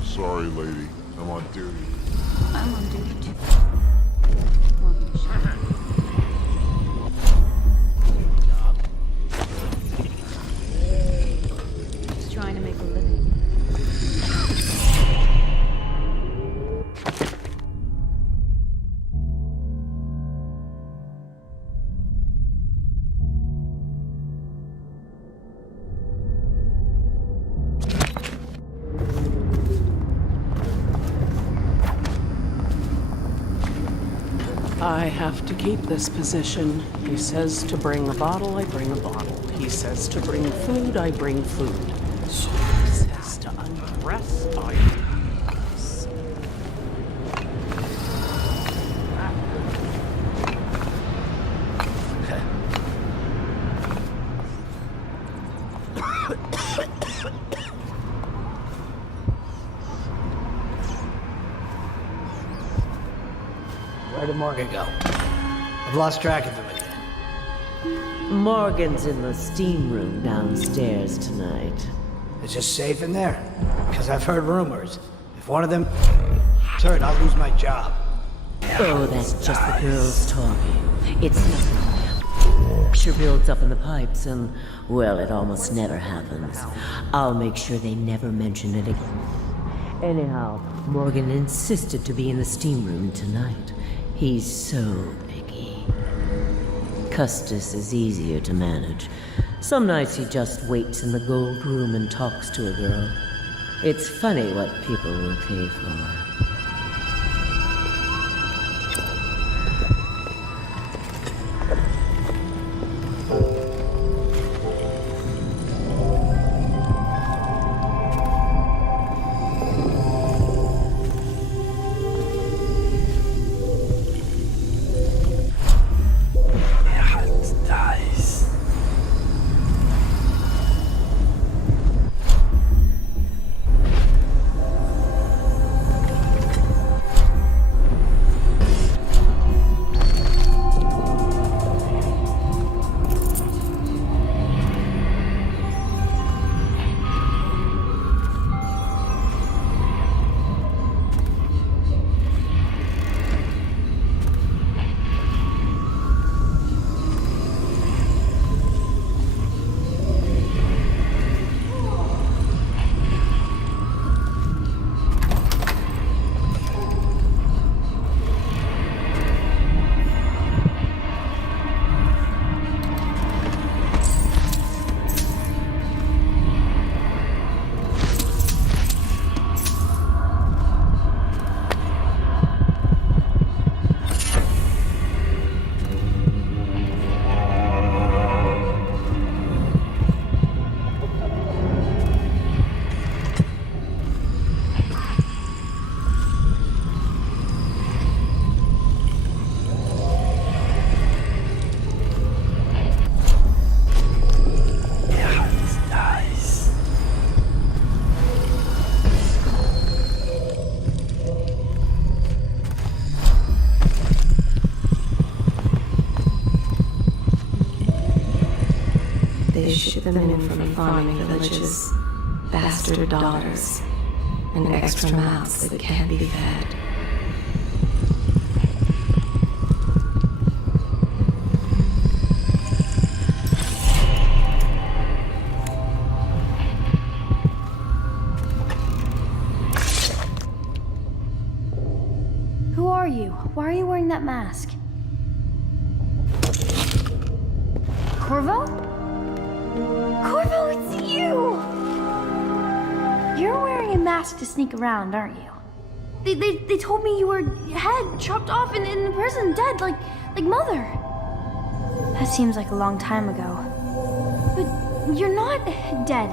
Sorry, lady. I'm on duty. I'm on duty too. Just trying to make a living. I have to keep this position. He says to bring a bottle, I bring a bottle. He says to bring food, I bring food. He says to undress, I undress. Where did Morgan go? I've lost track of him again. Morgan's in the steam room downstairs tonight. Is it safe in there? Because I've heard rumors. If one of them hurt, I'll lose my job. Oh, that's just the girls talking. It's nothing. Pressure builds up in the pipes and, well, it almost never happens. I'll make sure they never mention it again. Anyhow, Morgan insisted to be in the steam room tonight. He's so picky. Custis is easier to manage. Some nights he just waits in the gold room and talks to a girl. It's funny what people will pay for. the men from farming villages, bastard daughters, and extra mouths that can't be fed. Who are you? Why are you wearing that mask? Corvo? Corvo, it's you! You're wearing a mask to sneak around, aren't you? They told me you were head chopped off in the prison, dead, like Mother. That seems like a long time ago. But you're not dead.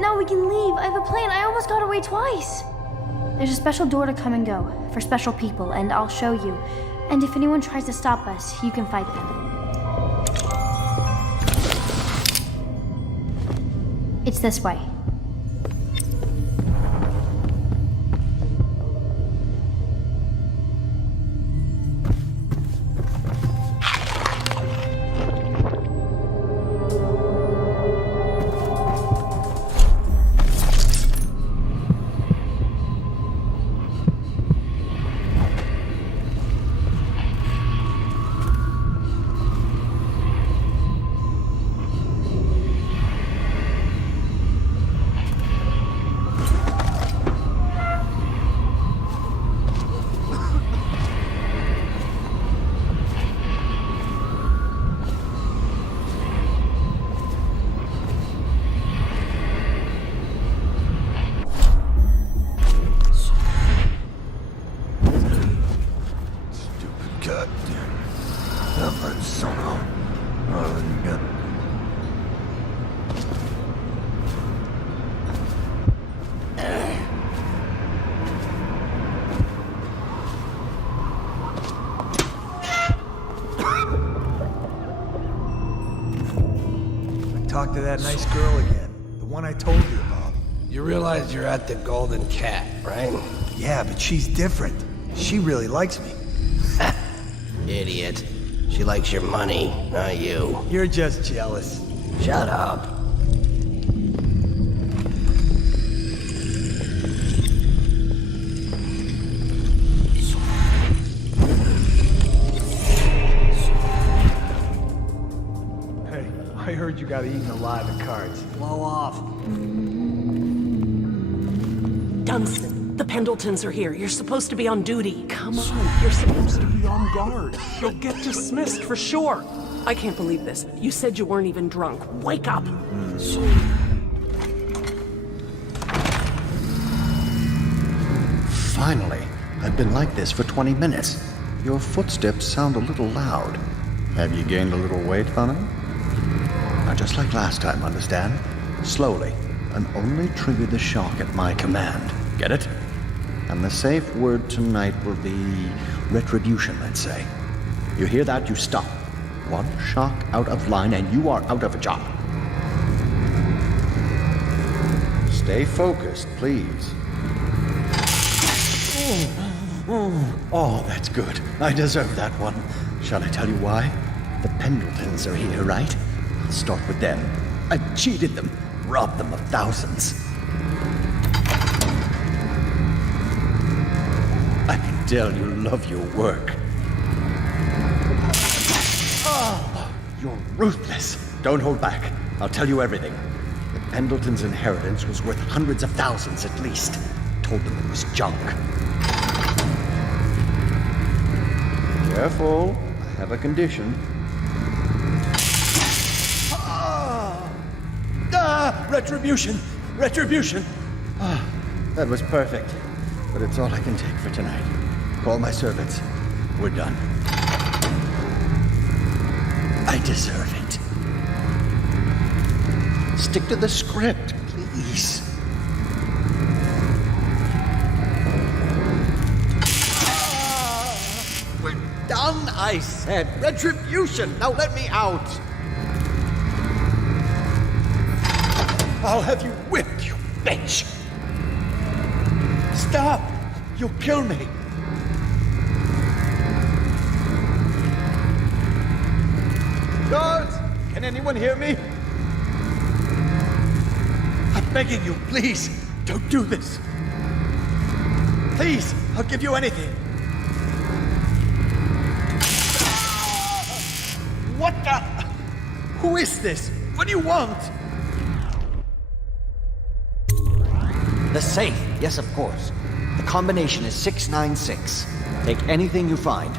Now we can leave. I have a plan. I almost got away twice. There's a special door to come and go for special people, and I'll show you. And if anyone tries to stop us, you can fight them. It's this way. Talk to that nice girl again. The one I told you about. You realize you're at the Golden Cat, right? Yeah, but she's different. She really likes me. Idiot. She likes your money, not you. You're just jealous. Shut up. Hey, I heard you got eaten alive at cards. Blow off. Dunstan, the Pendletons are here. You're supposed to be on duty. Come on, you're supposed to be on guard. You'll get dismissed for sure. I can't believe this. You said you weren't even drunk. Wake up. Finally. I've been like this for 20 minutes. Your footsteps sound a little loud. Have you gained a little weight, Funny? Now, just like last time, understand? Slowly, and only trigger the shock at my command. Get it? And the safe word tonight will be retribution, let's say. You hear that, you stop. One shock out of line and you are out of a job. Stay focused, please. Oh, that's good. I deserve that one. Shall I tell you why? The Pendletons are here, right? I'll start with them. I cheated them, robbed them of thousands. I can tell you love your work. Oh, you're ruthless. Don't hold back. I'll tell you everything. The Pendletons' inheritance was worth hundreds of thousands at least. Told them it was junk. Careful. I have a condition. Retribution! Retribution! That was perfect. But it's all I can take for tonight. Call my servants. We're done. I deserve it. Stick to the script, please. We're done, I said. Retribution! Now let me out! I'll have you whipped, you bitch! Stop! You'll kill me! Guards! Can anyone hear me? begging you, please, don't do this. Please, I'll give you anything. What the? Who is this? What do you want? The safe. Yes, of course. The combination is 696. Take anything you find.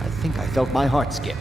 I think I felt my heart skip.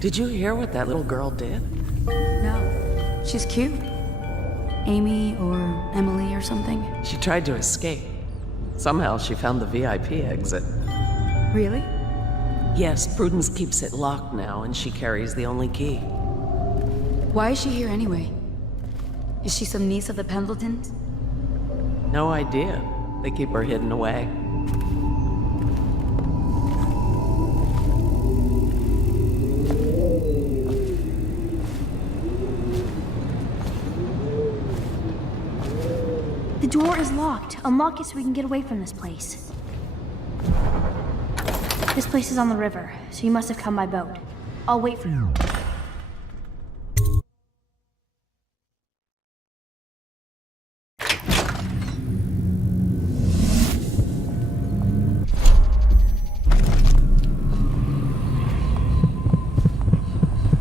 Did you hear what that little girl did? No. She's cute. Amy or Emily or something. She tried to escape. Somehow she found the VIP exit. Really? Yes, Prudence keeps it locked now, and she carries the only key. Why is she here anyway? Is she some niece of the Pendletons? No idea. They keep her hidden away. The door is locked. Unlock it so we can get away from this place. This place is on the river, so you must have come by boat. I'll wait for you.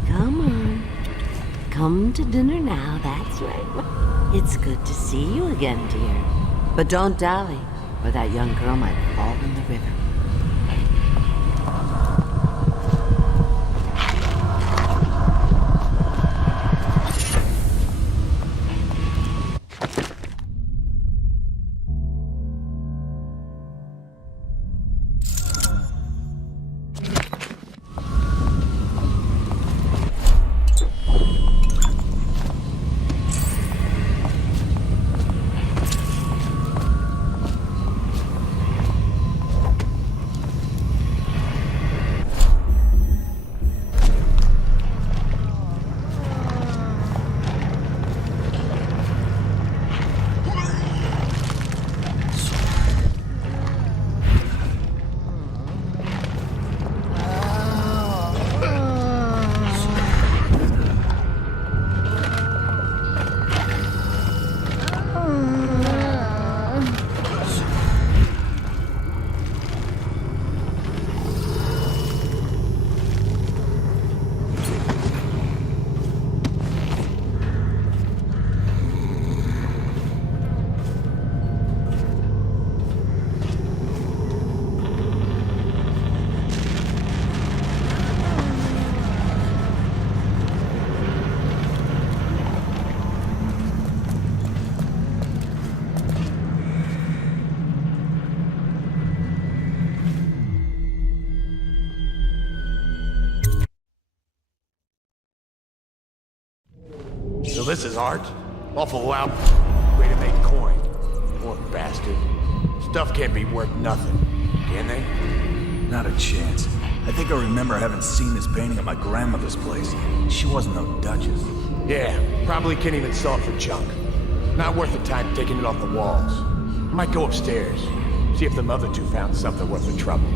Come on. Come to dinner now, that's right. It's good to see you again, dear. But don't dally, or that young girl might fall in the river. So this is art? Awful loud way to make coin. Poor bastard. Stuff can't be worth nothing, can they? Not a chance. I think I remember having seen this painting at my grandmother's place. She wasn't no duchess. Yeah, probably can't even sell it for junk. Not worth the time taking it off the walls. Might go upstairs. See if the other two found something worth the trouble.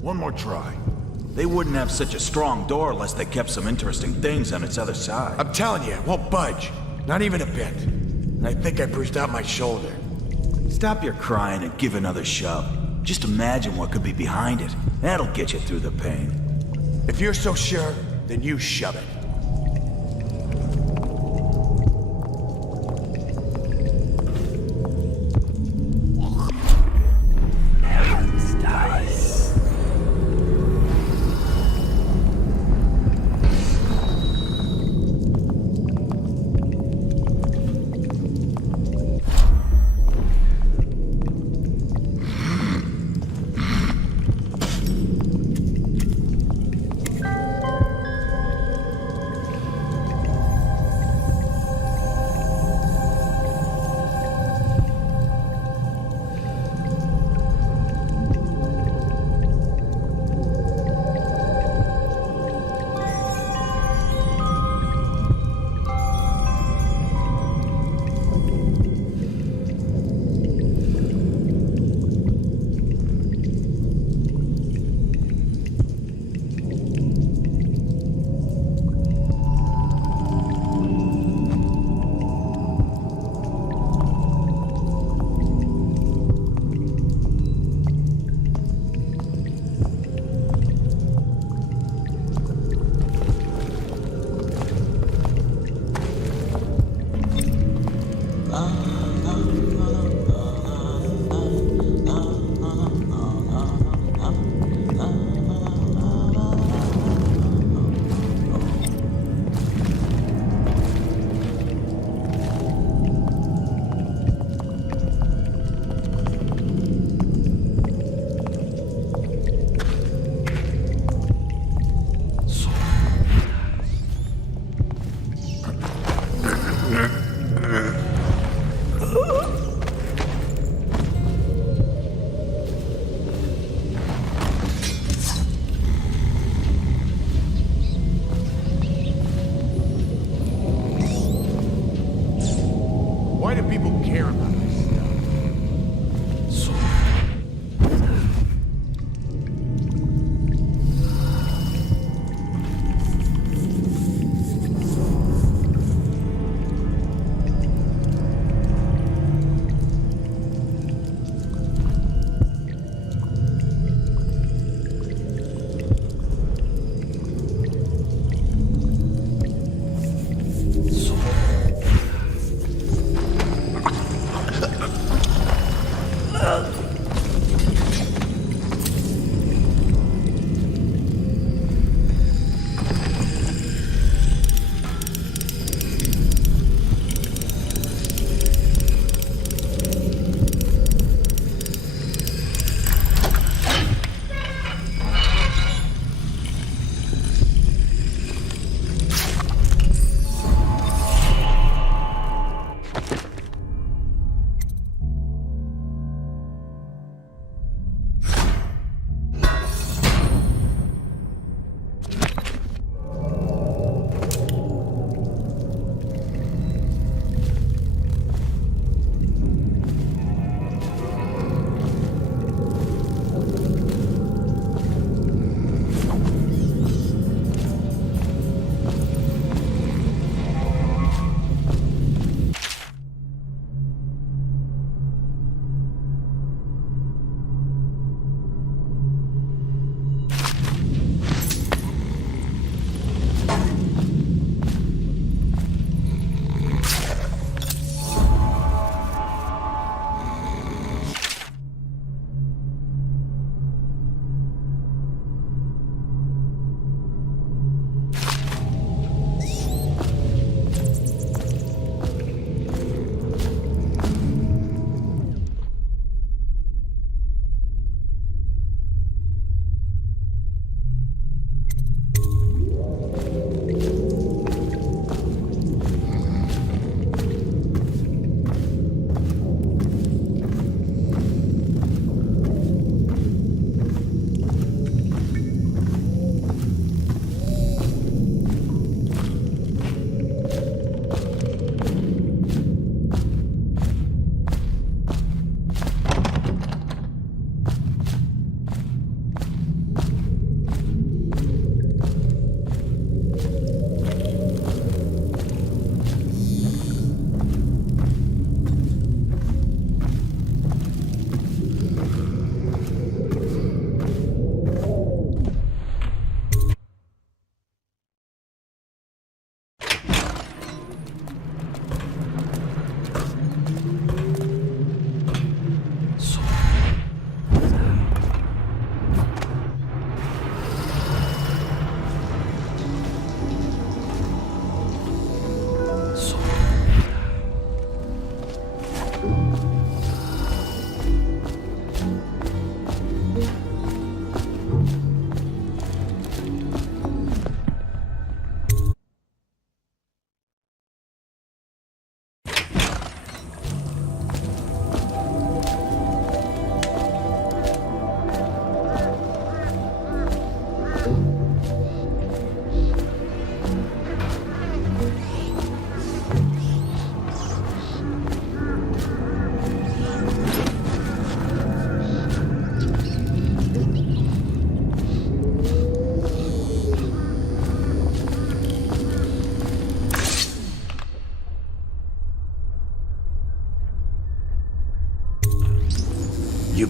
One more try. They wouldn't have such a strong door unless they kept some interesting things on its other side. I'm telling you, it won't budge. Not even a bit. And I think I bruised out my shoulder. Stop your crying and give another shove. Just imagine what could be behind it. That'll get you through the pain. If you're so sure, then you shove it.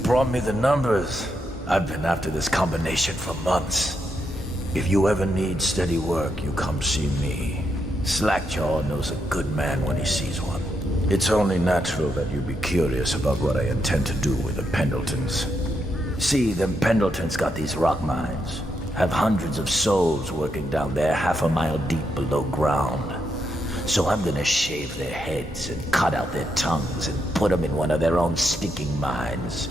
brought me the numbers. I've been after this combination for months. If you ever need steady work, you come see me. Slackjaw knows a good man when he sees one. It's only natural that you be curious about what I intend to do with the Pendletons. See, the Pendletons got these rock mines. Have hundreds of souls working down there 1/2 mile deep below ground. So I'm gonna shave their heads and cut out their tongues and put them in one of their own stinking mines.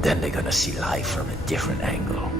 Then they're gonna see life from a different angle.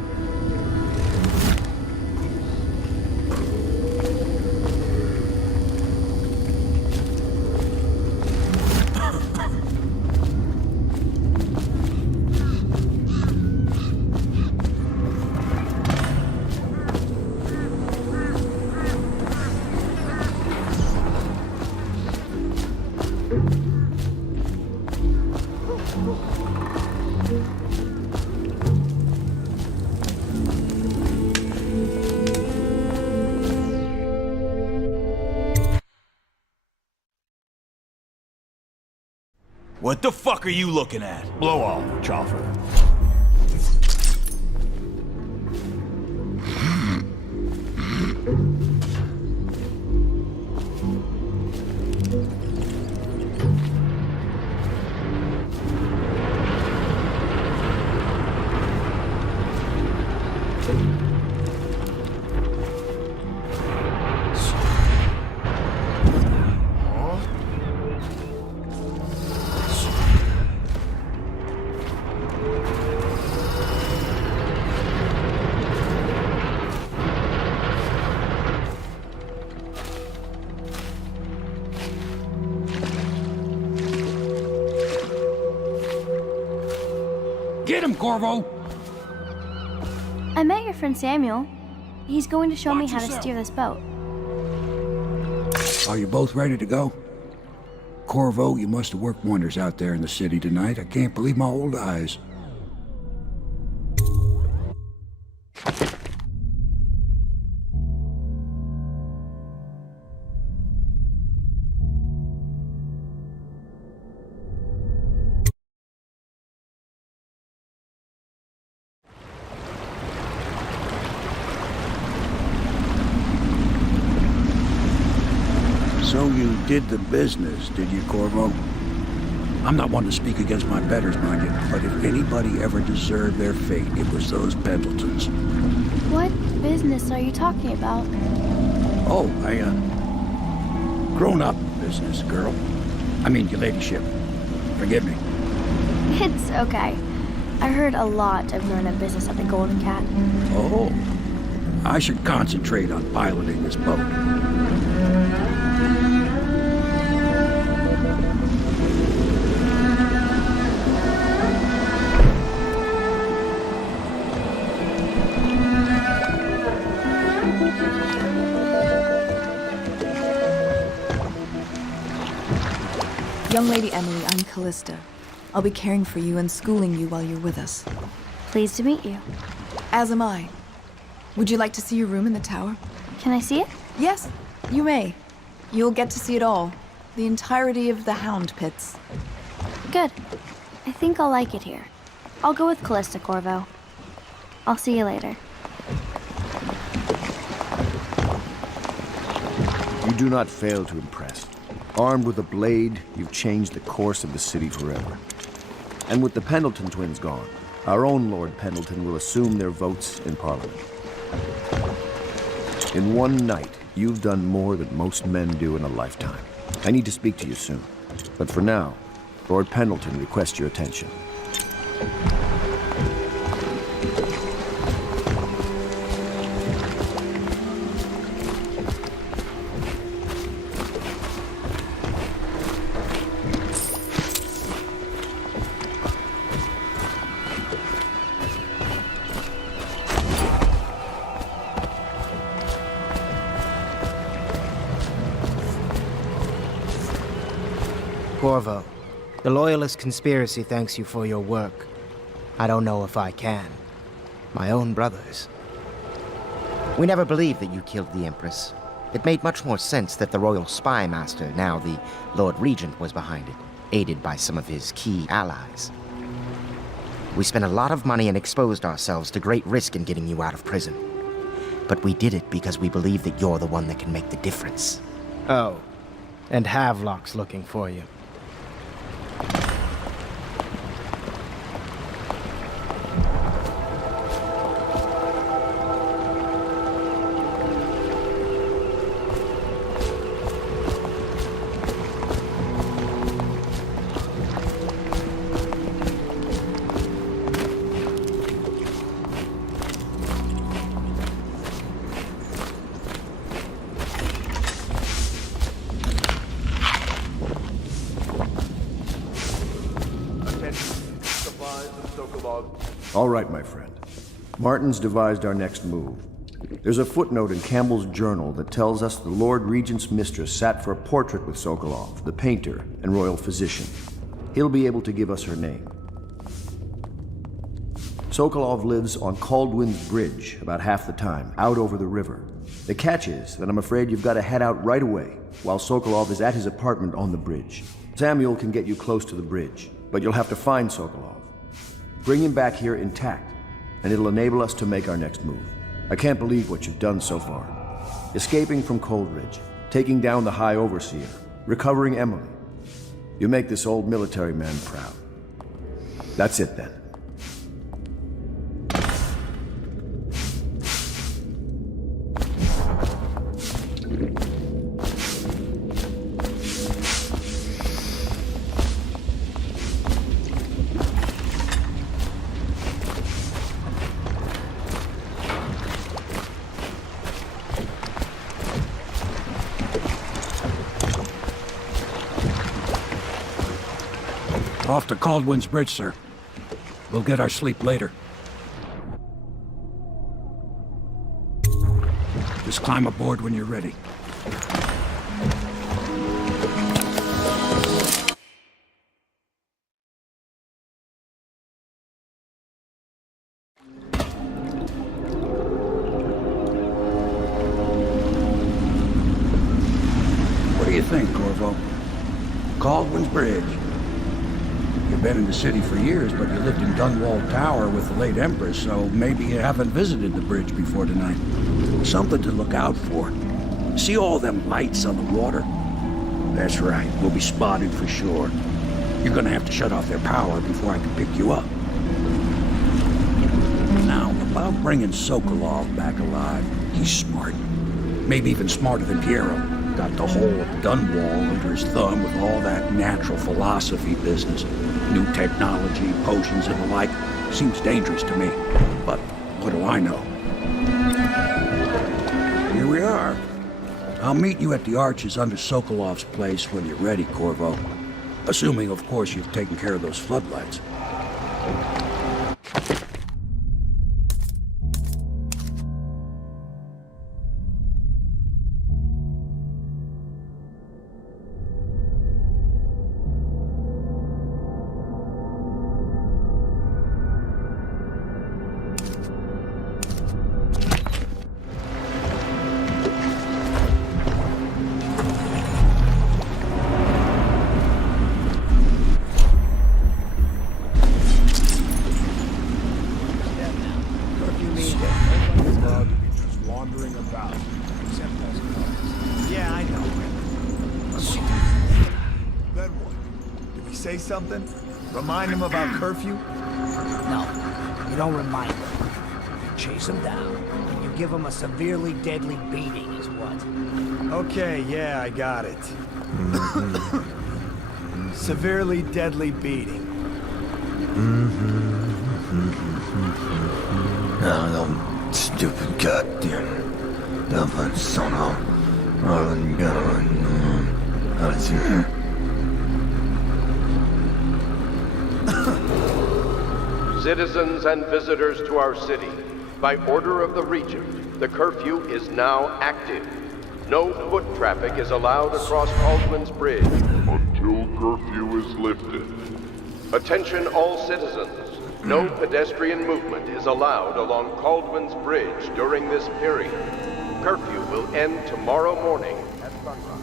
What the fuck are you looking at? Blow off, Chopper. Get him, Corvo! I met your friend Samuel. He's going to show me how to yourself. steer this boat. Are you both ready to go? Corvo, you must have worked wonders out there in the city tonight. I can't believe my old eyes. So you did the business, did you, Corvo? I'm not one to speak against my betters, mind you, but if anybody ever deserved their fate, it was those Pendletons. What business are you talking about? Oh, grown-up business, girl. I mean, your ladyship. Forgive me. It's okay. I heard a lot of grown-up business at the Golden Cat. Oh, I should concentrate on piloting this boat. Young Lady Emily, I'm Callista. I'll be caring for you and schooling you while you're with us. Pleased to meet you. As am I. Would you like to see your room in the tower? Can I see it? Yes, you may. You'll get to see it all. The entirety of the Hound Pits. Good. I think I'll like it here. I'll go with Callista, Corvo. I'll see you later. You do not fail to impress. Armed with a blade, you've changed the course of the city forever. And with the Pendleton twins gone, our own Lord Pendleton will assume their votes in Parliament. In one night, you've done more than most men do in a lifetime. I need to speak to you soon. But for now, Lord Pendleton requests your attention. Corvo, the Loyalist conspiracy thanks you for your work. I don't know if I can. My own brothers. We never believed that you killed the Empress. It made much more sense that the royal spy master, now the Lord Regent, was behind it, aided by some of his key allies. We spent a lot of money and exposed ourselves to great risk in getting you out of prison. But we did it because we believe that you're the one that can make the difference. Oh, and Havelock's looking for you. All right, my friend. Martin's devised our next move. There's a footnote in Campbell's journal that tells us the Lord Regent's mistress sat for a portrait with Sokolov, the painter and royal physician. He'll be able to give us her name. Sokolov lives on Caldwin's Bridge about half the time, out over the river. The catch is that I'm afraid you've got to head out right away, while Sokolov is at his apartment on the bridge. Samuel can get you close to the bridge, but you'll have to find Sokolov. Bring him back here intact, and it'll enable us to make our next move. I can't believe what you've done so far. Escaping from Coldridge, taking down the High Overseer, recovering Emily. You make this old military man proud. That's it then. Off to Caldwin's Bridge, sir. We'll get our sleep later. Just climb aboard when you're ready. What do you think, Corvo? Caldwin's Bridge. You've been in the city for years, but you lived in Dunwall Tower with the late Empress, so maybe you haven't visited the bridge before tonight. Something to look out for. See all them lights on the water? That's right, we'll be spotted for sure. You're gonna have to shut off their power before I can pick you up. Now, about bringing Sokolov back alive, he's smart. Maybe even smarter than Piero. Got the whole of Dunwall under his thumb with all that natural philosophy business. New technology, potions and the like. Seems dangerous to me. But what do I know? Here we are. I'll meet you at the arches under Sokolov's place when you're ready, Corvo. Assuming, of course, you've taken care of those floodlights. Say something? Remind him about curfew? No, you don't remind him. You chase him down, and you give him a severely deadly beating is what? Okay, yeah, I got it. Severely deadly beating. Oh, stupid goddamn. Dumb son of. Citizens and visitors to our city, by order of the Regent, the curfew is now active. No foot traffic is allowed across Caldwin's Bridge until curfew is lifted. Attention all citizens. No pedestrian movement is allowed along Caldwin's Bridge during this period. Curfew will end tomorrow morning at sunrise.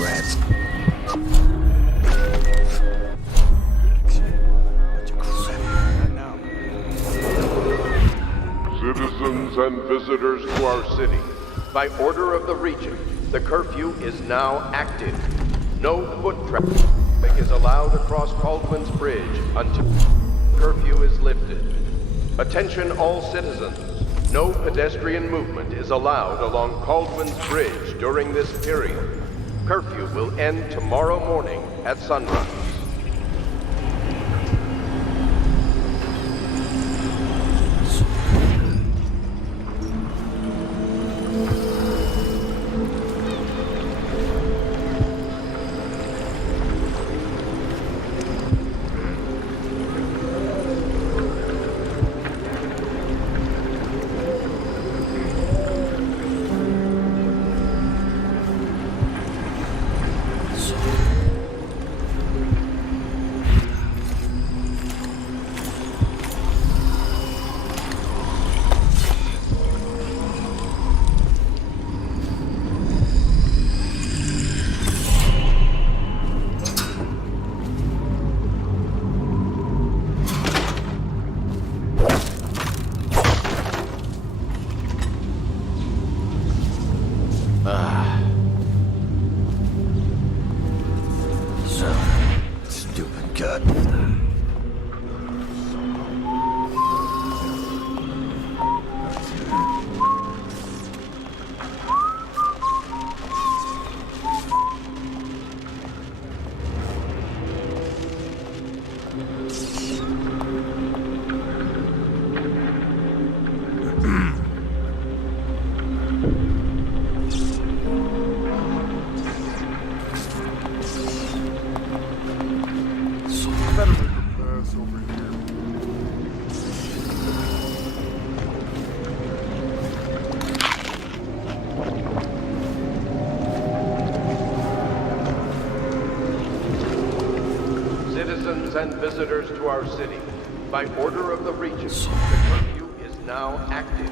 rats. Citizens and visitors to our city, by order of the Regent, the curfew is now active. No foot traffic is allowed across Caldwell's Bridge until curfew is lifted. Attention all citizens. No pedestrian movement is allowed along Caldwell's Bridge during this period. Curfew will end tomorrow morning at sunrise. Stupid gut. And visitors to our city, by order of the Regent, the curfew is now active.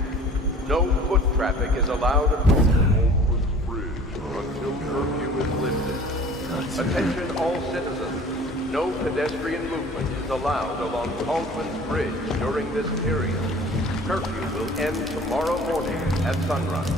No foot traffic is allowed across Caldwell's Bridge until curfew is lifted. Attention all citizens. No pedestrian movement is allowed along Caldwell's Bridge during this period. Curfew will end tomorrow morning at sunrise.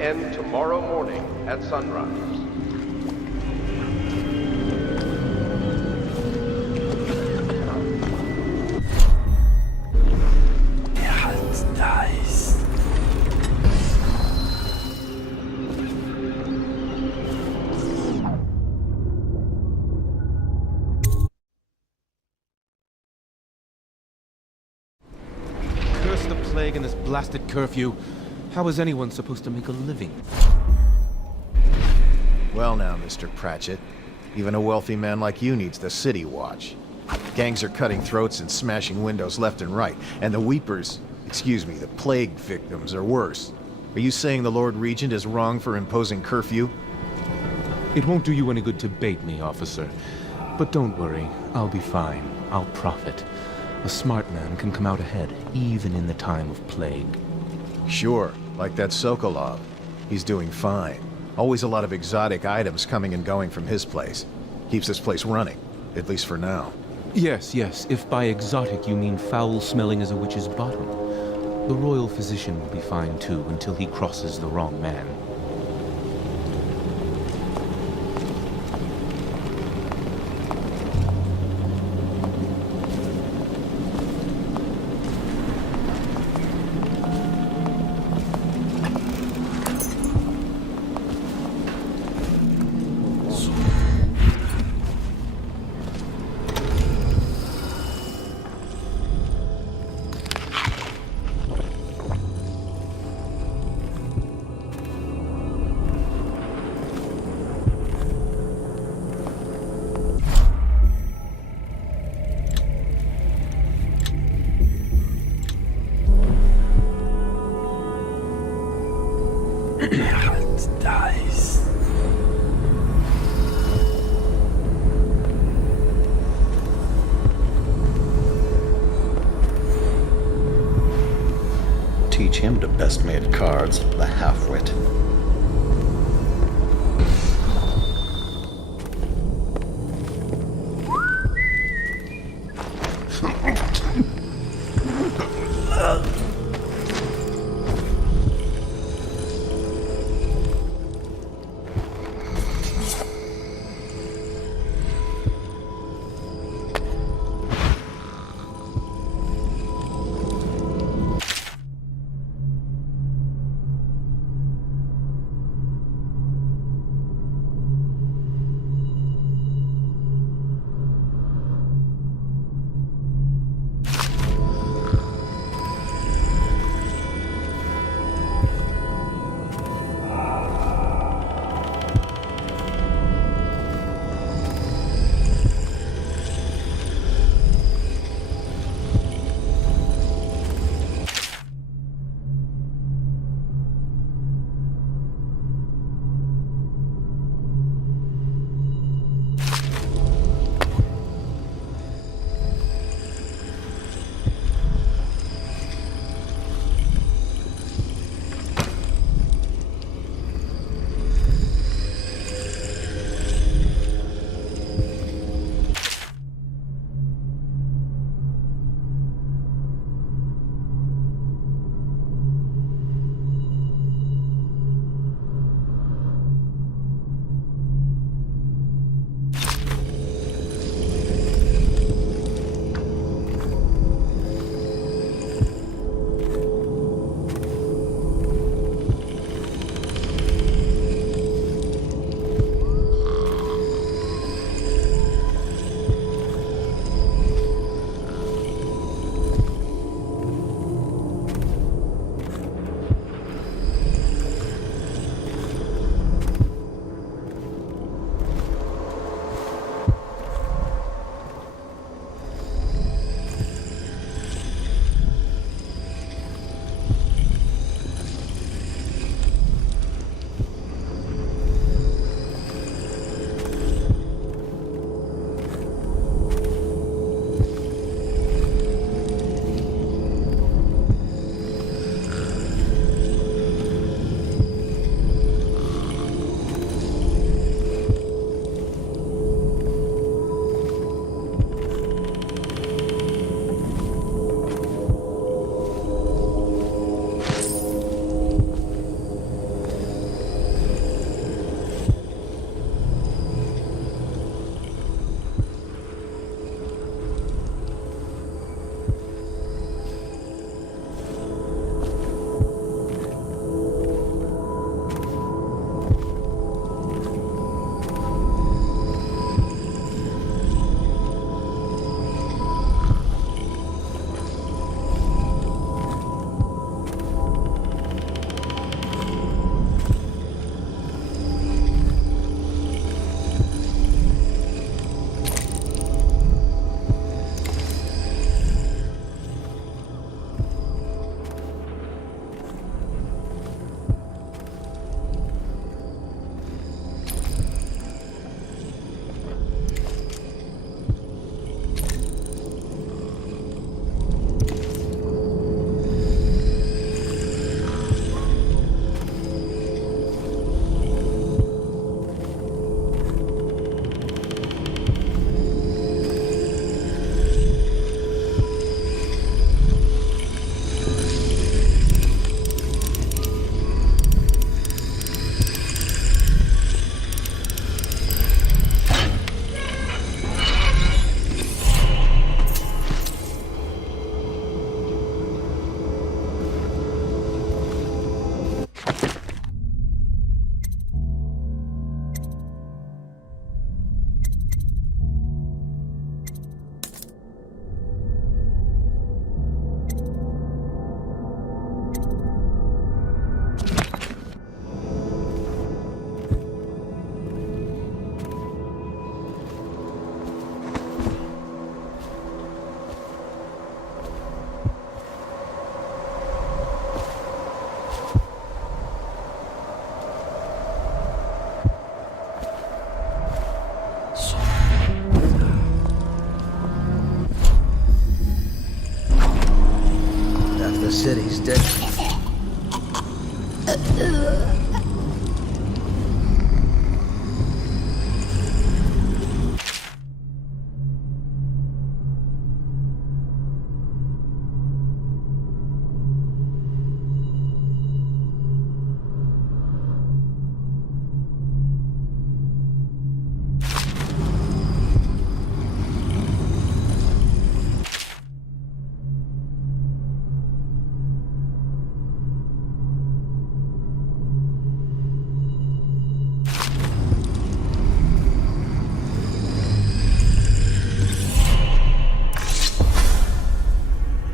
End tomorrow morning at sunrise. plague and this blasted curfew, how is anyone supposed to make a living? Well now, Mr. Pratchett, even a wealthy man like you needs the city watch. Gangs are cutting throats and smashing windows left and right, and the weepers, excuse me, the plague victims are worse. Are you saying the Lord Regent is wrong for imposing curfew? It won't do you any good to bait me, officer. But don't worry, I'll be fine. I'll profit. A smart man can come out ahead, even in the time of plague. Sure, like that Sokolov. He's doing fine. Always a lot of exotic items coming and going from his place. Keeps this place running, at least for now. Yes, if by exotic you mean foul-smelling as a witch's bottom. The royal physician will be fine too, until he crosses the wrong man. Dice. Teach him to best-made cards, the half-wit.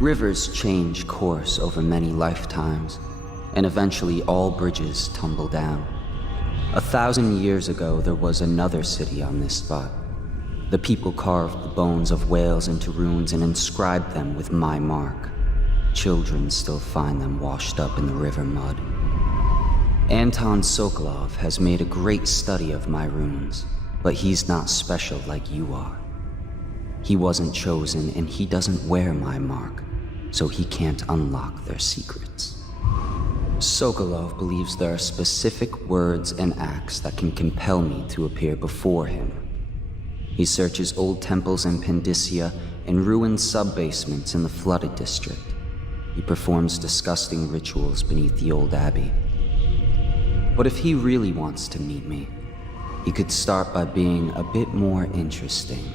Rivers change course over many lifetimes, and eventually all bridges tumble down. 1,000 years ago, there was another city on this spot. The people carved the bones of whales into runes and inscribed them with my mark. Children still find them washed up in the river mud. Anton Sokolov has made a great study of my runes, but he's not special like you are. He wasn't chosen, and he doesn't wear my mark, so he can't unlock their secrets. Sokolov believes there are specific words and acts that can compel me to appear before him. He searches old temples in Pendicia and ruined sub-basements in the flooded district. He performs disgusting rituals beneath the old abbey. But if he really wants to meet me, he could start by being a bit more interesting.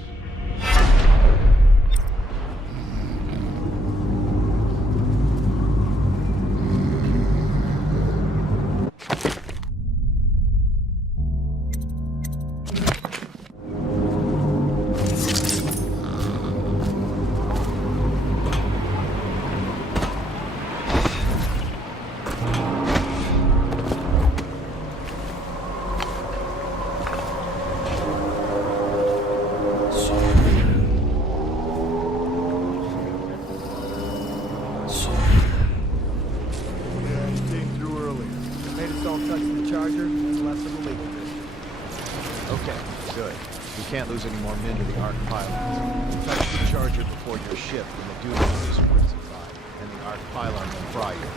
Lose any more men to the Ark pylons. Touch the charger before your ship when the duty is arrive, and the Ark pylon will fry you.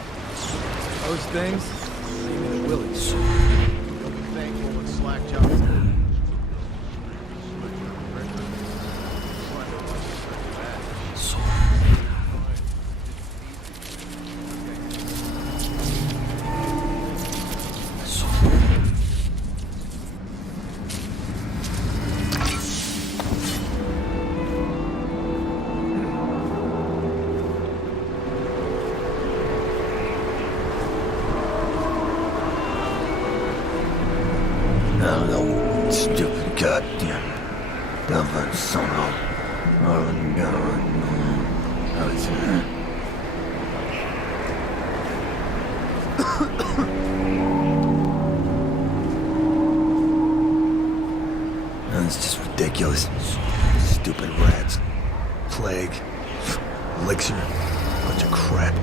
Those things? See me the willies. You'll be thankful when Slack jumps in. That's just ridiculous. Stupid rats. Plague. Elixir. Bunch of crap.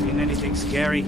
Seen anything scary?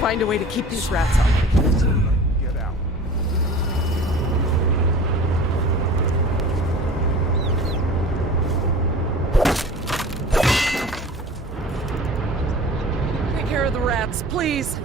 find a way to keep these rats off. Get out. Take care of the rats, please.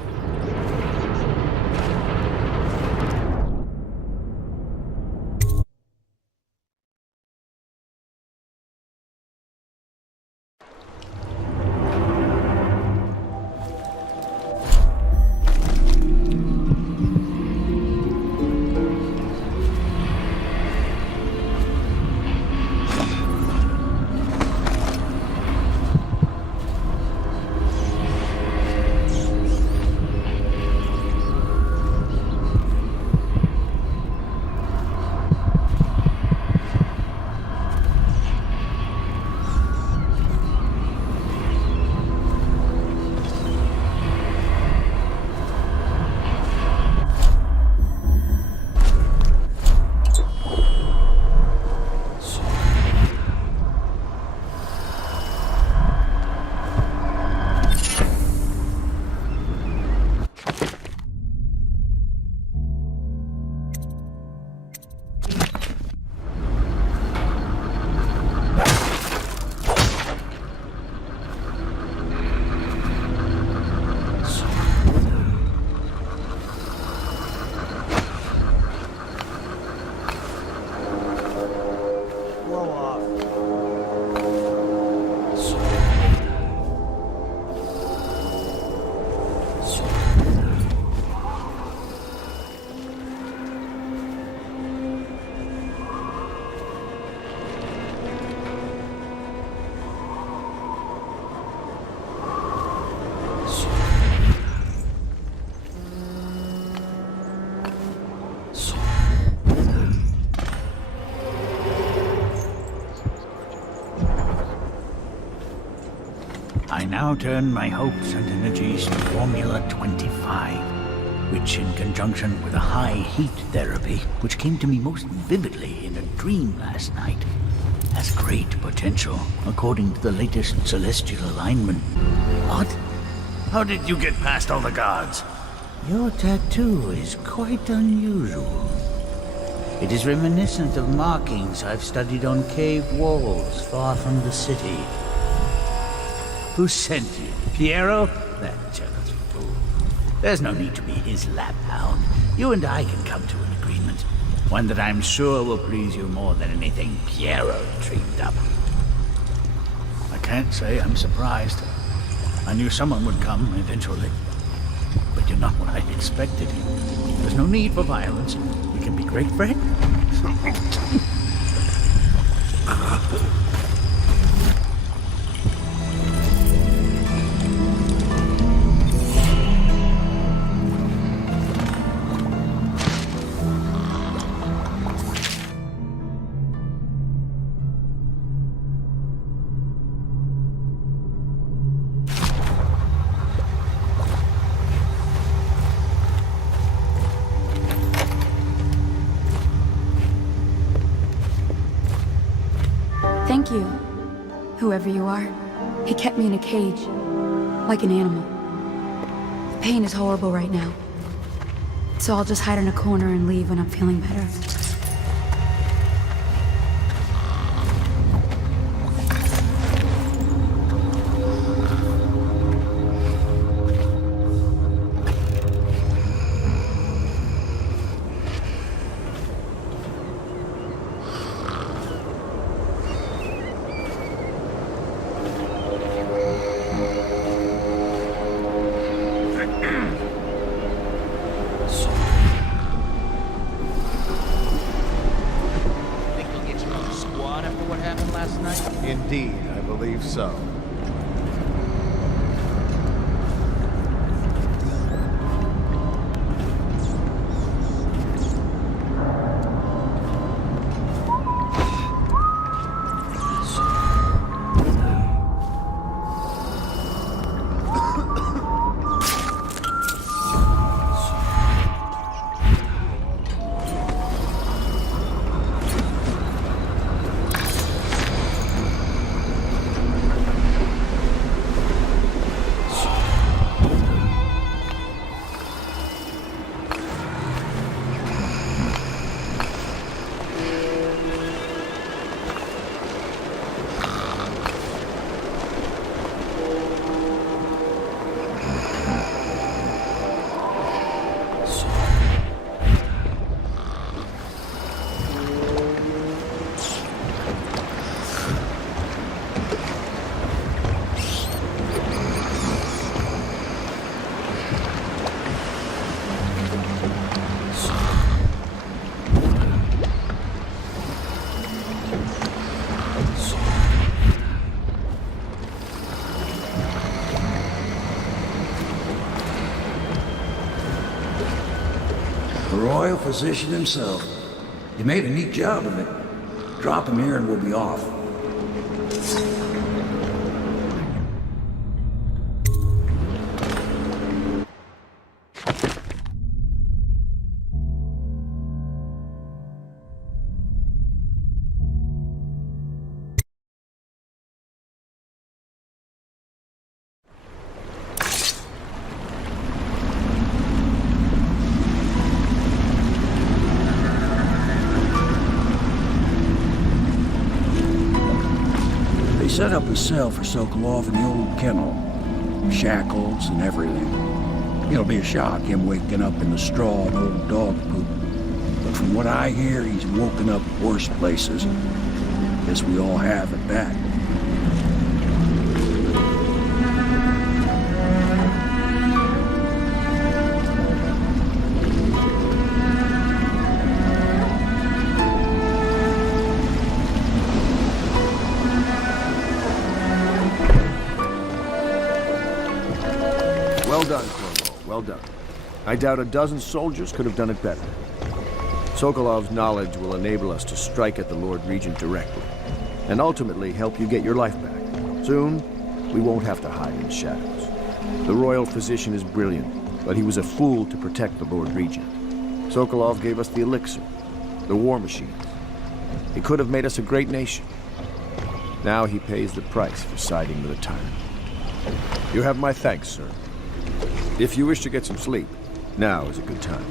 I now turn my hopes and energies to Formula 25, which in conjunction with a high heat therapy, which came to me most vividly in a dream last night, has great potential, according to the latest celestial alignment. What? How did you get past all the guards? Your tattoo is quite unusual. It is reminiscent of markings I've studied on cave walls far from the city. Who sent you? Piero? That jealous fool. There's no need to be his laphound. You and I can come to an agreement. One that I'm sure will please you more than anything Piero dreamed up. I can't say I'm surprised. I knew someone would come eventually. But you're not what I expected. There's no need for violence. We can be great friends. Thank you, whoever you are. He kept me in a cage, like an animal. The pain is horrible right now, so I'll just hide in a corner and leave when I'm feeling better. Indeed, I believe so. royal physician himself. You made a neat job of it. Drop him here and we'll be off. Set up a cell for Sokolov in the old kennel. Shackles and everything. It'll be a shock, him waking up in the straw and old dog poop. But from what I hear, he's woken up worse places. Guess we all have at that. Well done, Cornwall. Well done. I doubt a dozen soldiers could have done it better. Sokolov's knowledge will enable us to strike at the Lord Regent directly, and ultimately help you get your life back. Soon, we won't have to hide in the shadows. The royal physician is brilliant, but he was a fool to protect the Lord Regent. Sokolov gave us the elixir, the war machines. He could have made us a great nation. Now he pays the price for siding with a tyrant. You have my thanks, sir. If you wish to get some sleep, now is a good time.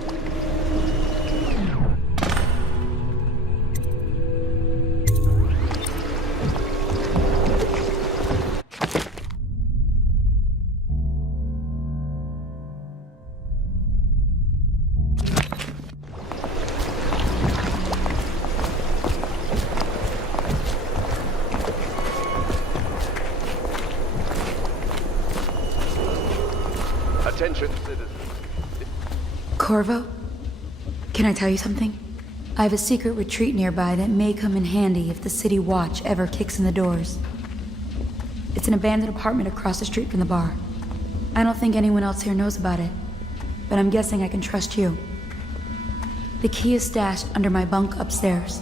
Attention, citizens. Corvo? Can I tell you something? I have a secret retreat nearby that may come in handy if the city watch ever kicks in the doors. It's an abandoned apartment across the street from the bar. I don't think anyone else here knows about it, but I'm guessing I can trust you. The key is stashed under my bunk upstairs.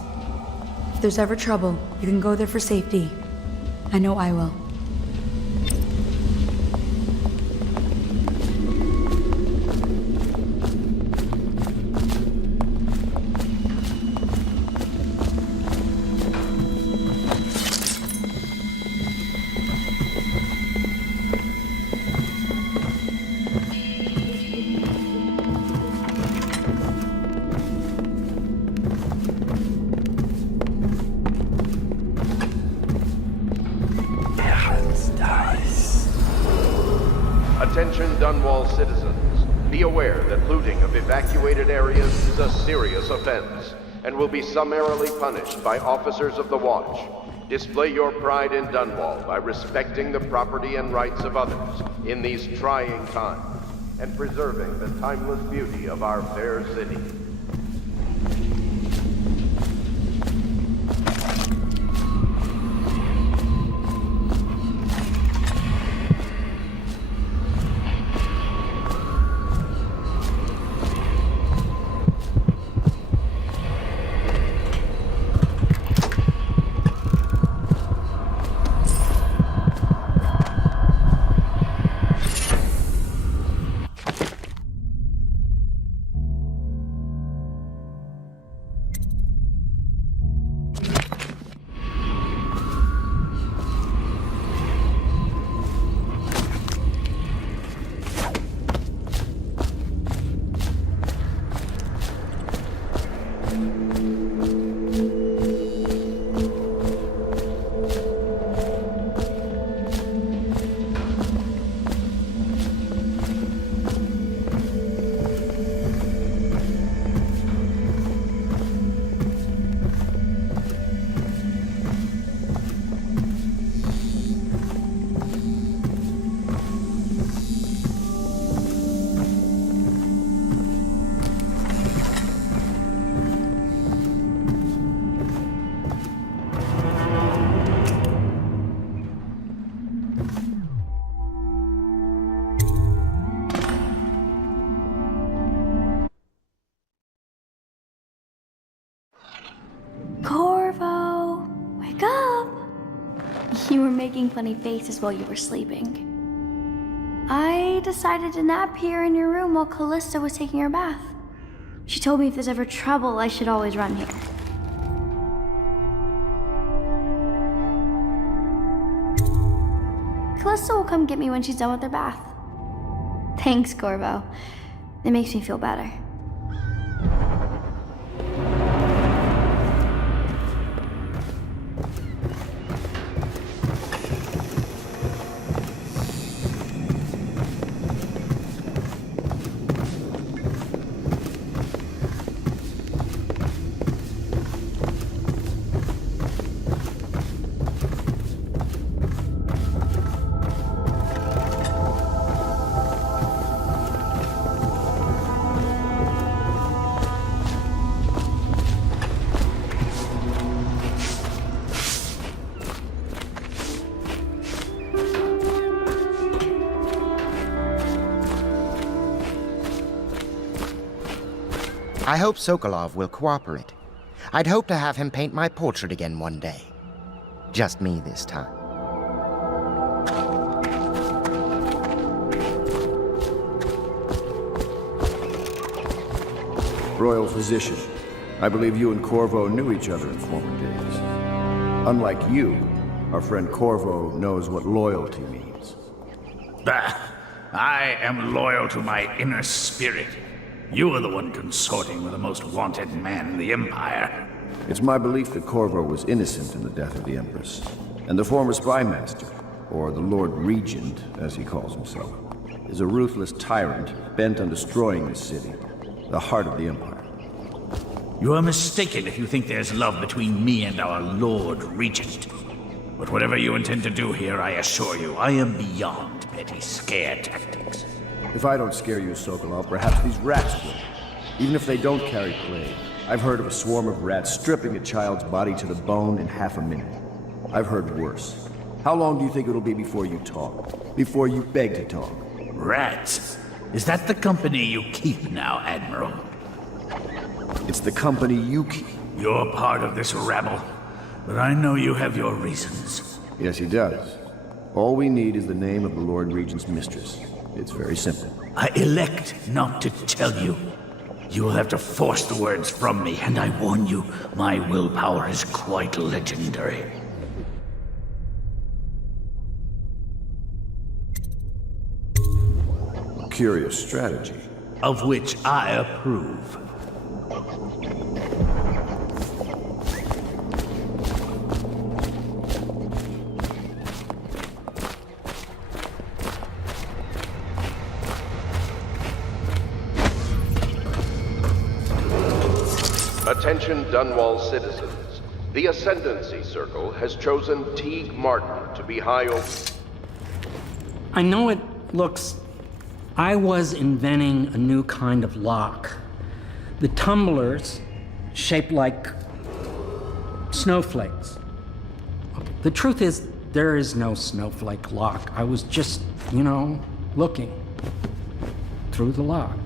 If there's ever trouble, you can go there for safety. I know I will. Attention Dunwall citizens. Be aware that looting of evacuated areas is a serious offense and will be summarily punished by officers of the watch. Display your pride in Dunwall by respecting the property and rights of others in these trying times and preserving the timeless beauty of our fair city. making funny faces while you were sleeping. I decided to nap here in your room while Callista was taking her bath. She told me if there's ever trouble, I should always run here. Callista will come get me when she's done with her bath. Thanks, Corvo. It makes me feel better. I hope Sokolov will cooperate. I'd hope to have him paint my portrait again one day. Just me this time. Royal physician, I believe you and Corvo knew each other in former days. Unlike you, our friend Corvo knows what loyalty means. Bah! I am loyal to my inner spirit. You are the one consorting with the most wanted man in the Empire. It's my belief that Corvo was innocent in the death of the Empress, and the former spy master, or the Lord Regent, as he calls himself, is a ruthless tyrant bent on destroying this city, the heart of the Empire. You are mistaken if you think there's love between me and our Lord Regent. But whatever you intend to do here, I assure you, I am beyond petty scare tactics. If I don't scare you, Sokolov, perhaps these rats will. Even if they don't carry plague. I've heard of a swarm of rats stripping a child's body to the bone in half a minute. I've heard worse. How long do you think it'll be before you talk? Before you beg to talk? Rats? Is that the company you keep now, Admiral? It's the company you keep. You're part of this rabble, but I know you have your reasons. Yes, he does. All we need is the name of the Lord Regent's mistress. It's very simple. I elect not to tell you. You will have to force the words from me, and I warn you, my willpower is quite legendary. Curious strategy. Of which I approve. Attention Dunwall citizens. The Ascendancy Circle has chosen Teague Martin to be High Oak. I know it looks... I was inventing a new kind of lock. The tumblers, shaped like snowflakes. The truth is, there is no snowflake lock. I was just, looking through the lock.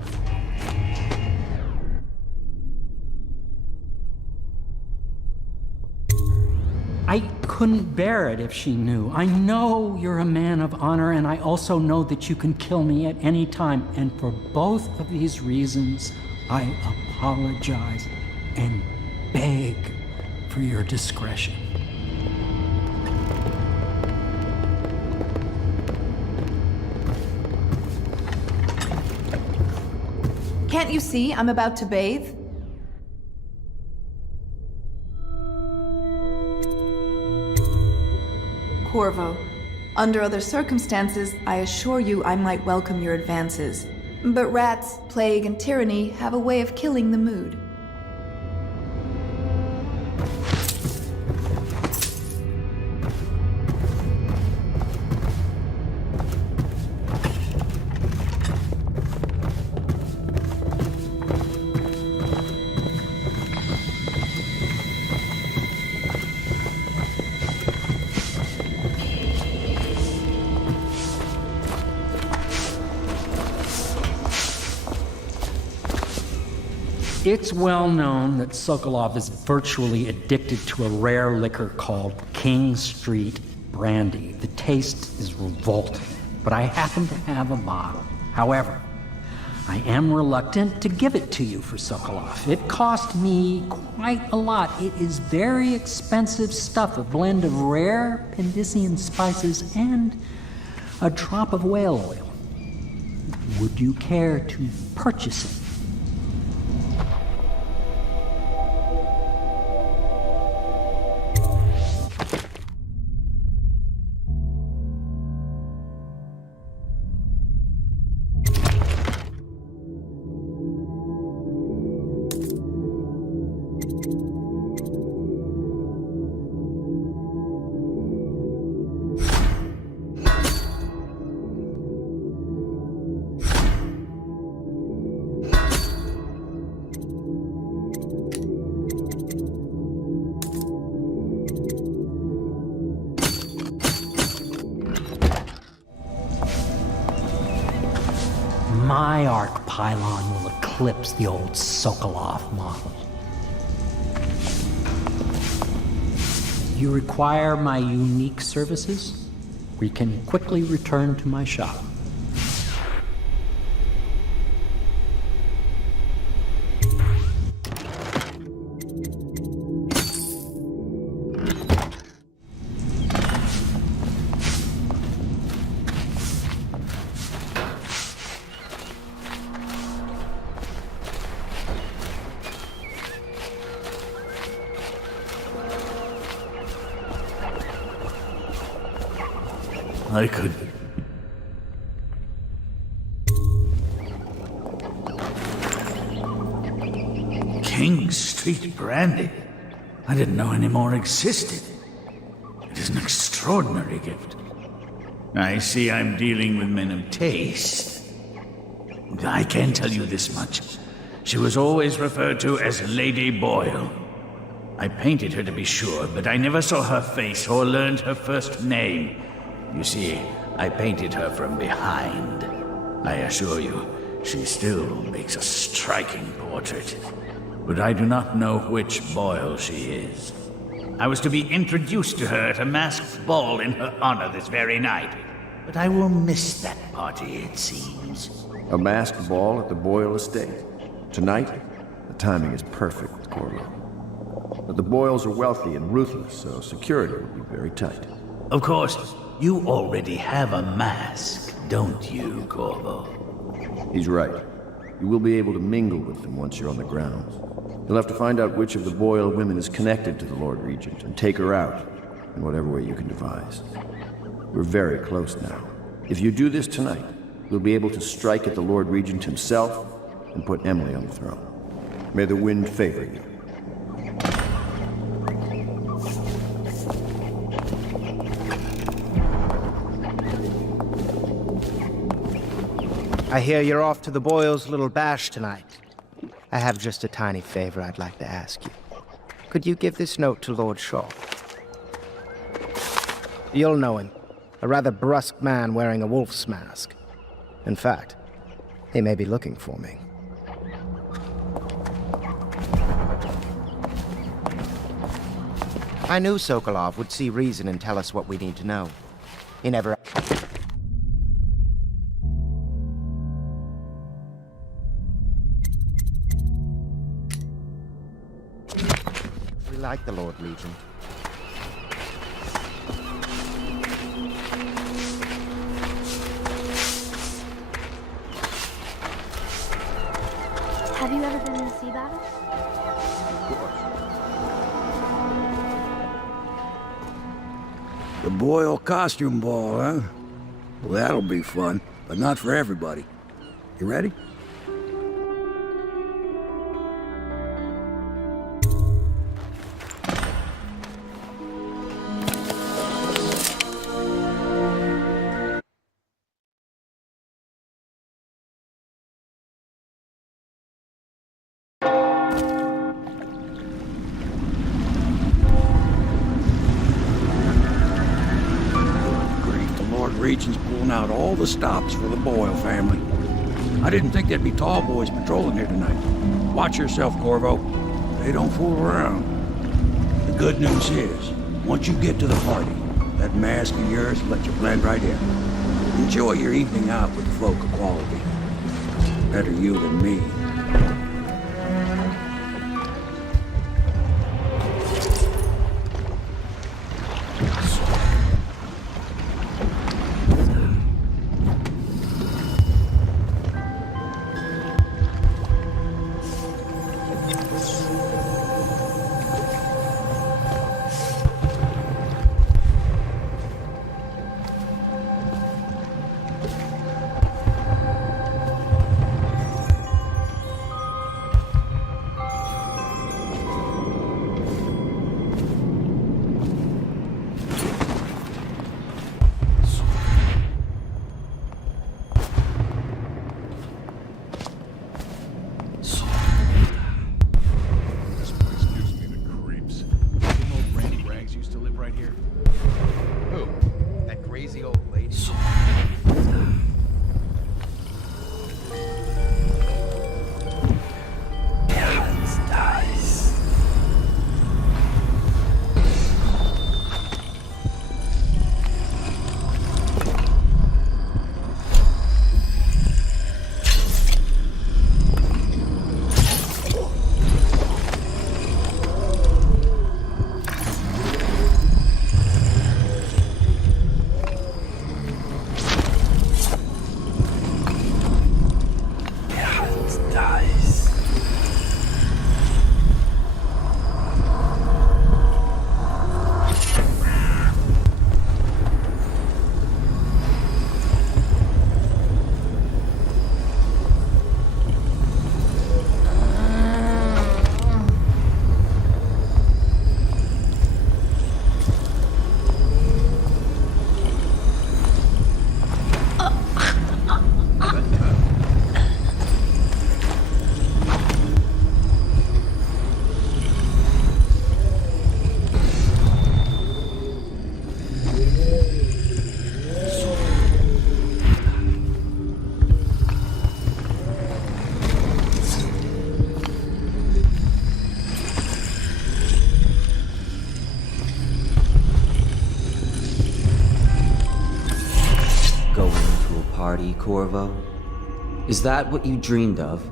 I couldn't bear it if she knew. I know you're a man of honor, and I also know that you can kill me at any time. And for both of these reasons, I apologize and beg for your discretion. Can't you see I'm about to bathe? Corvo, under other circumstances, I assure you I might welcome your advances. But rats, plague, and tyranny have a way of killing the mood. It's well known that Sokolov is virtually addicted to a rare liquor called King Street brandy. The taste is revolting, but I happen to have a bottle. However, I am reluctant to give it to you for Sokolov. It cost me quite a lot. It is very expensive stuff, a blend of rare Pendician spices and a drop of whale oil. Would you care to purchase it? My arc pylon will eclipse the old Sokolov model. You require my unique services? We can quickly return to my shop. I could... King Street brandy? I didn't know any more existed. It is an extraordinary gift. I see I'm dealing with men of taste. I can tell you this much. She was always referred to as Lady Boyle. I painted her to be sure, but I never saw her face or learned her first name. You see, I painted her from behind. I assure you, she still makes a striking portrait. But I do not know which Boyle she is. I was to be introduced to her at a masked ball in her honor this very night. But I will miss that party, it seems. A masked ball at the Boyle estate? Tonight? The timing is perfect, Corvo. But the Boyles are wealthy and ruthless, so security will be very tight. Of course, you already have a mask, don't you, Corvo? He's right. You will be able to mingle with them once you're on the grounds. You'll have to find out which of the Boyle women is connected to the Lord Regent and take her out in whatever way you can devise. We're very close now. If you do this tonight, you'll be able to strike at the Lord Regent himself and put Emily on the throne. May the wind favor you. I hear you're off to the Boyles' little bash tonight. I have just a tiny favor I'd like to ask you. Could you give this note to Lord Shaw? You'll know him. A rather brusque man wearing a wolf's mask. In fact, he may be looking for me. I knew Sokolov would see reason and tell us what we need to know. He never... We like the Lord Regent. Have you ever been in a sea battle? The Boyle costume ball, huh? Well, that'll be fun, but not for everybody. You ready? Regent's pulling out all the stops for the Boyle family. I didn't think there'd be tall boys patrolling here tonight. Watch yourself, Corvo. They don't fool around. The good news is, once you get to the party, That mask of yours will let you blend right in. Enjoy your evening out with folk of quality. Better you than me. Corvo? Is that what you dreamed of?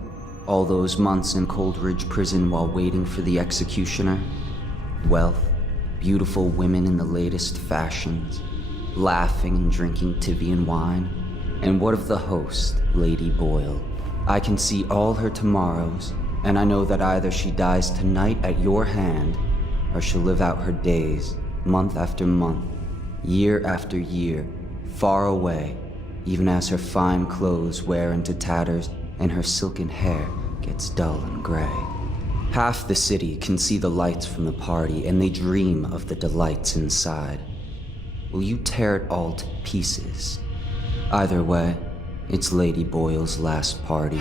All those months in Coldridge prison while waiting for the executioner? Wealth, beautiful women in the latest fashions, laughing and drinking Tivian wine? And what of the host, Lady Boyle? I can see all her tomorrows, and I know that either she dies tonight at your hand, or she'll live out her days, month after month, year after year, far away, even as her fine clothes wear into tatters and her silken hair gets dull and gray. Half the city can see the lights from the party, and they dream of the delights inside. Will you tear it all to pieces? Either way, it's Lady Boyle's last party.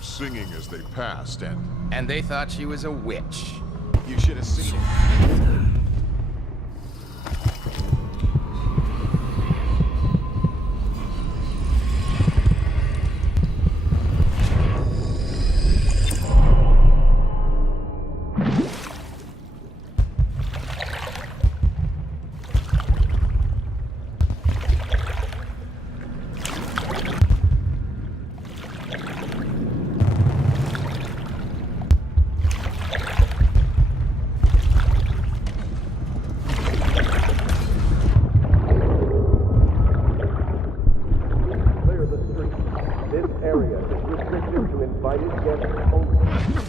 Singing as they passed, and they thought she was a witch. You should have seen it.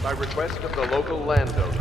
By request of the local landowner.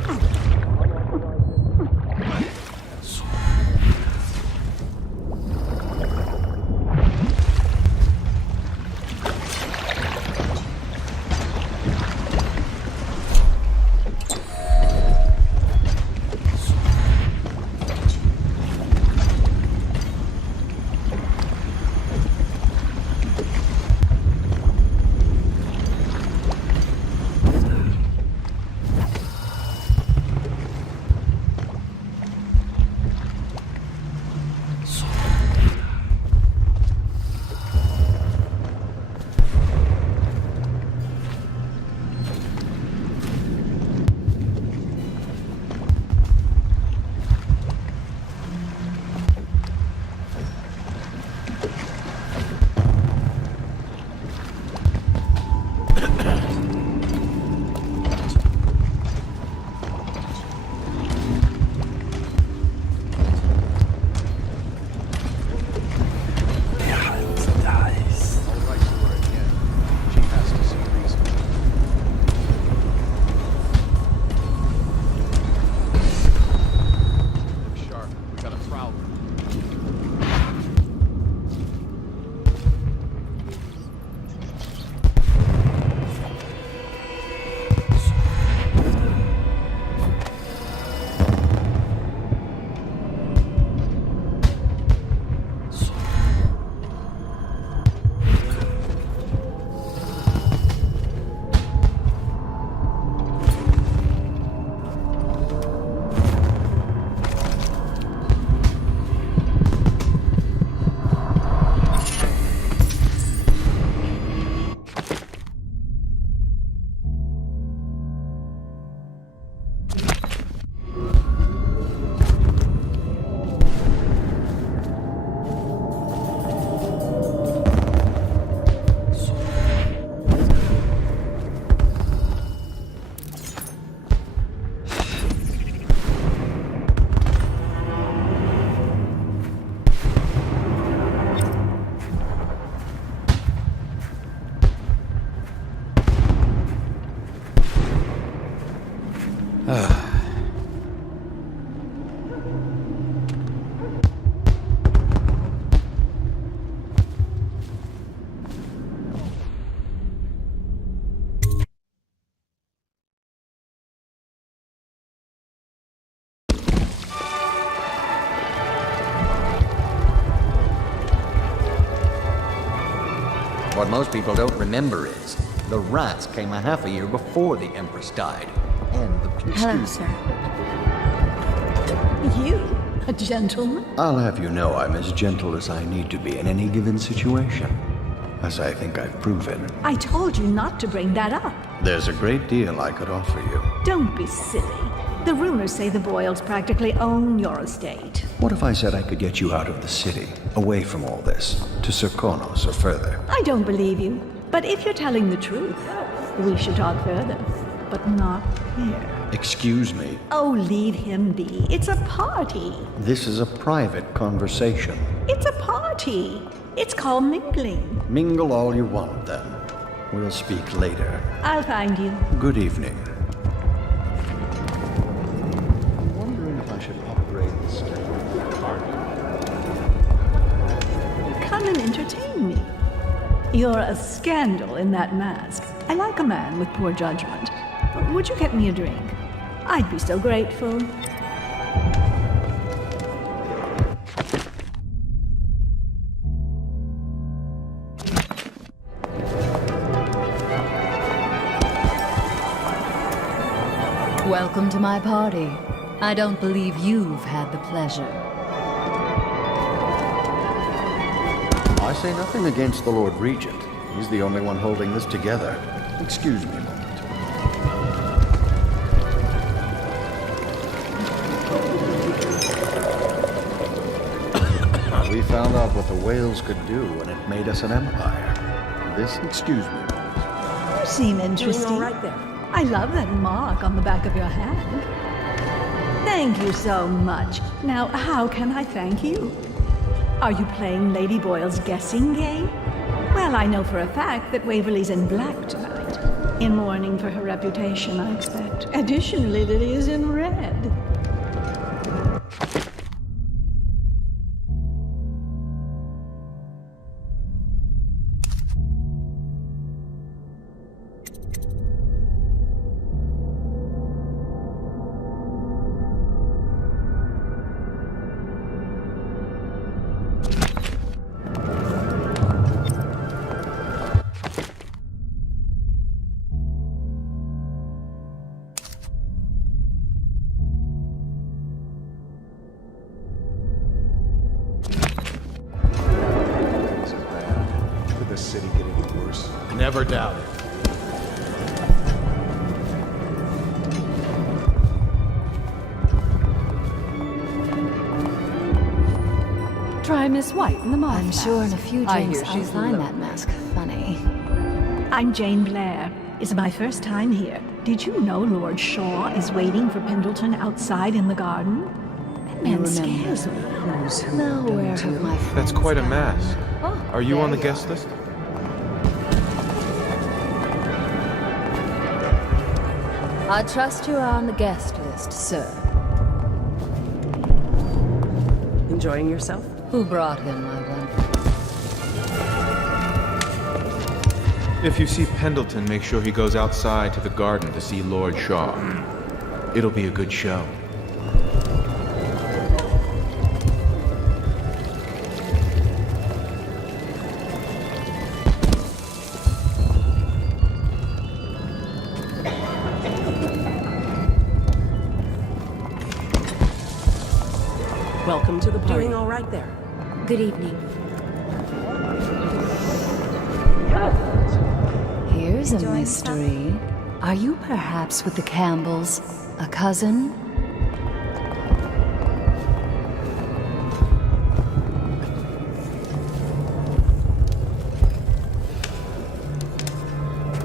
What most people don't remember is the rats came a half a year before the Empress died. And the... Hello, sir. You? A gentleman? I'll have you know I'm as gentle as I need to be in any given situation, as I think I've proven. I told you not to bring that up. There's a great deal I could offer you. Don't be silly. The rumors say the Boyles practically own your estate. What if I said I could get you out of the city, away from all this, to Serkonos or further? I don't believe you, but if you're telling the truth, we should talk further, but not here. Excuse me. Oh, leave him be. It's a party. This is a private conversation. It's a party. It's called mingling. Mingle all you want, then. We'll speak later. I'll find you. Good evening. I'm wondering if I should upgrade the standard party. Come and entertain me. You're a scandal in that mask. I like a man with poor judgment. Would you get me a drink? I'd be so grateful. Welcome to my party. I don't believe you've had the pleasure. I say nothing against the Lord Regent. He's the only one holding this together. Excuse me a moment. We found out what the whales could do, and it made us an empire. Excuse me a moment. seem interested. Doing all right there. I love that mark on the back of your hand. Thank you so much. Now, how can I thank you? Are you playing Lady Boyle's guessing game? Well, I know for a fact that Waverly's in black tonight. In mourning for her reputation, I expect. Additionally, Lily is in red. Never doubt it. Try Miss White in the moth I'm sure in a mask. few I drinks hear I'll she's find lovely. that mask funny. I'm Jane Blair. It's my first time here. Did you know Lord Shaw is waiting for Pendleton outside in the garden? That man scares me. Now where have my friends That's quite a gone? mask. Oh, Are you there on the you guest list? I trust you are on the guest list, sir. Enjoying yourself? Who brought him, I wonder? If you see Pendleton, make sure he goes outside to the garden to see Lord Shaw. It'll be a good show. Welcome to the party. Doing all right there. Good evening. Here's a mystery. Are you perhaps with the Campbells? A cousin?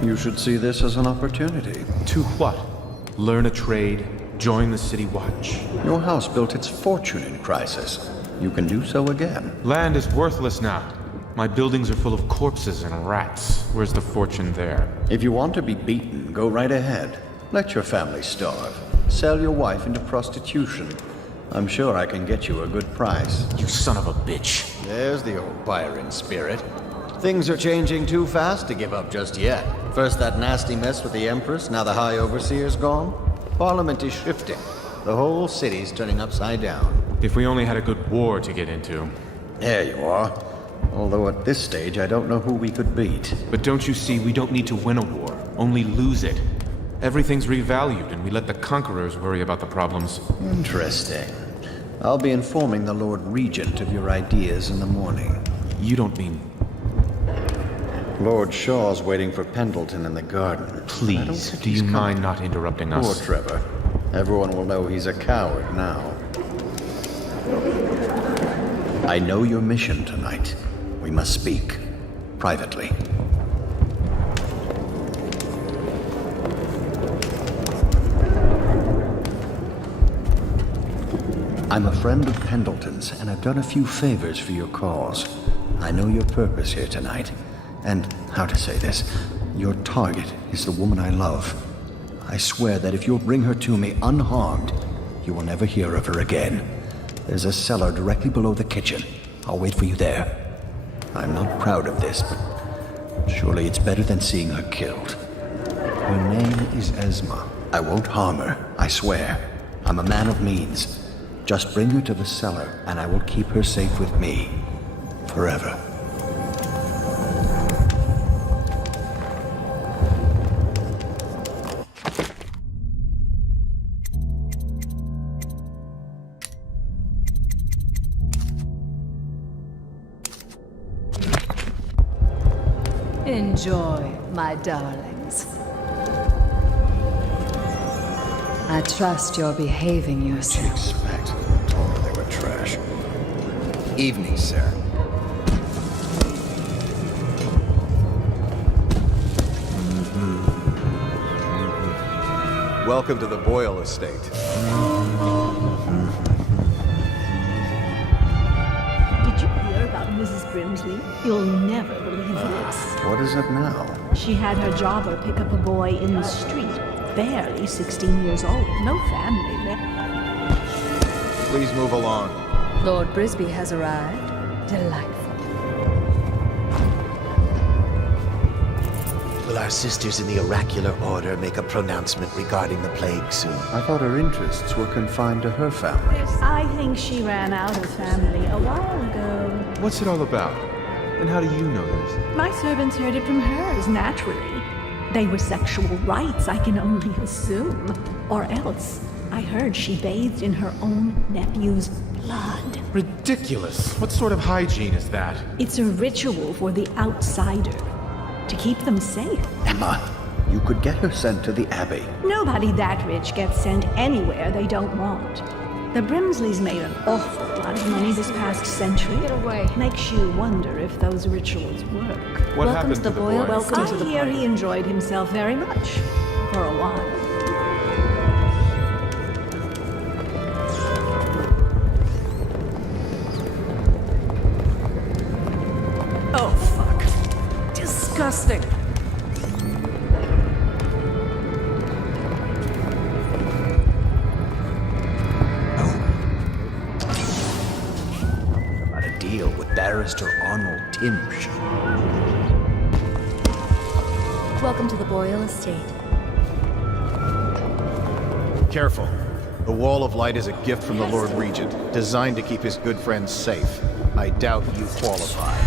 You should see this as an opportunity. To what? Learn a trade, join the City Watch. Your house built its fortune in crisis. You can do so again. Land is worthless now. My buildings are full of corpses and rats. Where's the fortune there? If you want to be beaten, go right ahead. Let your family starve. Sell your wife into prostitution. I'm sure I can get you a good price. You son of a bitch. There's the old Byron spirit. Things are changing too fast to give up just yet. First that nasty mess with the Empress, now the High Overseer's gone. Parliament is shifting. The whole city's turning upside down. If we only had a good war to get into. There you are. Although at this stage, I don't know who we could beat. But don't you see, we don't need to win a war, only lose it. Everything's revalued, and we let the conquerors worry about the problems. Interesting. I'll be informing the Lord Regent of your ideas in the morning. You don't mean... Lord Shaw's waiting for Pendleton in the garden. Please, do you mind not interrupting us? Poor Trevor. Everyone will know he's a coward now. I know your mission tonight. We must speak. Privately. I'm a friend of Pendleton's, and I've done a few favors for your cause. I know your purpose here tonight. And, how to say this, your target is the woman I love. I swear that if you'll bring her to me unharmed, you will never hear of her again. There's a cellar directly below the kitchen. I'll wait for you there. I'm not proud of this, but surely it's better than seeing her killed. Her name is Esma. I won't harm her, I swear. I'm a man of means. Just bring her to the cellar, and I will keep her safe with me. Forever. Enjoy, my darlings. I trust you're behaving yourselves. Expect. I told her they were trash. Evening, sir. Welcome to the Boyle estate. Did you hear about Mrs. Brimsley? You'll never believe this. What is it now? She had her jobber pick up a boy in the street, barely 16 years old, no family left. Please move along. Lord Brisby has arrived. Delightful. Will our sisters in the oracular order make a pronouncement regarding the plague soon? I thought her interests were confined to her family. I think she ran out of family a while ago. What's it all about? And how do you know this? My servants heard it from hers, naturally. They were sexual rights, I can only assume. Or else, I heard she bathed in her own nephew's blood. Ridiculous. What sort of hygiene is that? It's a ritual for the outsider, to keep them safe. Emma, you could get her sent to the Abbey. Nobody that rich gets sent anywhere they don't want. The Brimsleys made an awful lot of money this past century. Get away. Makes you wonder if those rituals work. What happened to the boy? Welcome to the I hear he enjoyed himself very much. For a while. Oh, fuck. Disgusting. About a deal with Barrister Arnold Timsh. Welcome to the Boyle estate. Careful. The Wall of Light is a gift from the Lord Regent, designed to keep his good friends safe. I doubt you qualify.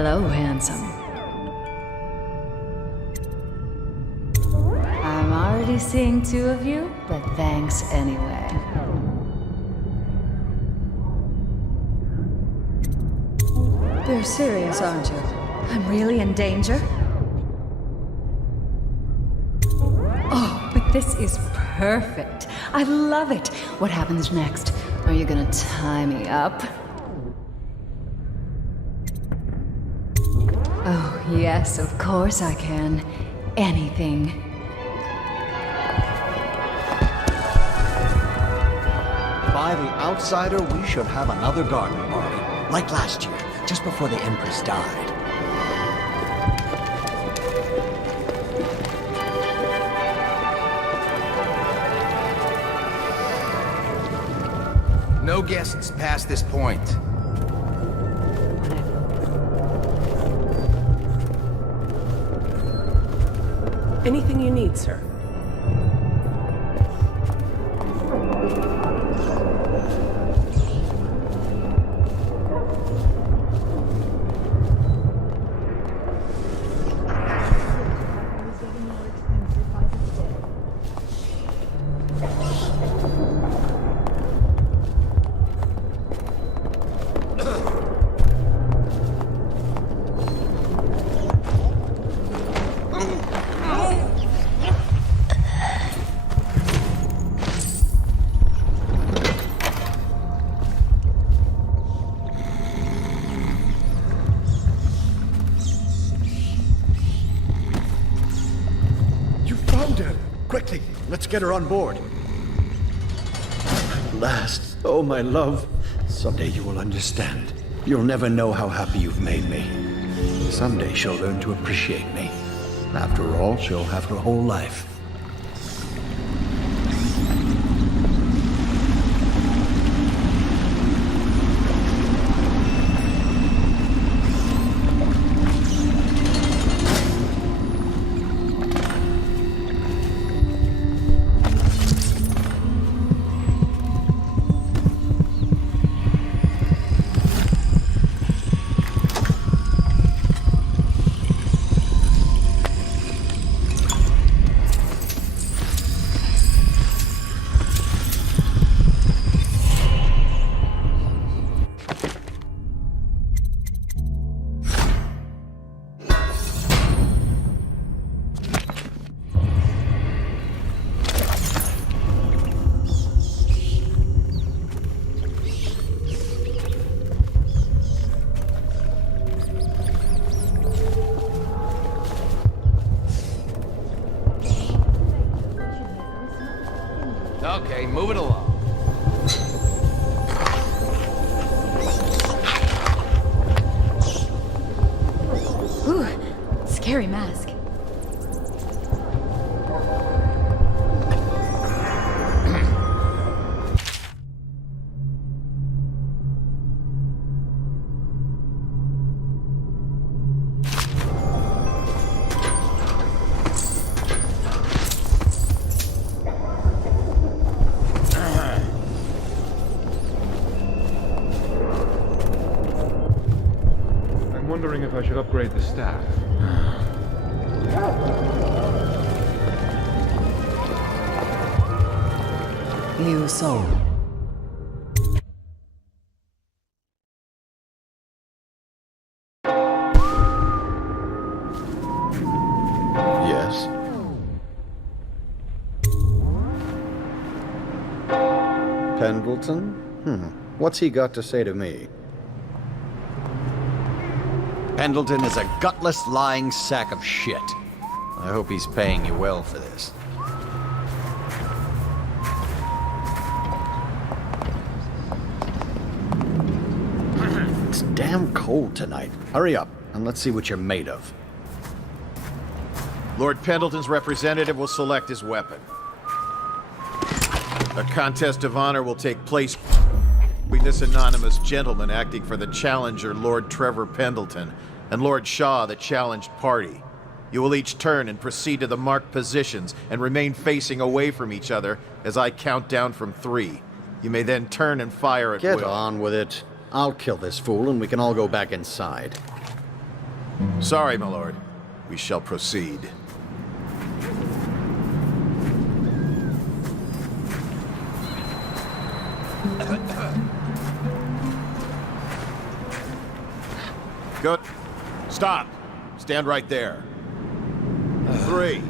Hello, handsome. I'm already seeing two of you, but thanks anyway. You're serious, aren't you? I'm really in danger? Oh, but this is perfect. I love it. What happens next? Are you gonna tie me up? Oh, yes, of course I can. Anything. By the outsider, we should have another garden party, like last year, just before the Empress died. No guests past this point. Anything you need, sir? Quickly, let's get her on board. At last, oh my love. Someday you will understand. You'll never know how happy you've made me. Someday she'll learn to appreciate me. After all, she'll have her whole life. Okay, move it along. Ooh, scary mask. Wondering if I should upgrade the staff. You sold. Yes. Pendleton? What's he got to say to me? Pendleton is a gutless, lying sack of shit. I hope he's paying you well for this. It's damn cold tonight. Hurry up, and let's see what you're made of. Lord Pendleton's representative will select his weapon. A contest of honor will take place between this anonymous gentleman acting for the challenger, Lord Trevor Pendleton, and Lord Shaw, the challenged party. You will each turn and proceed to the marked positions and remain facing away from each other as I count down from 3. You may then turn and fire at will. Get on with it. I'll kill this fool and we can all go back inside. Sorry, my lord. We shall proceed. Good. Stop. Stand right there. 3,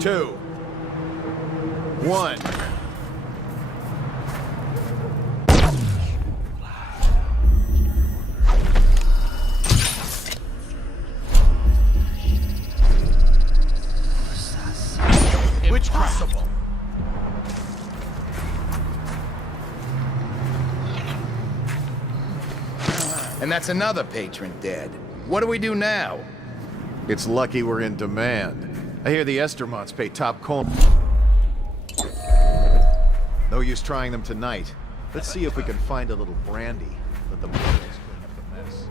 2, 1. Impossible. And that's another patron dead. What do we do now? It's lucky we're in demand. I hear the Estermonts pay top coin. No use trying them tonight. Let's see if we can find a little brandy. Let the boys clean up the mess.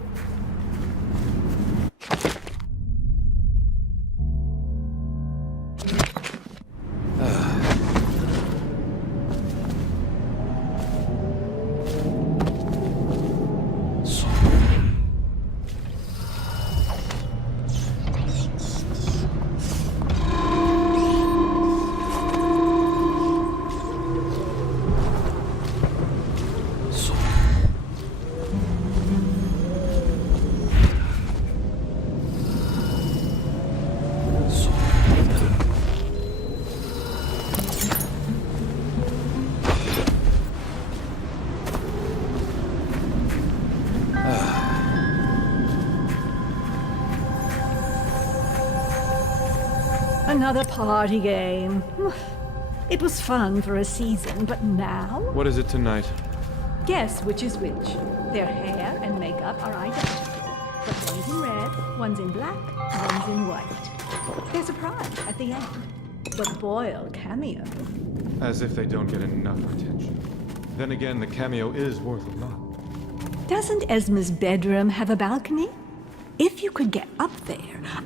Another party game. It was fun for a season, but now? What is it tonight? Guess which is which. Their hair and makeup are identical, but one's in red, one's in black, one's in white. There's a prize at the end. The Boyle cameo. As if they don't get enough attention. Then again, the cameo is worth a lot. Doesn't Esma's bedroom have a balcony? If you could get up there,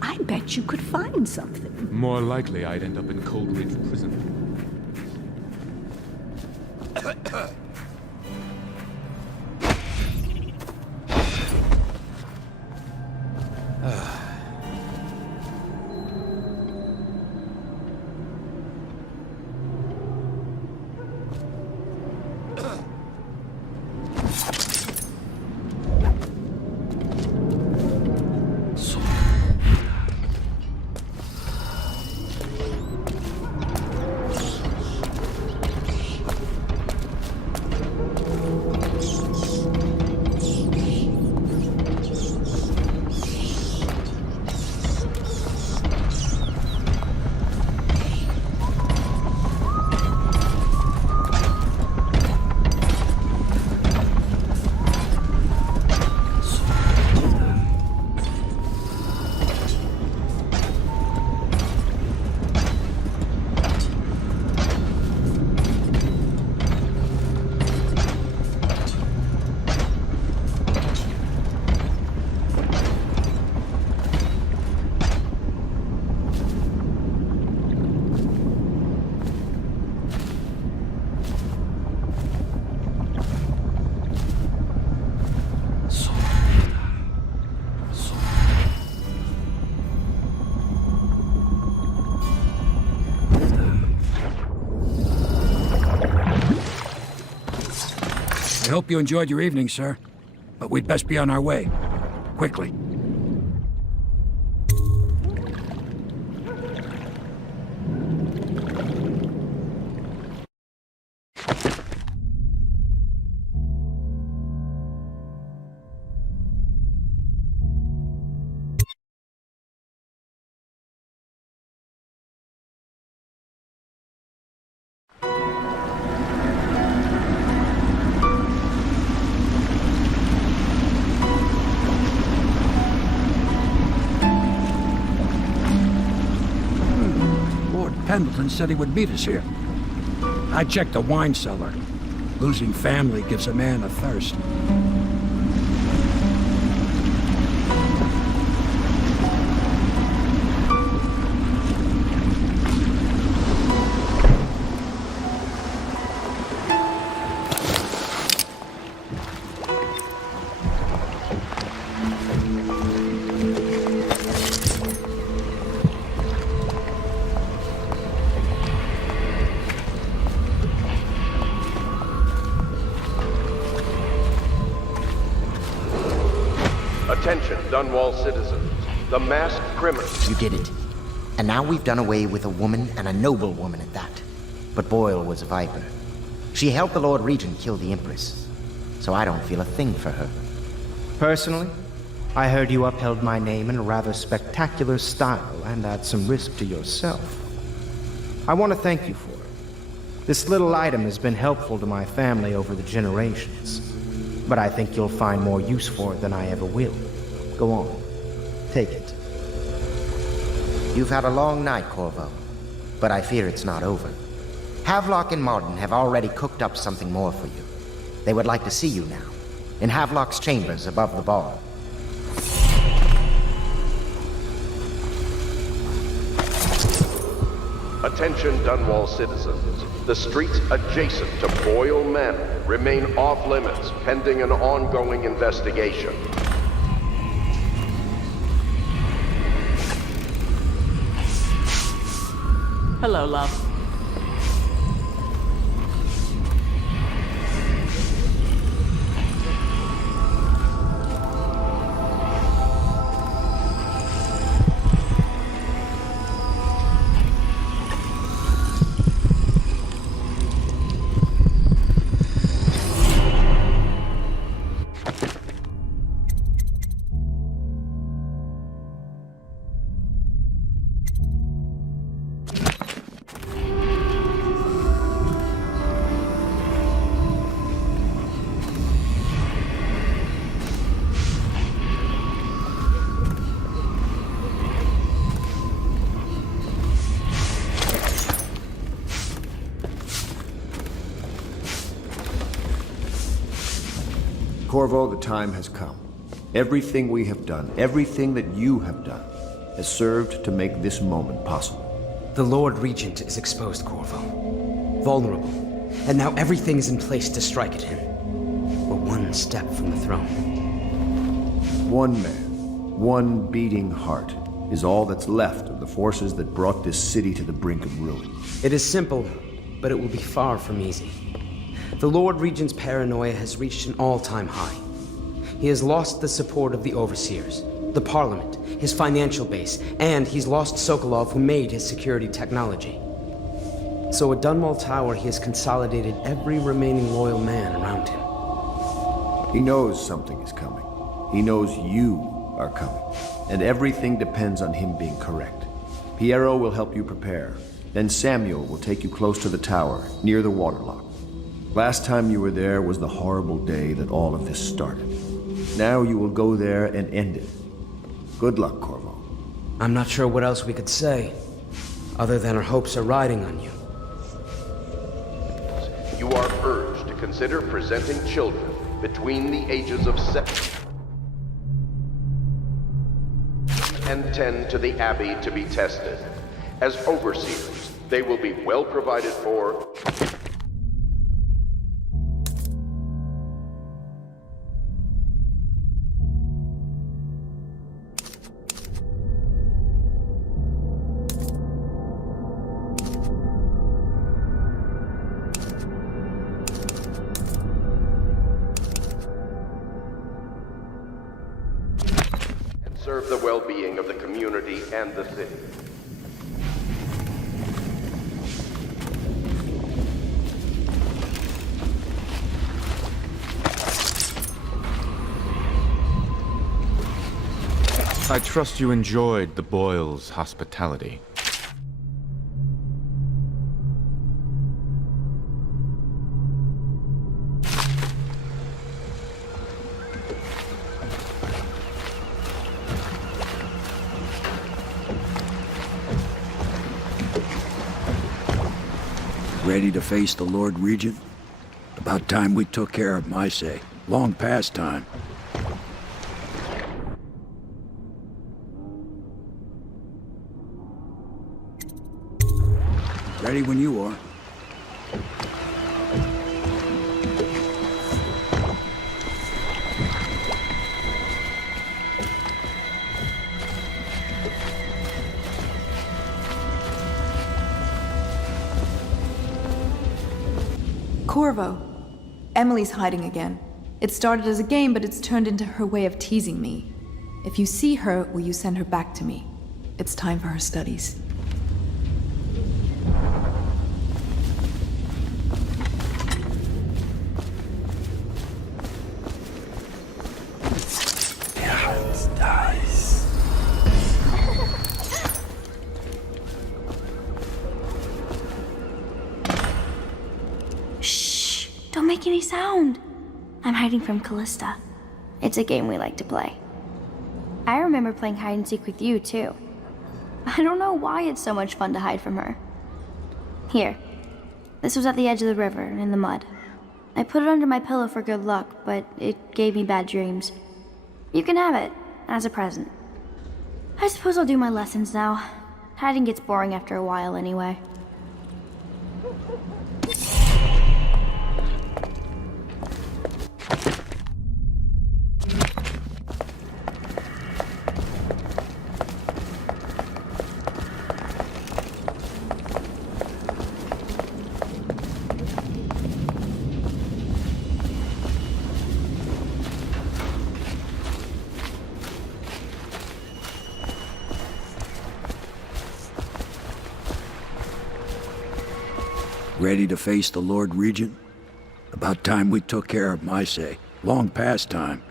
I bet you could find something. More likely I'd end up in Coldridge prison. I hope you enjoyed your evening, sir. But we'd best be on our way. Quickly. Pendleton said he would meet us here. I checked the wine cellar. Losing family gives a man a thirst. Dunwall citizens, the masked criminal. You did it. And now we've done away with a woman, and a noble woman at that. But Boyle was a viper. She helped the Lord Regent kill the Empress, so I don't feel a thing for her. Personally, I heard you upheld my name in a rather spectacular style and at some risk to yourself. I want to thank you for it. This little item has been helpful to my family over the generations, but I think you'll find more use for it than I ever will. Go on. Take it. You've had a long night, Corvo, but I fear it's not over. Havelock and Martin have already cooked up something more for you. They would like to see you now, in Havelock's chambers above the bar. Attention Dunwall citizens. The streets adjacent to Boyle Manor remain off limits pending an ongoing investigation. Hello, love. Corvo, the time has come. Everything we have done, everything that you have done, has served to make this moment possible. The Lord Regent is exposed, Corvo. Vulnerable. And now everything is in place to strike at him. We're one step from the throne. One man, one beating heart, is all that's left of the forces that brought this city to the brink of ruin. It is simple, but it will be far from easy. The Lord Regent's paranoia has reached an all-time high. He has lost the support of the Overseers, the Parliament, his financial base, and he's lost Sokolov, who made his security technology. So at Dunwall Tower, he has consolidated every remaining loyal man around him. He knows something is coming. He knows you are coming. And everything depends on him being correct. Piero will help you prepare. Then Samuel will take you close to the tower, near the waterlock. Last time you were there was the horrible day that all of this started. Now you will go there and end it. Good luck, Corvo. I'm not sure what else we could say, other than our hopes are riding on you. You are urged to consider presenting children between the ages of 7 and 10 to the Abbey to be tested. As overseers, they will be well provided for. Serve the well-being of the community and the city. I trust you enjoyed the Boyles' hospitality. Ready to face the Lord Regent? About time we took care of him, I say. Long past time. Ready when you are. Corvo. Emily's hiding again. It started as a game, but it's turned into her way of teasing me. If you see her, will you send her back to me? It's time for her studies. Shh! Don't make any sound. I'm hiding from Callista. It's a game we like to play. I remember playing hide and seek with you, too. I don't know why it's so much fun to hide from her. Here. This was at the edge of the river, in the mud. I put it under my pillow for good luck, but it gave me bad dreams. You can have it, as a present. I suppose I'll do my lessons now. Hiding gets boring after a while anyway. Ready to face the Lord Regent? About time we took care of him, I say. Long past time.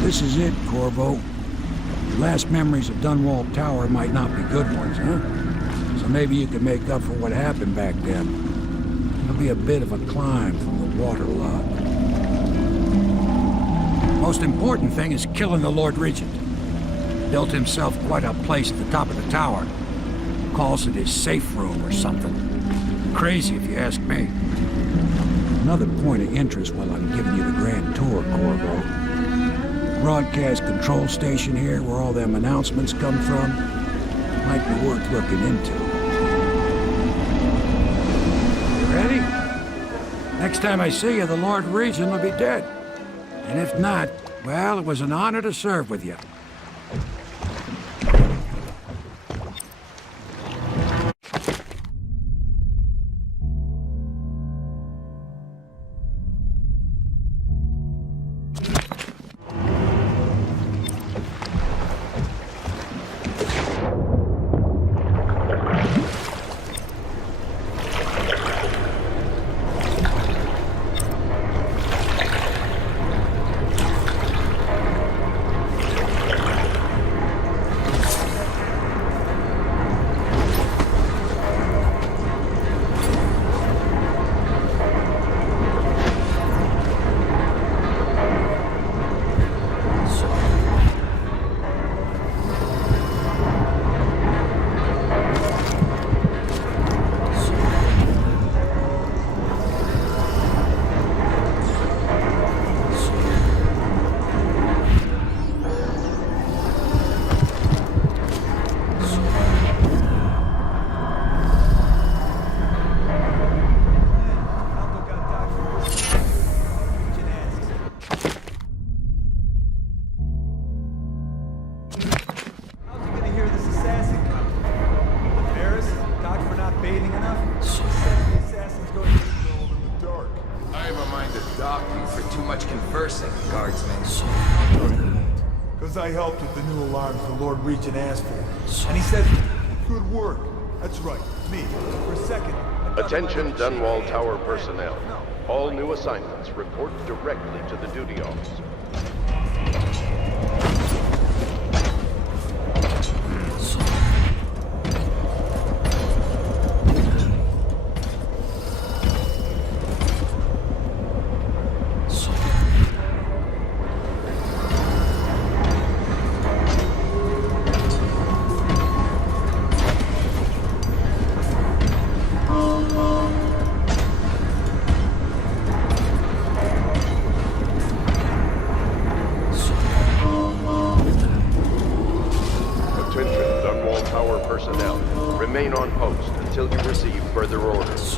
This is it, Corvo. Your last memories of Dunwall Tower might not be good ones, huh? So maybe you can make up for what happened back then. It'll be a bit of a climb from the waterlogged. Most important thing is killing the Lord Regent. Built himself quite a place at the top of the tower. Calls it his safe room or something. Crazy if you ask me. Another point of interest while I'm giving you the grand tour, Corvo. Broadcast control station here where all them announcements come from might be worth looking into. You ready? Next time I see you, the Lord Regent will be dead. And if not, well, it was an honor to serve with you. I helped with the new alarms the Lord Regent asked for. And he said, good work. That's right, me. For a second. Attention Dunwall Tower personnel. All new assignments report directly to the duty officer. Remain on post until you receive further orders.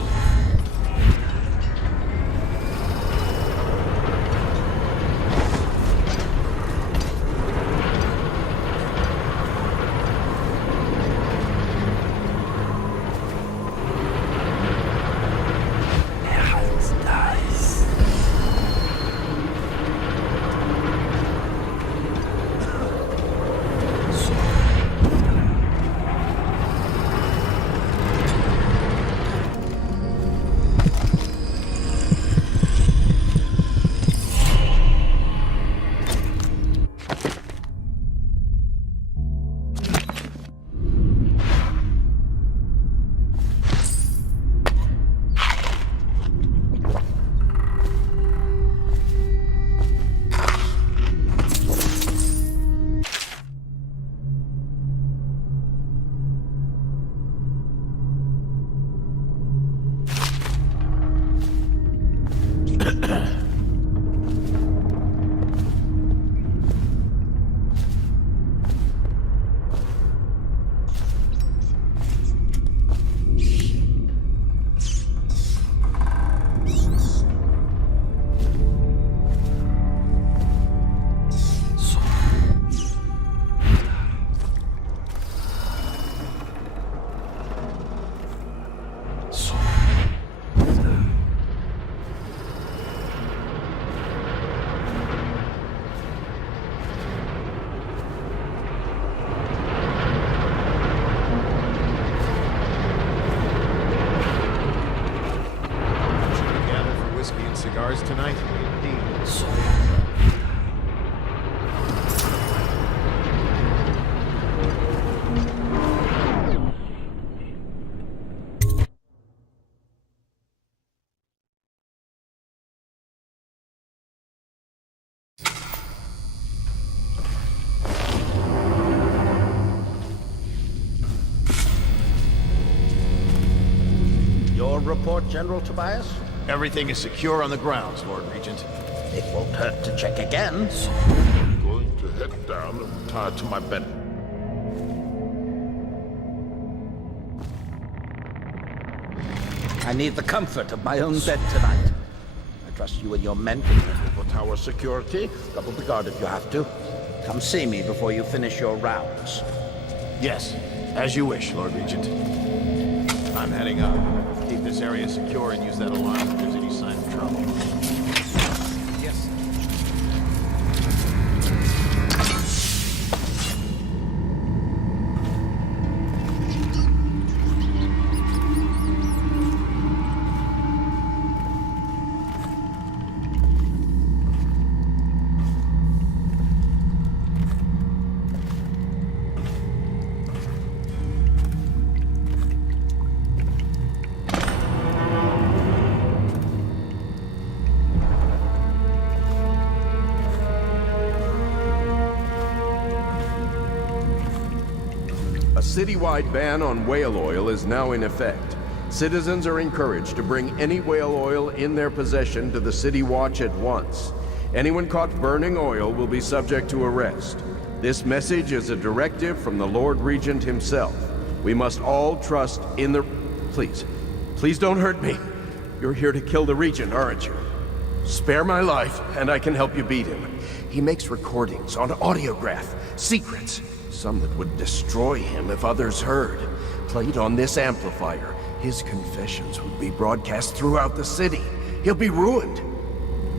stars tonight? Indeed. Your report, General Tobias? Everything is secure on the grounds, Lord Regent. It won't hurt to check again. I'm going to head down and retire to my bed. I need the comfort of my own bed tonight. I trust you and your men can handle the tower security. Double the guard if you have to. Come see me before you finish your rounds. Yes, as you wish, Lord Regent. I'm heading up. Keep this area secure and use that alarm if there's any sign of trouble. Yes. A citywide ban on whale oil is now in effect. Citizens are encouraged to bring any whale oil in their possession to the City Watch at once. Anyone caught burning oil will be subject to arrest. This message is a directive from the Lord Regent himself. We must all trust in the... Please don't hurt me. You're here to kill the Regent, aren't you? Spare my life, and I can help you beat him. He makes recordings on audiograph, secrets. Some that would destroy him if others heard. Played on this amplifier, his confessions would be broadcast throughout the city. He'll be ruined.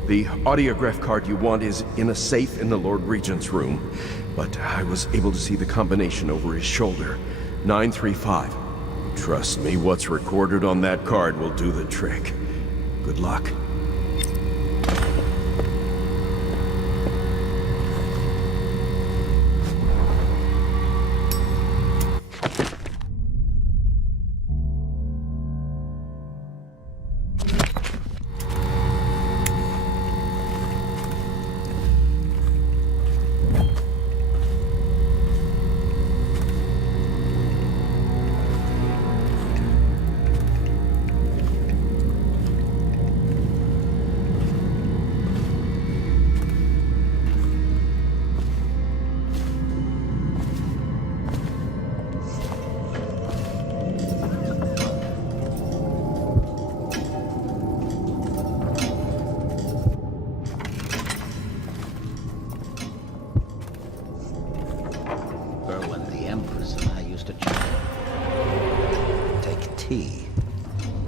The audiograph card you want is in a safe in the Lord Regent's room, but I was able to see the combination over his shoulder. 935. Trust me, what's recorded on that card will do the trick. Good luck.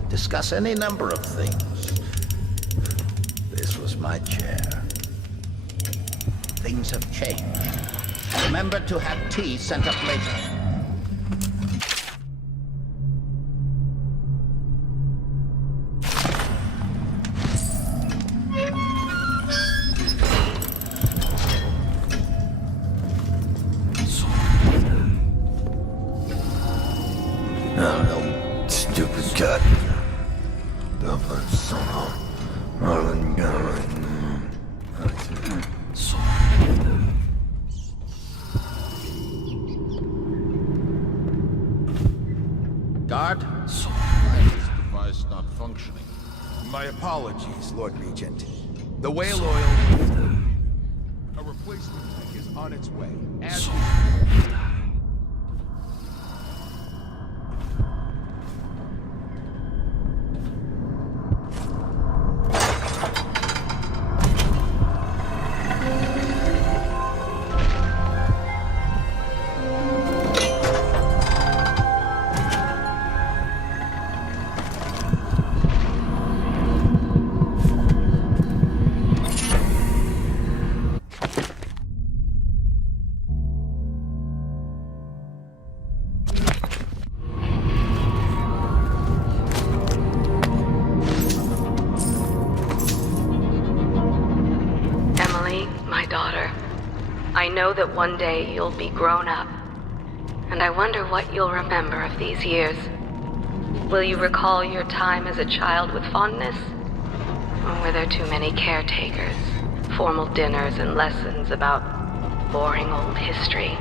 Discuss any number of things. This was my chair. Things have changed. Remember to have tea sent up later. Guard? Why is this device not functioning? My apologies, Lord Regent. The whale oil... A replacement tank is on its way. As that one day you'll be grown up. And I wonder what you'll remember of these years. Will you recall your time as a child with fondness? Or were there too many caretakers, formal dinners, and lessons about boring old history?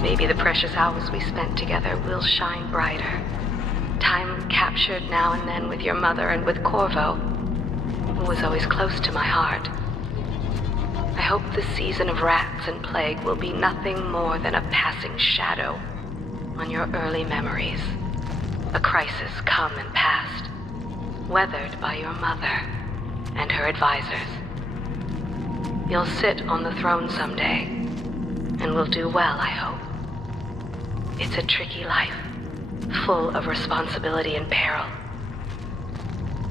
Maybe the precious hours we spent together will shine brighter. Time captured now and then with your mother and with Corvo, who was always close to my heart. I hope the season of rats and plague will be nothing more than a passing shadow on your early memories. A crisis come and past, weathered by your mother and her advisors. You'll sit on the throne someday, and will do well, I hope. It's a tricky life, full of responsibility and peril.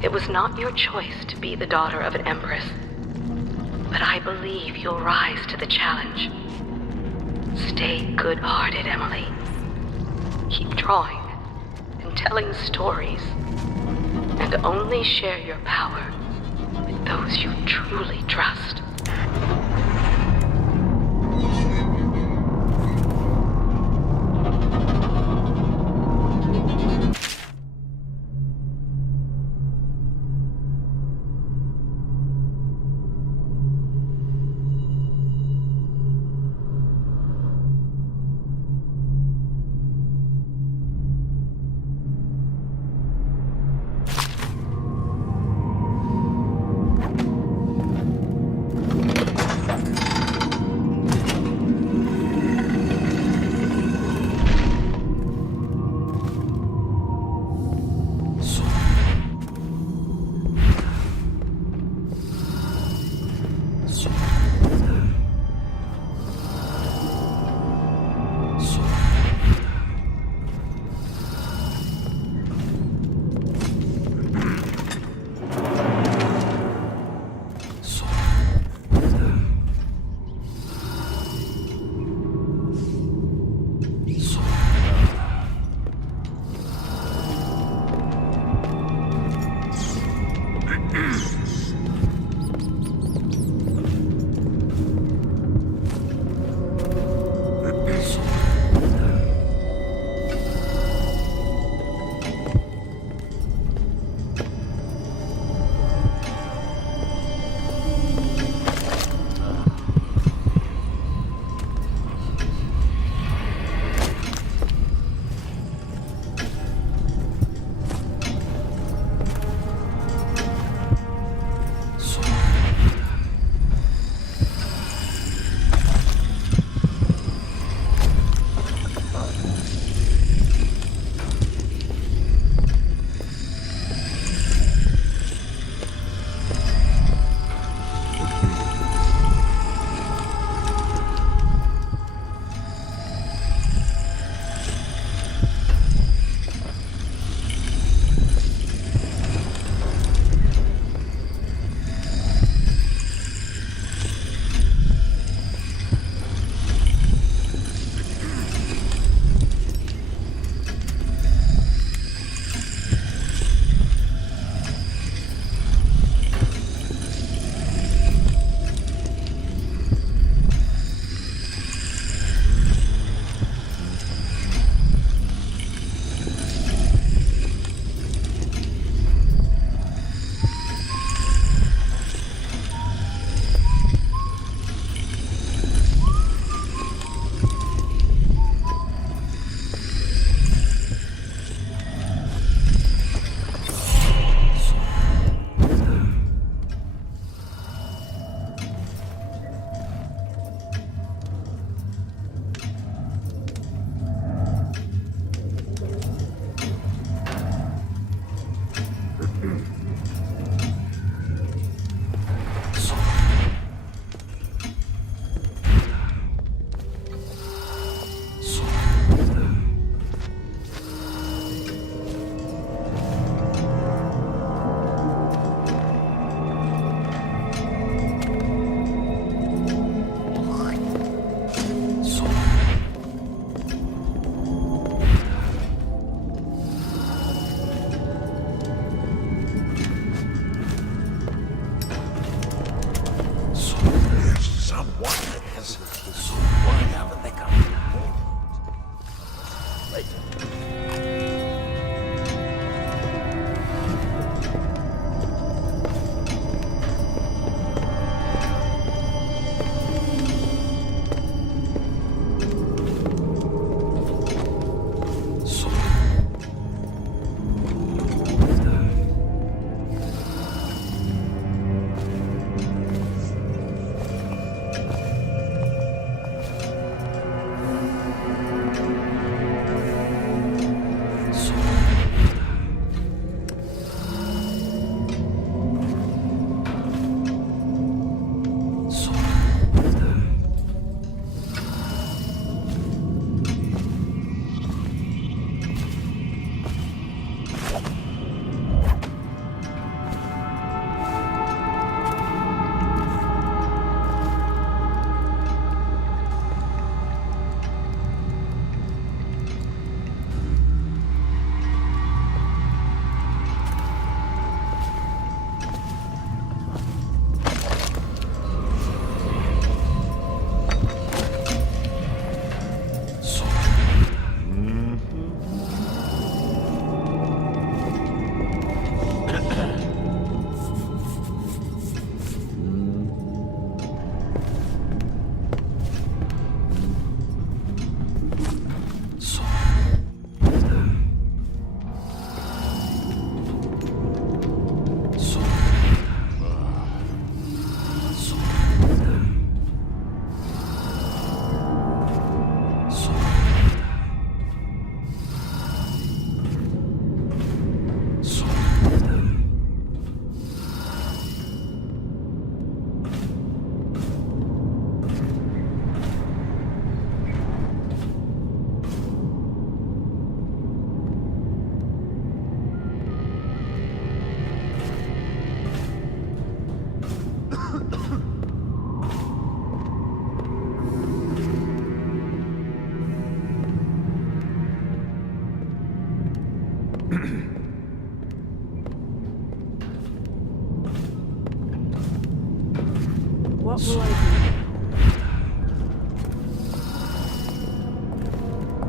It was not your choice to be the daughter of an empress, but I believe you'll rise to the challenge. Stay good-hearted, Emily. Keep drawing and telling stories, and only share your power with those you truly trust.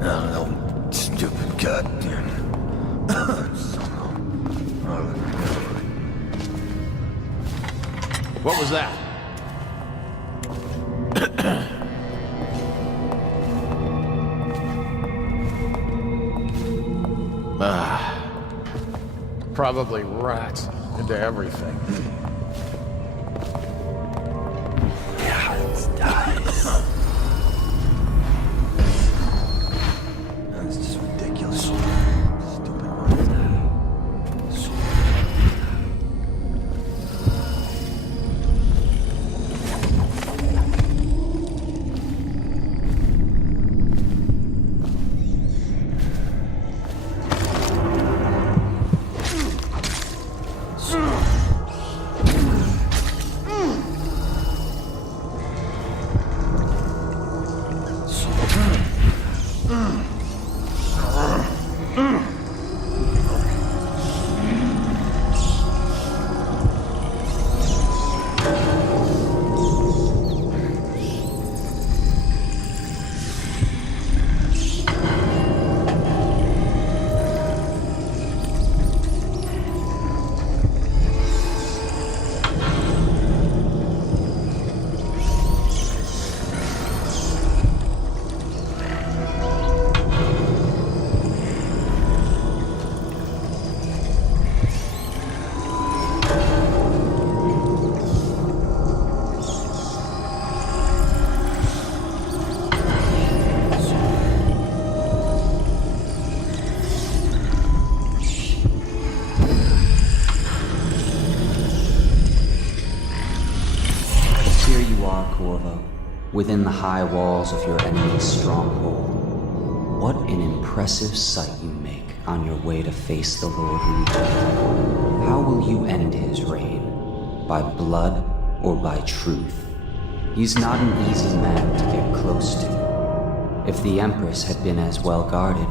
No, stupid goddamn. What was that? Probably rats into everything. Yeah, it's dies. That's just ridiculous. Within the high walls of your enemy's stronghold. What an impressive sight you make on your way to face the Lord Regent. How will you end his reign? By blood or by truth? He's not an easy man to get close to. If the Empress had been as well guarded,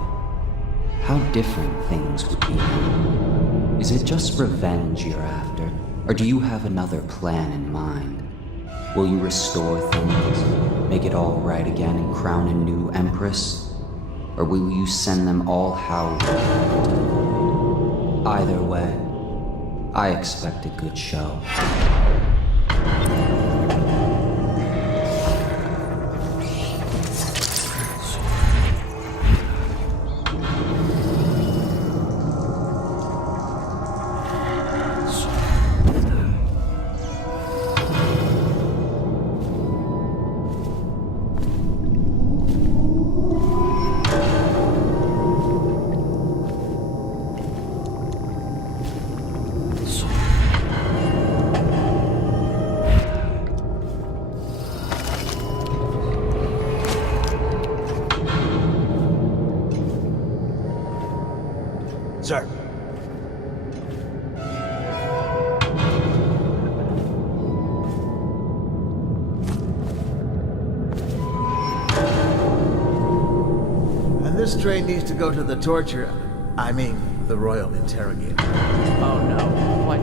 how different things would be. Is it just revenge you're after, or do you have another plan in mind? Will you restore things, make it all right again, and crown a new Empress? Or will you send them all howling into the void? Either way, I expect a good show. Sir. And this train needs to go to the torture. I mean, the Royal Interrogator. Oh no, what?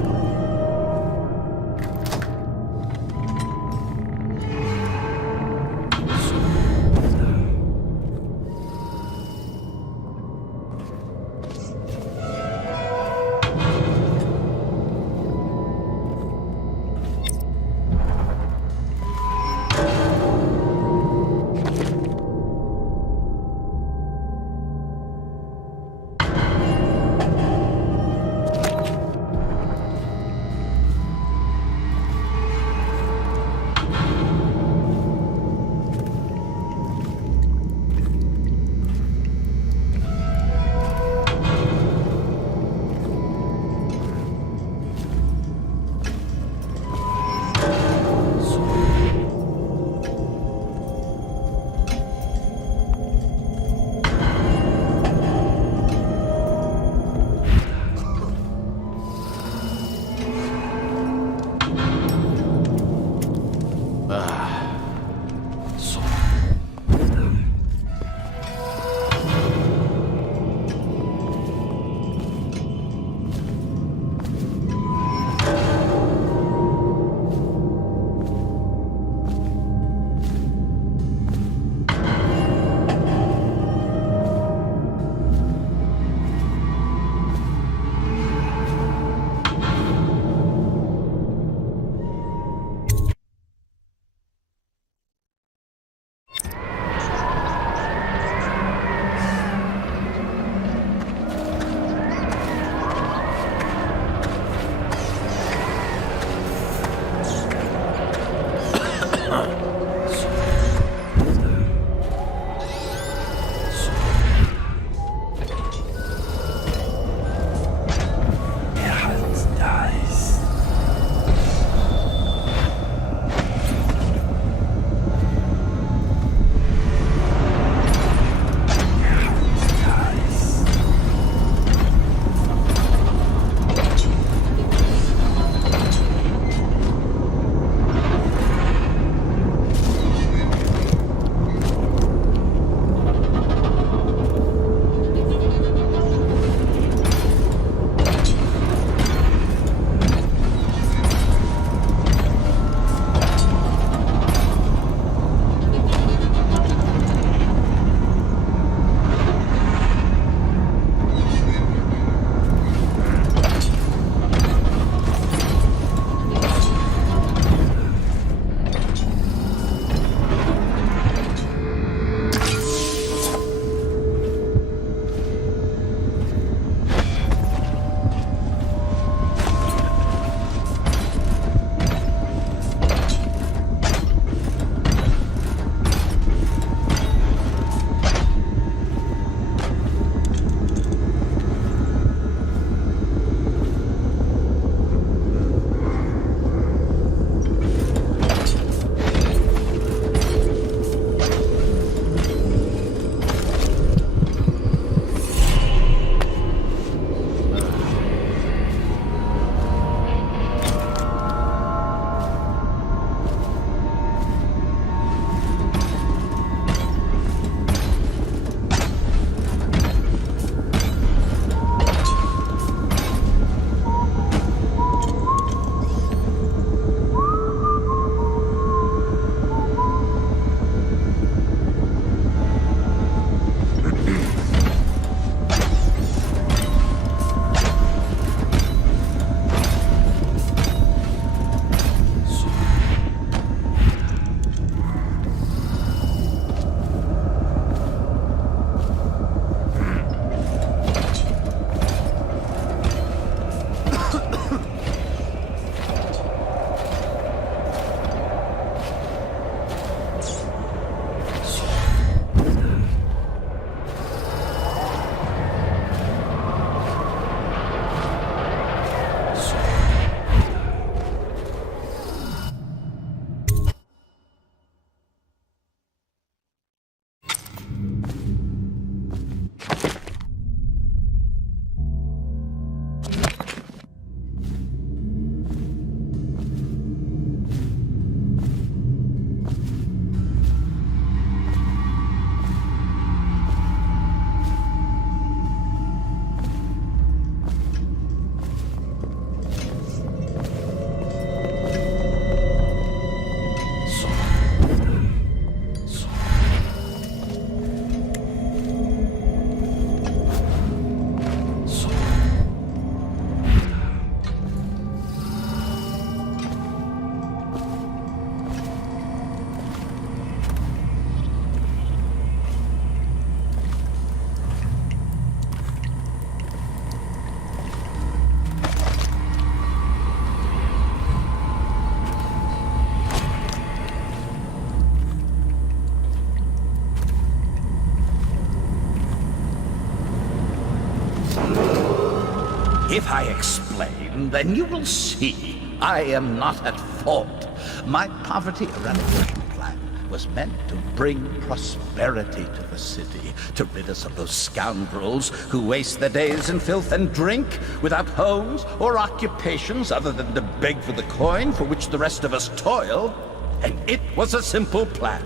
If I explain, then you will see I am not at fault. My poverty eradication plan was meant to bring prosperity to the city, to rid us of those scoundrels who waste their days in filth and drink, without homes or occupations other than to beg for the coin for which the rest of us toil. And it was a simple plan.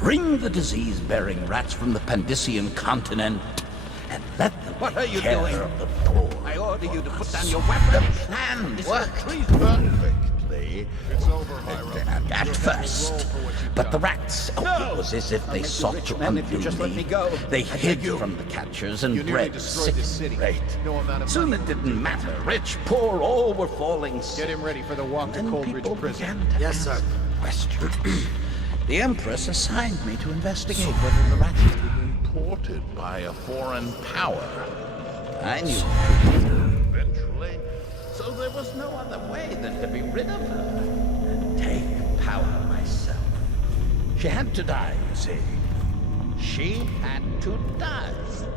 Bring the disease-bearing rats from the Pandician continent, and let them What are you care doing? of the poor. I order you to put down your weapon. The plan worked perfectly. It's over, Hiram. At first. But the rats, it was as if they sought to undo me. They hid from the catchers and bred sick rate. Soon it didn't matter. Rich, poor, all were falling sick. Get him ready for the walk to Coldridge prison. Yes, sir. Question. The Empress assigned me to investigate whether the rats had been Imported by a foreign power. I knew eventually, so there was no other way than to be rid of her and take power myself. She had to die, you see. She had to die.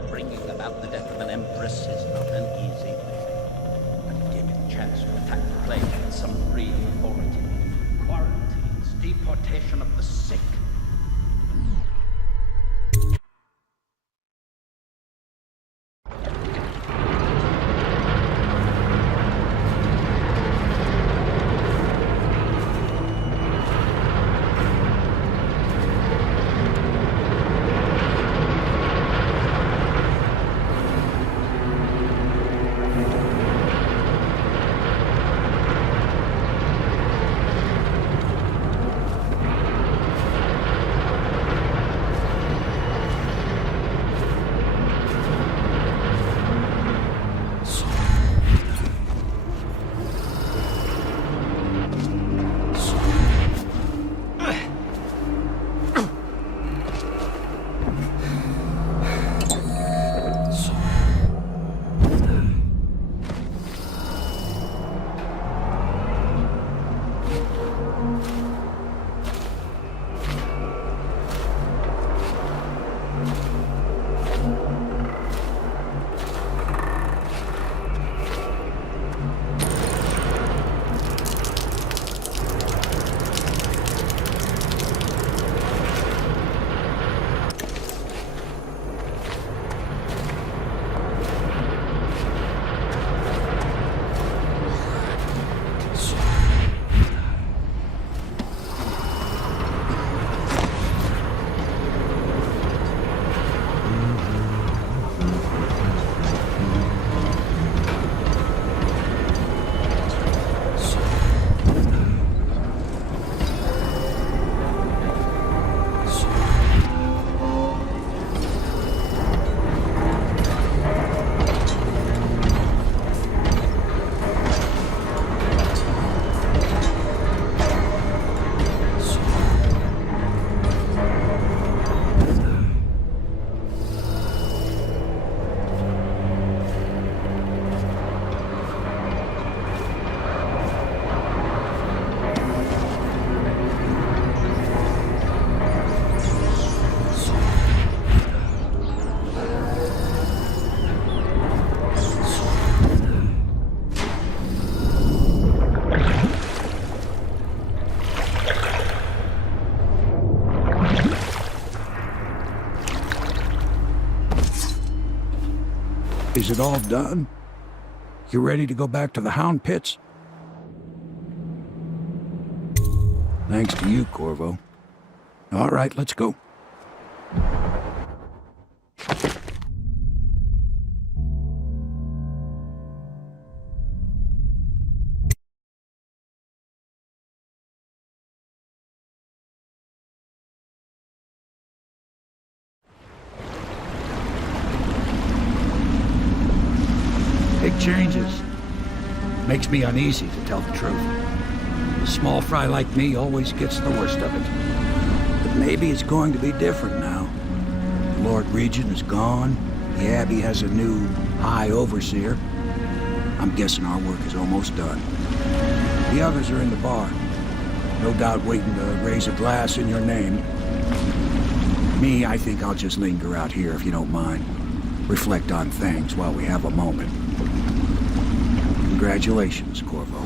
Bringing about the death of an empress is not an easy thing. But it gave me the chance to attack the plague with some real authority. Quarantines, deportation of the sick. Is it all done? You ready to go back to the Hound Pits? Thanks to you, Corvo. All right, let's go. Big changes. Makes me uneasy, to tell the truth. A small fry like me always gets the worst of it. But maybe it's going to be different now. The Lord Regent is gone. The Abbey has a new High Overseer. I'm guessing our work is almost done. The others are in the bar. No doubt waiting to raise a glass in your name. Me, I think I'll just linger out here if you don't mind. Reflect on things while we have a moment. Congratulations, Corvo.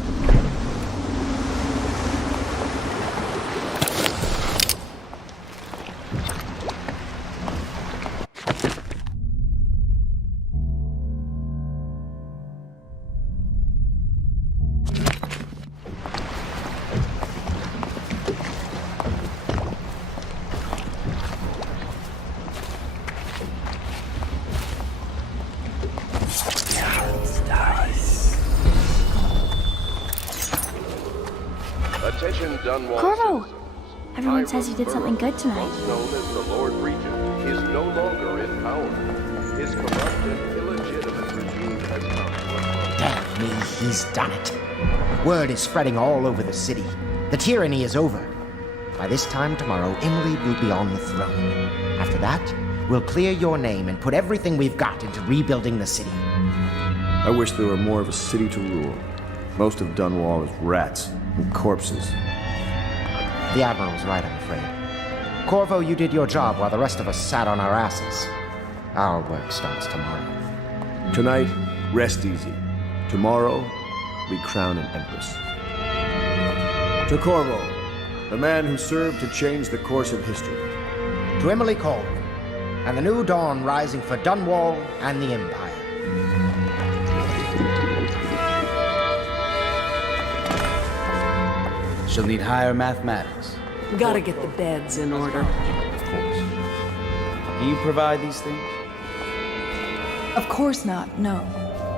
Attention, Dunwall Corvo! citizens. Everyone says you did something good tonight. Once known as the Lord Regent, is no longer in power. His corrupt and illegitimate regime has come to an end. Damn me, he's done it. Word is spreading all over the city. The tyranny is over. By this time tomorrow, Emily will be on the throne. After that, we'll clear your name and put everything we've got into rebuilding the city. I wish there were more of a city to rule. Most of Dunwall is rats and corpses. The Admiral's right, I'm afraid. Corvo, you did your job while the rest of us sat on our asses. Our work starts tomorrow. Tonight, rest easy. Tomorrow, we crown an Empress. To Corvo, the man who served to change the course of history. To Emily Corvo, and the new dawn rising for Dunwall and the Empire. She'll need higher mathematics. Gotta get the beds in order. Of course. Do you provide these things? Of course not, no.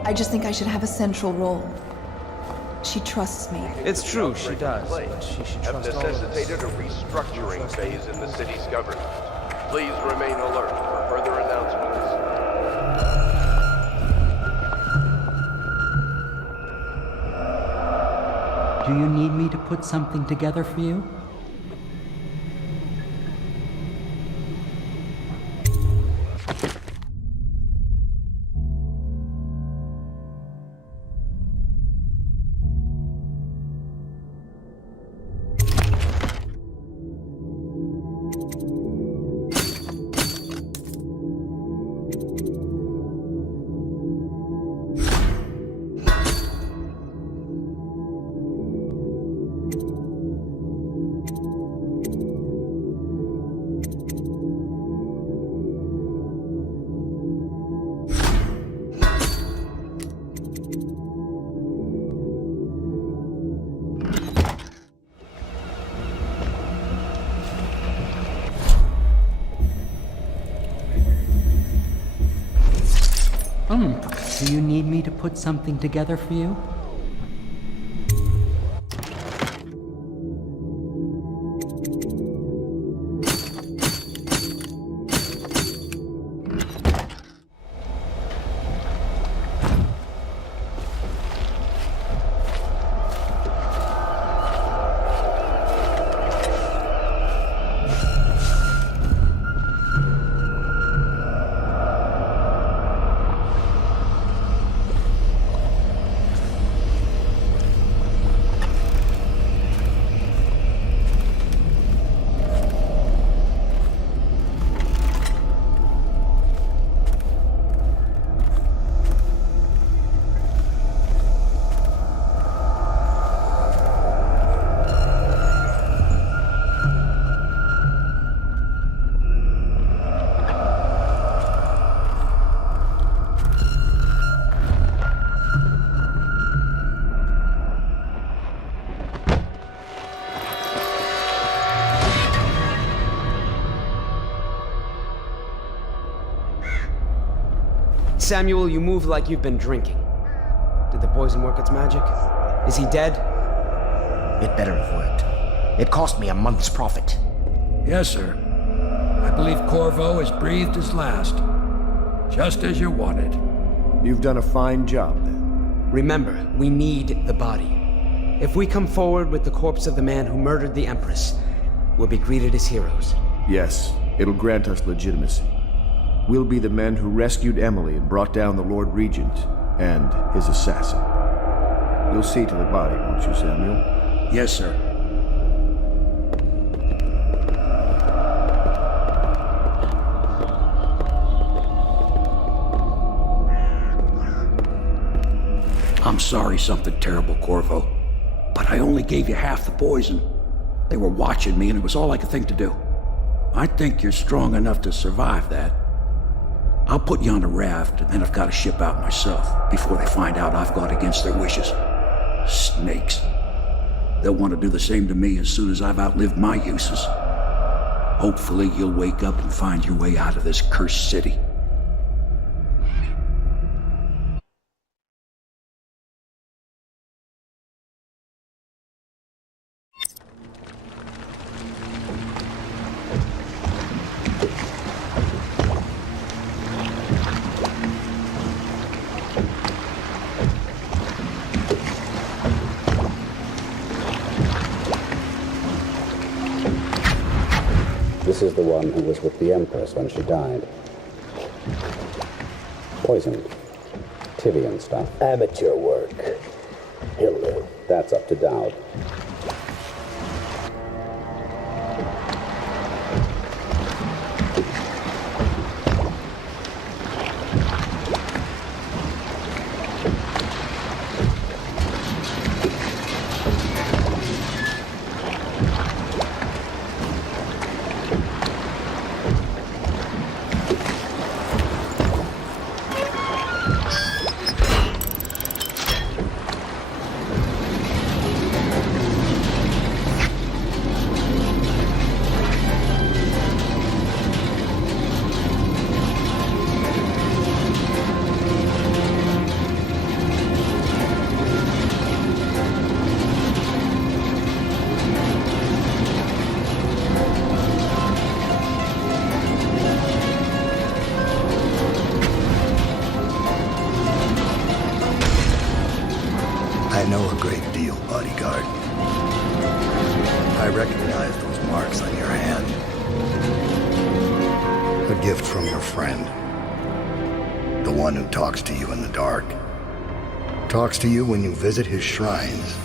I just think I should have a central role. She trusts me. It's true, she does, but she should have trust all of us. necessitated a restructuring phase in the city's government. Please remain alert for further announcements. Do you need me to put something together for you? Do you need me to put something together for you? Samuel, you move like you've been drinking. Did the poison work its magic? Is he dead? It better have worked. It cost me a month's profit. Yes, sir. I believe Corvo has breathed his last. Just as you wanted. You've done a fine job, then. Remember, we need the body. If we come forward with the corpse of the man who murdered the Empress, we'll be greeted as heroes. Yes, it'll grant us legitimacy. We'll be the men who rescued Emily and brought down the Lord Regent and his assassin. You'll see to the body, won't you, Samuel? Yes, sir. I'm sorry something terrible, Corvo. But I only gave you half the poison. They were watching me and it was all I could think to do. I think you're strong enough to survive that. I'll put you on a raft and then I've got to ship out myself before they find out I've gone against their wishes. Snakes. They'll want to do the same to me as soon as I've outlived my uses. Hopefully you'll wake up and find your way out of this cursed city. This is the one who was with the Empress when she died. Poisoned. Tivian stuff. Amateur work. He'll live. That's up to Dowd. I know a great deal, bodyguard. I recognize those marks on your hand. A gift from your friend. The one who talks to you in the dark. Talks to you when you visit his shrines.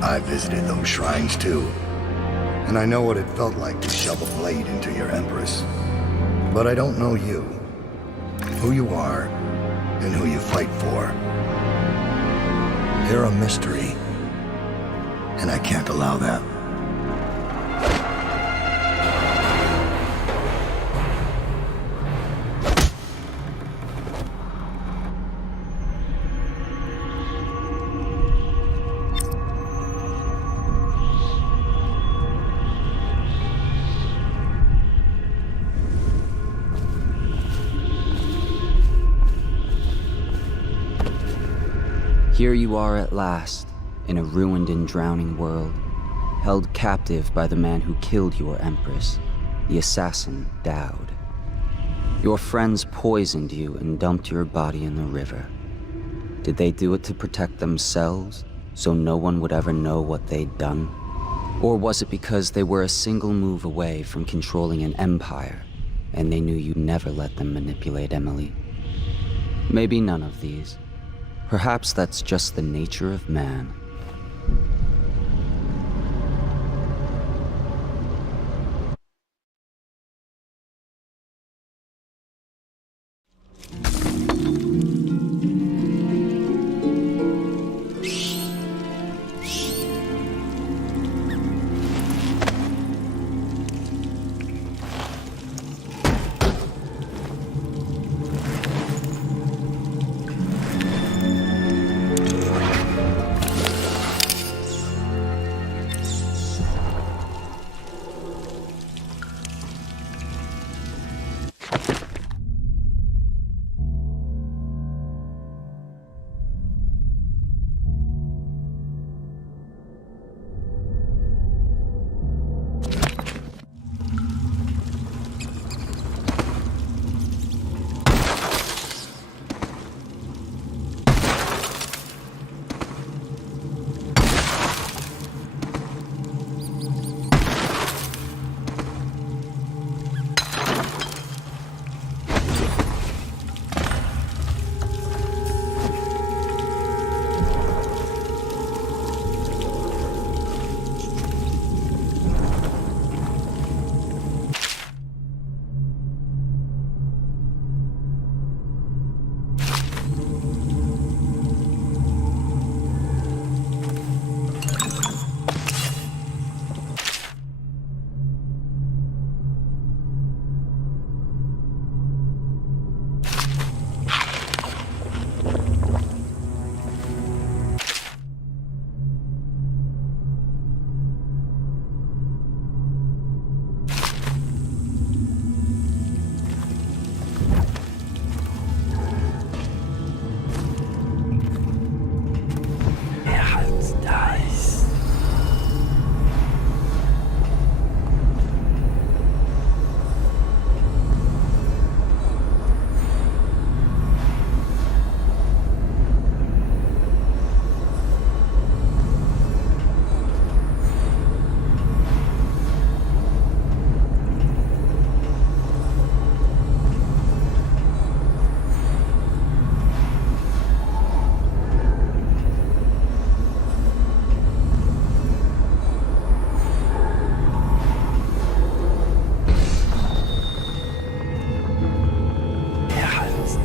I visited those shrines too. And I know what it felt like to shove a blade into your Empress. But I don't know you. Who you are, and who you fight for. You're a mystery, and I can't allow that. Here you are at last, in a ruined and drowning world, held captive by the man who killed your Empress, the assassin Dowd. Your friends poisoned you and dumped your body in the river. Did they do it to protect themselves, so no one would ever know what they'd done? Or was it because they were a single move away from controlling an empire, and they knew you'd never let them manipulate Emily? Maybe none of these. Perhaps that's just the nature of man.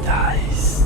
dice.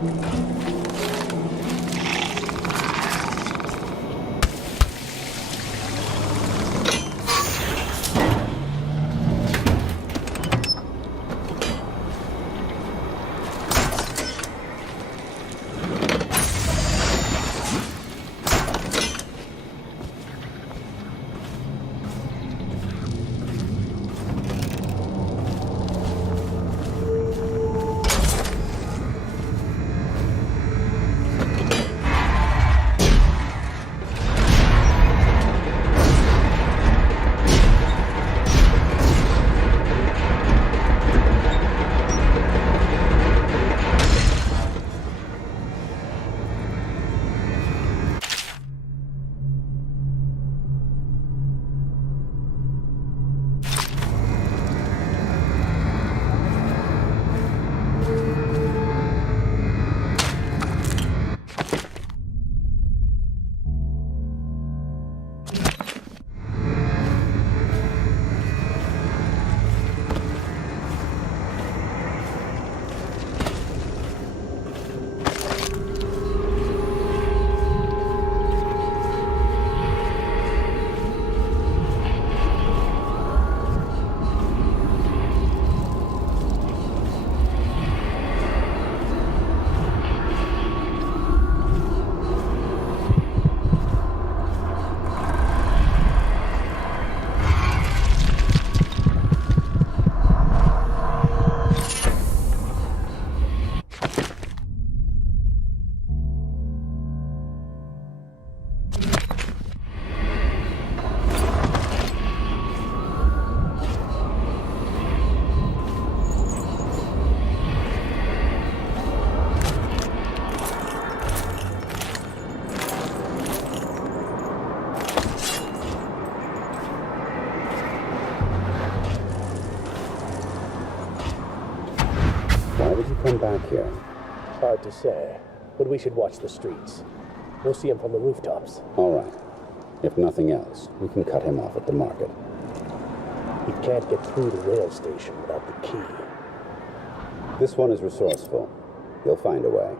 Come back here. Hard to say, but we should watch the streets. We'll see him from the rooftops. All right. If nothing else, we can cut him off at the market. He can't get through the rail station without the key. This one is resourceful. He'll find a way.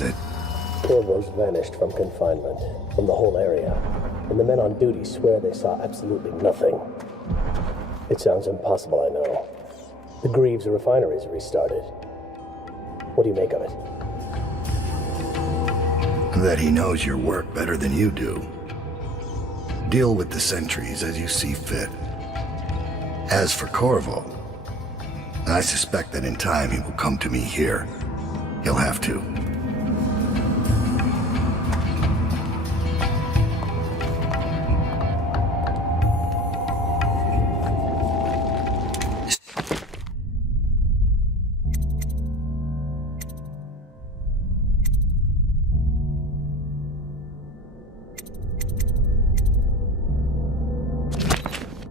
is it? Corvo's vanished from confinement, from the whole area, and the men on duty swear they saw absolutely nothing. It sounds impossible, I know. The Greaves refinery's restarted. What do you make of it? That he knows your work better than you do. Deal with the sentries as you see fit. As for Corvo, I suspect that in time he will come to me here. He'll have to.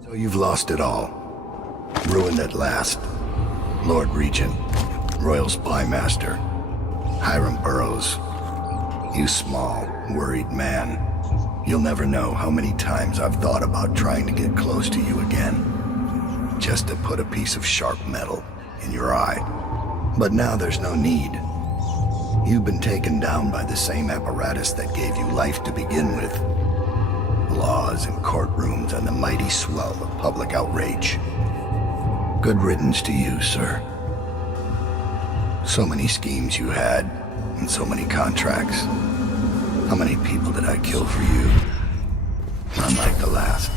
So you've lost it all. Ruined at last. Lord Regent, Royal Spy Master, Hiram Burroughs. You small, worried man. You'll never know how many times I've thought about trying to get close to you again. Just to put a piece of sharp metal in your eye. But now there's no need. You've been taken down by the same apparatus that gave you life to begin with. Laws and courtrooms and the mighty swell of public outrage. Good riddance to you, sir. So many schemes you had, and so many contracts. How many people did I kill for you? None like the last.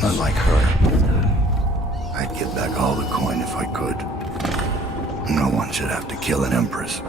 None like her. I'd give back all the coin if I could. No one should have to kill an Empress.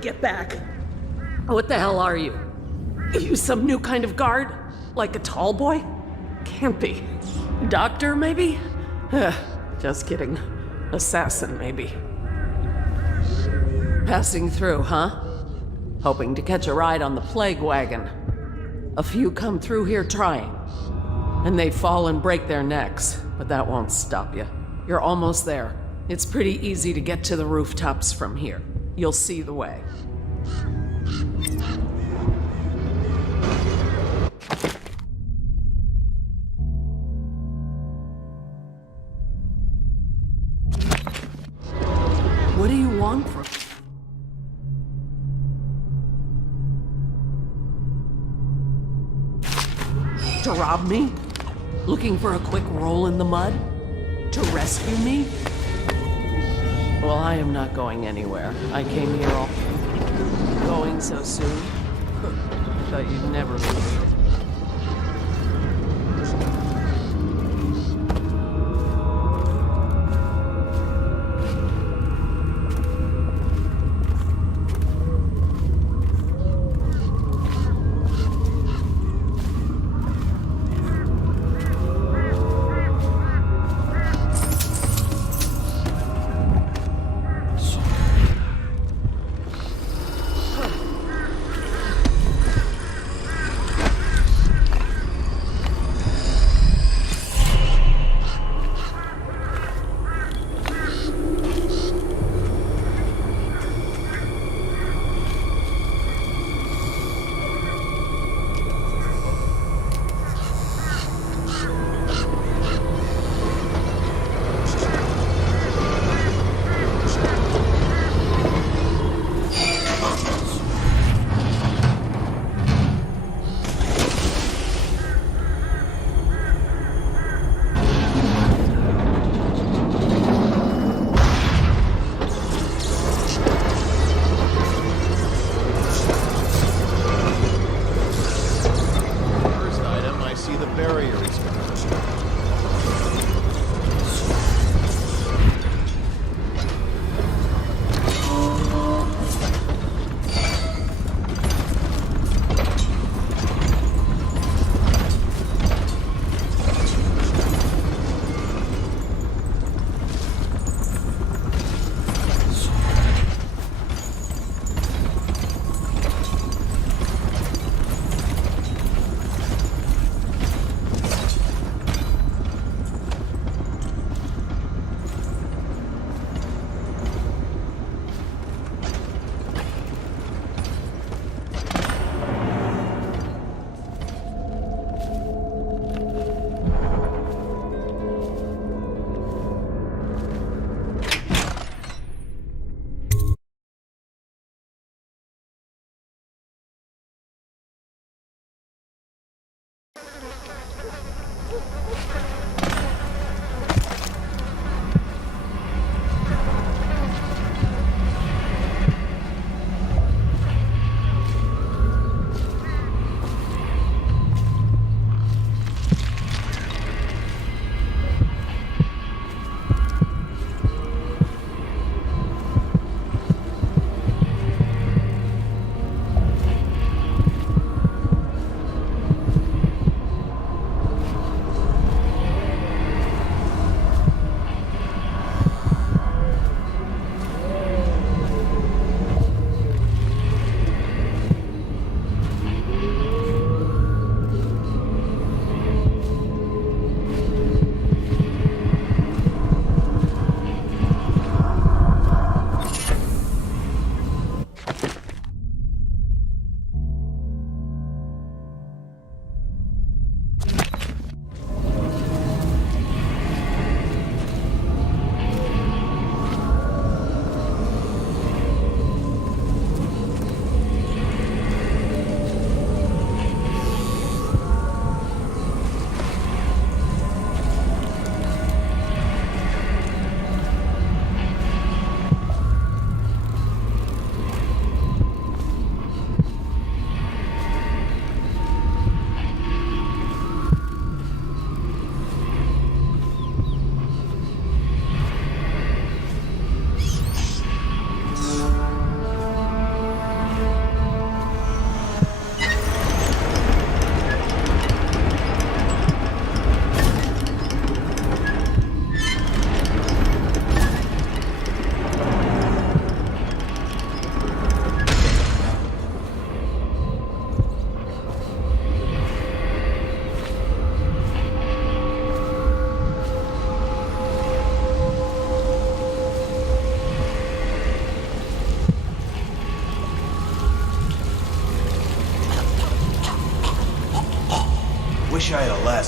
Get back. What the hell are you? You some new kind of guard? Like a tall boy? Can't be. Doctor, maybe? Just kidding. Assassin, maybe. Passing through, huh? hoping to catch a ride on the plague wagon. A few come through here trying, and they fall and break their necks, but that won't stop you. You're almost there. It's pretty easy to get to the rooftops from here. You'll see the way. What do you want from... To rob me? Looking for a quick roll in the mud? To rescue me? Well, I am not going anywhere. I came here all... Going so soon? Thought you'd never believe it.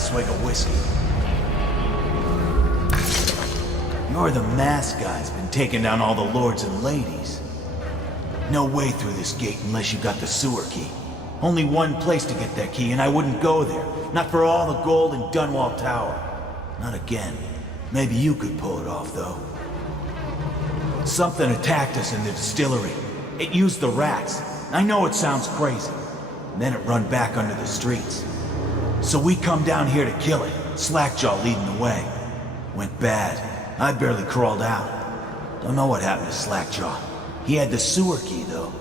swig of whiskey. You're the masked guy's been taking down all the lords and ladies. No way through this gate unless you got the sewer key. Only one place to get that key, and I wouldn't go there. Not for all the gold in Dunwall Tower. Not again. Maybe you could pull it off, though. Something attacked us in the distillery. It used the rats. I know it sounds crazy. And then it run back under the streets. So we come down here to kill it. Slackjaw leading the way. Went bad. I barely crawled out. Don't know what happened to Slackjaw. He had the sewer key, though.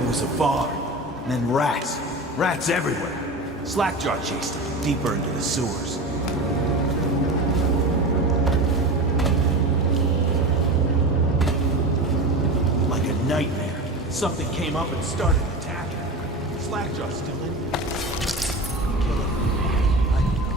It was a fog, and then rats. Rats everywhere. Slackjaw chased him deeper into the sewers. Like a nightmare, something came up and started attacking. Slackjaw still in there. Kill him. I don't know.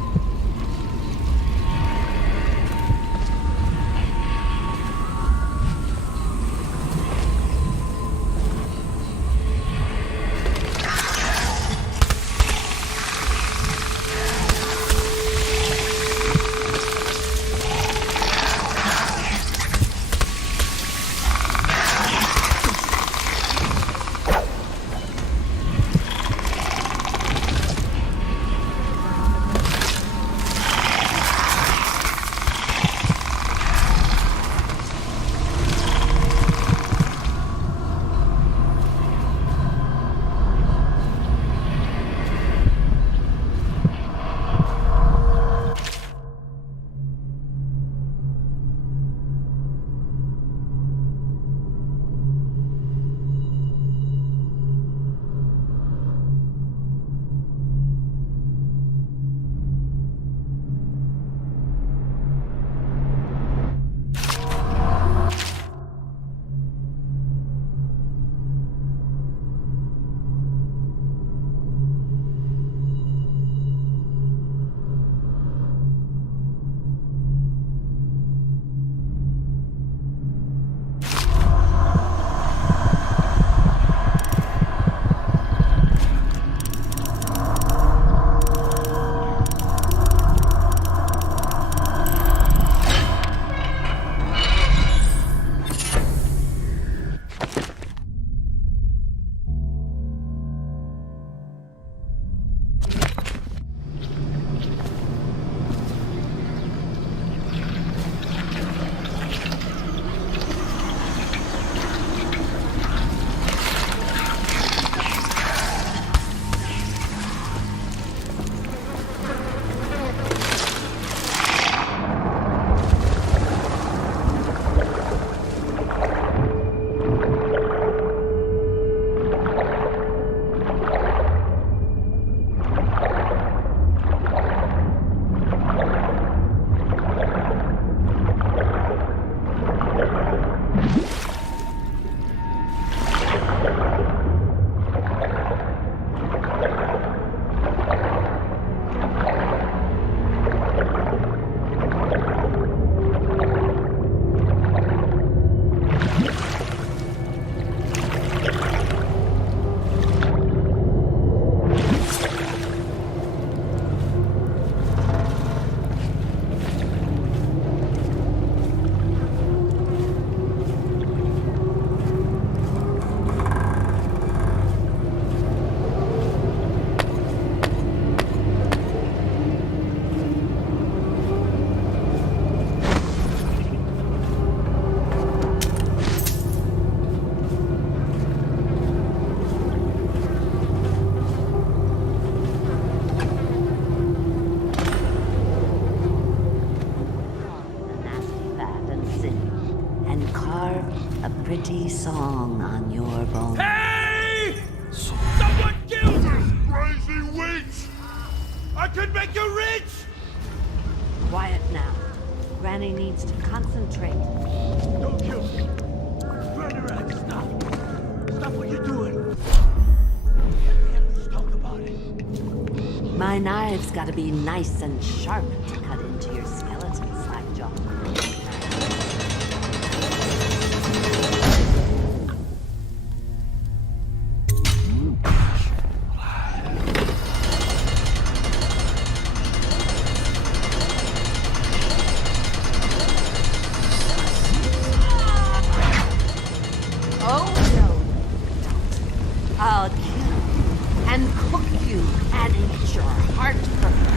pretty song on your bones. Hey! Someone kill this crazy witch! I could make you rich! Quiet now. Granny needs to concentrate. Don't kill me. Granny, stop. Stop what you're doing. Let's talk about it. My knife's gotta be nice and sharp to cut into your skeleton, Slackjaw. marked perfect.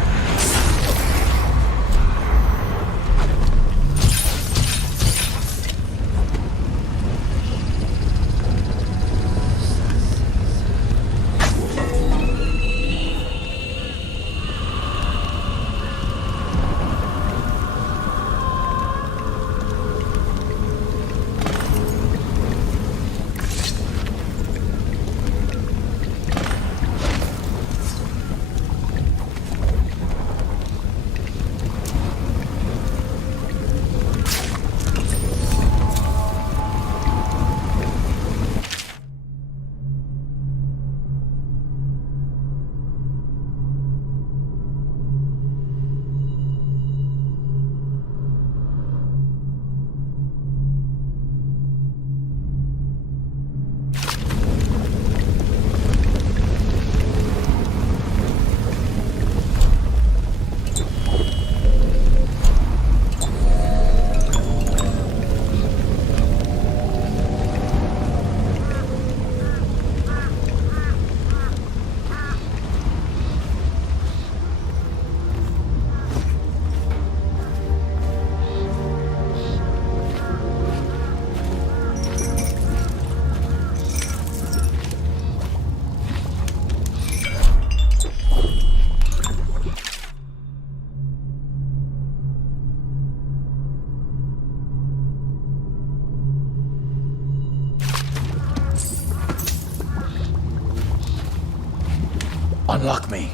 Unlock me.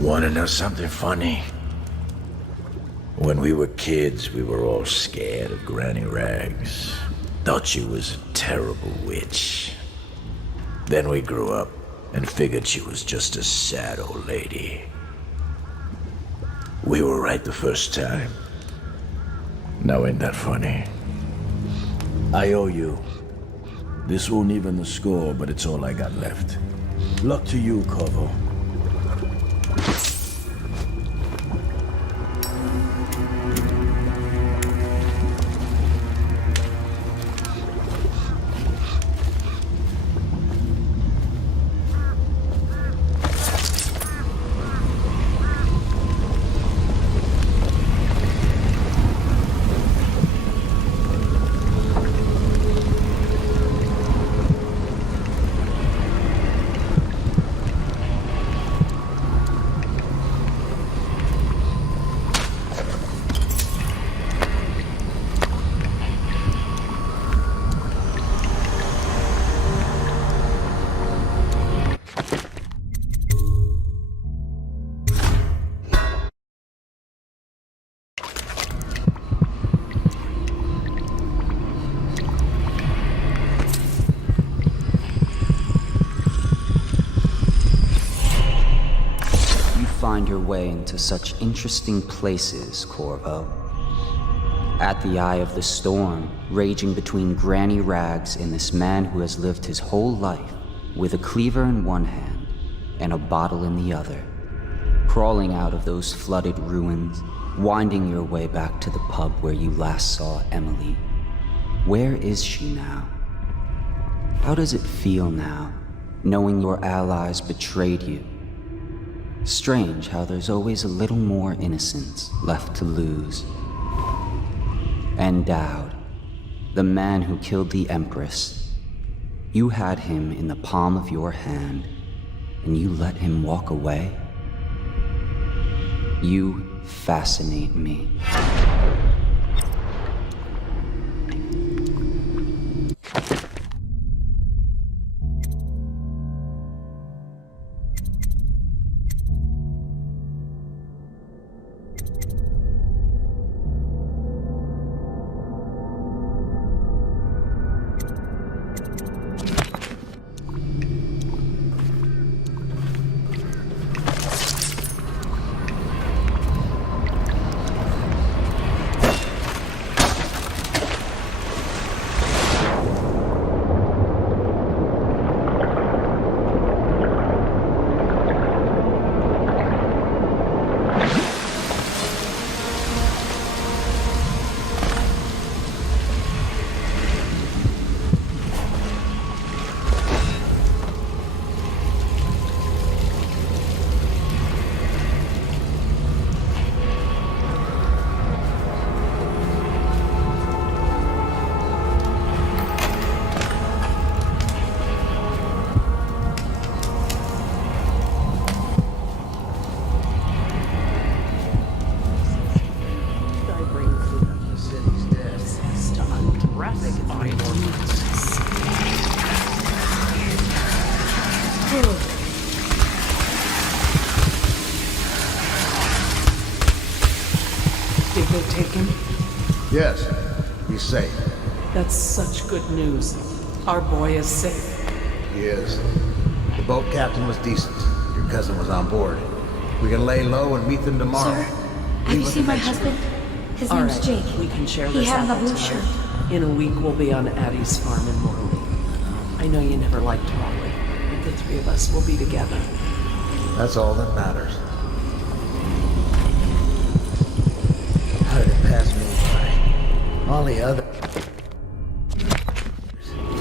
Wanna know something funny? When we were kids, we were all scared of Granny Rags. Thought she was a terrible witch. Then we grew up and figured she was just a sad old lady. We were right the first time. Now ain't that funny? I owe you. This won't even the score, but it's all I got left. Luck to you, Corvo. Find your way into such interesting places, Corvo. At the eye of the storm, raging between Granny Rags and this man who has lived his whole life with a cleaver in one hand and a bottle in the other. Crawling out of those flooded ruins, winding your way back to the pub where you last saw Emily. Where is she now? How does it feel now, knowing your allies betrayed you? Strange how there's always a little more innocence left to lose. And Dowd, the man who killed the Empress. You had him in the palm of your hand, and you let him walk away? You fascinate me. Yes, he's safe. That's such good news. Our boy is safe. He is. The boat captain was decent. Your cousin was on board. We can lay low and meet them tomorrow. Sir, have you seen my husband? His All name's right, Jake. we can share He this had on the apple blue tonight. shirt. In a week, we'll be on Addie's farm in Morley. I know you never liked Morley, but the three of us will be together. That's all that matters. How did it pass me by? All the other...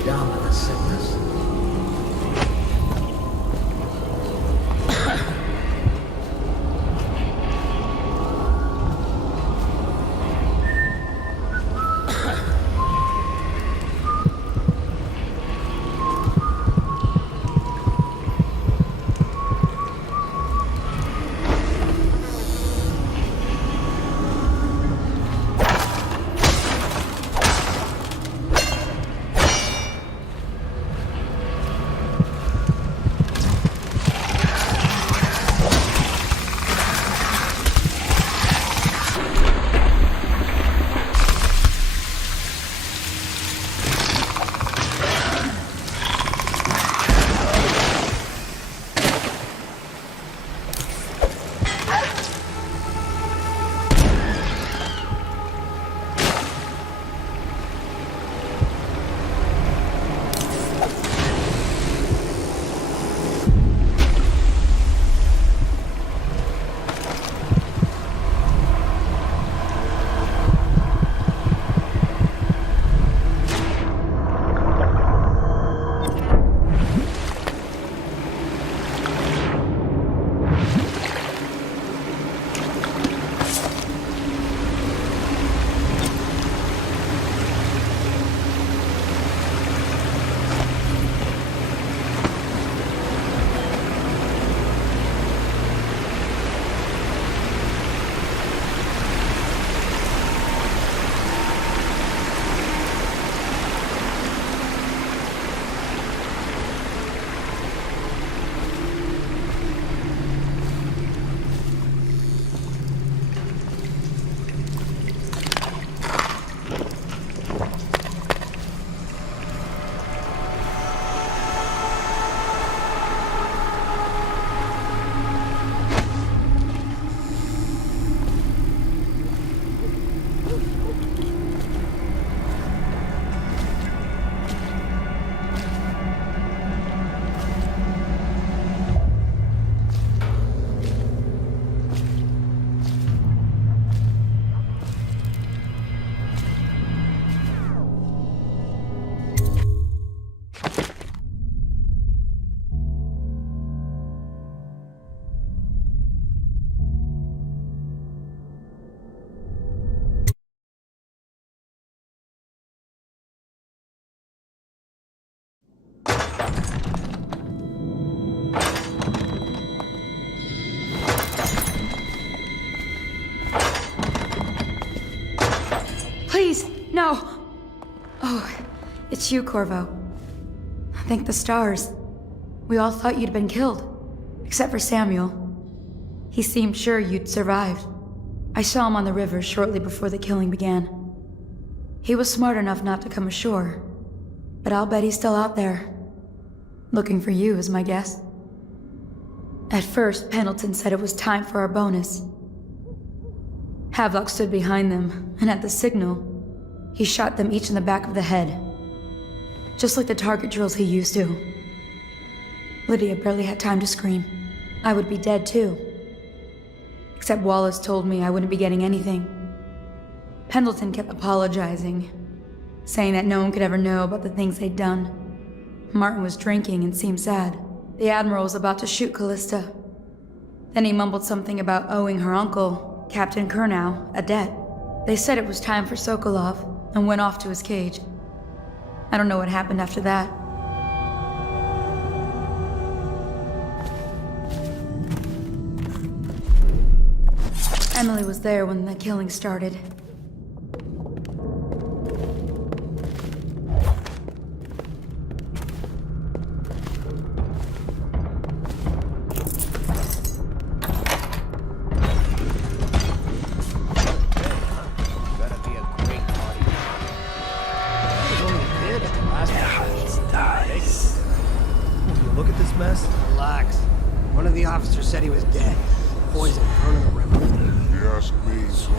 down with the sickness. Please, no! Oh, it's you, Corvo. Thank the stars. We all thought you'd been killed. Except for Samuel. He seemed sure you'd survived. I saw him on the river shortly before the killing began. He was smart enough not to come ashore. But I'll bet he's still out there. Looking for you, is my guess. At first, Pendleton said it was time for our bonus. Havelock stood behind them, and at the signal, he shot them each in the back of the head. Just like the target drills he used to. Lydia barely had time to scream. I would be dead too. Except Wallace told me I wouldn't be getting anything. Pendleton kept apologizing, saying that no one could ever know about the things they'd done. Martin was drinking and seemed sad. The Admiral was about to shoot Callista. Then he mumbled something about owing her uncle, Captain Kurnow, a debt. They said it was time for Sokolov, and went off to his cage. I don't know what happened after that. Emily was there when the killing started. Gonna be a great this mess? Relax. One of the officers said he was dead. Poison thrown in the river. You ask me, so.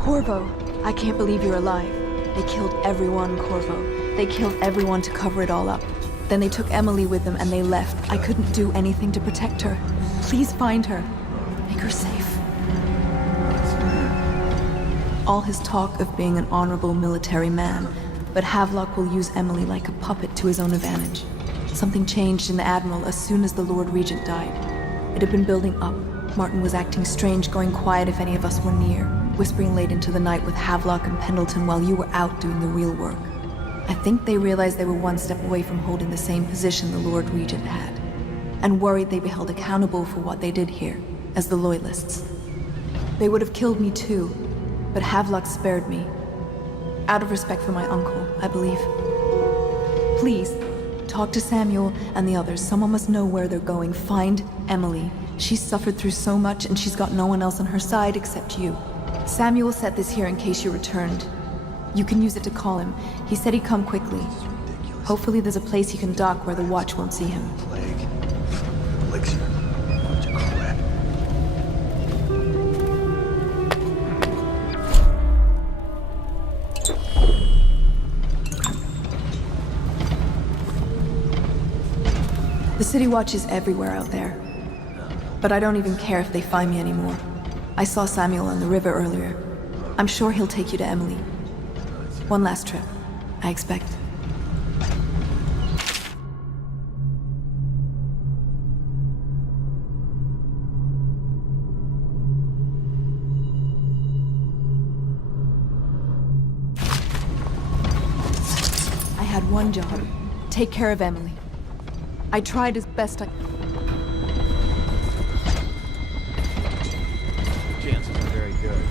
Corvo, I can't believe you're alive. They killed everyone, Corvo. They killed everyone to cover it all up. Then they took Emily with them and they left. I couldn't do anything to protect her. Please find her. Make her safe. All his talk of being an honorable military man, but Havelock will use Emily like a puppet to his own advantage. Something changed in the Admiral as soon as the Lord Regent died. It had been building up. Martin was acting strange, going quiet if any of us were near, whispering late into the night with Havelock and Pendleton while you were out doing the real work. I think they realized they were one step away from holding the same position the Lord Regent had, and worried they'd be held accountable for what they did here, as the Loyalists. They would have killed me too, but Havelock spared me. Out of respect for my uncle, I believe. Please, talk to Samuel and the others. Someone must know where they're going. Find Emily. She's suffered through so much and she's got no one else on her side except you. Samuel set this here in case you returned. You can use it to call him. He said he'd come quickly. Hopefully there's a place he can dock where the watch won't see him. Elixir. Bunch of crap. The City Watch is everywhere out there. But I don't even care if they find me anymore. I saw Samuel on the river earlier. I'm sure he'll take you to Emily. One last trip, I expect. I had one job. Take care of Emily. I tried as best I... Chances are very good.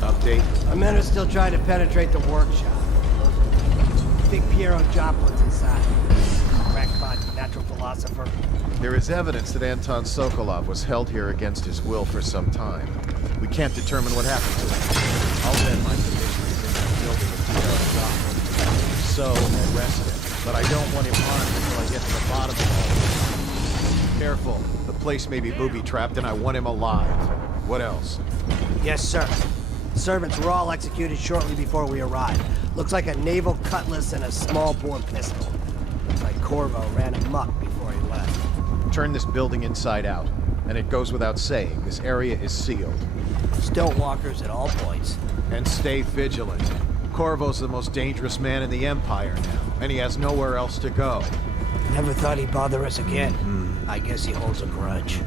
Update. Our men are still trying to penetrate the workshop. Big Piero Joplin's inside. Crackpot, natural philosopher. There is evidence that Anton Sokolov was held here against his will for some time. We can't determine what happened to him. I'll bet my position is in that building with Piero Joplin. So, arrest him. But I don't want him harmed until I get to the bottom of all this. Careful. The place may be booby-trapped and I want him alive. What else? Yes, sir. The servants were all executed shortly before we arrived. Looks like a naval cutlass and a small-bore pistol. Looks like Corvo ran amok before he left. Turn this building inside out. And it goes without saying, this area is sealed. Stonewalkers at all points. And stay vigilant. Corvo's the most dangerous man in the Empire now, and he has nowhere else to go. Never thought he'd bother us again. I guess he holds a grudge.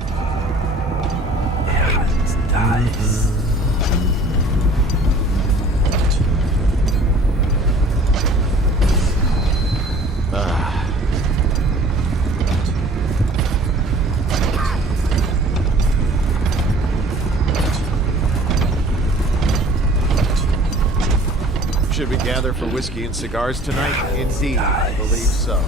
Dies. Ah. Should we gather for whiskey and cigars tonight? Indeed, I believe so.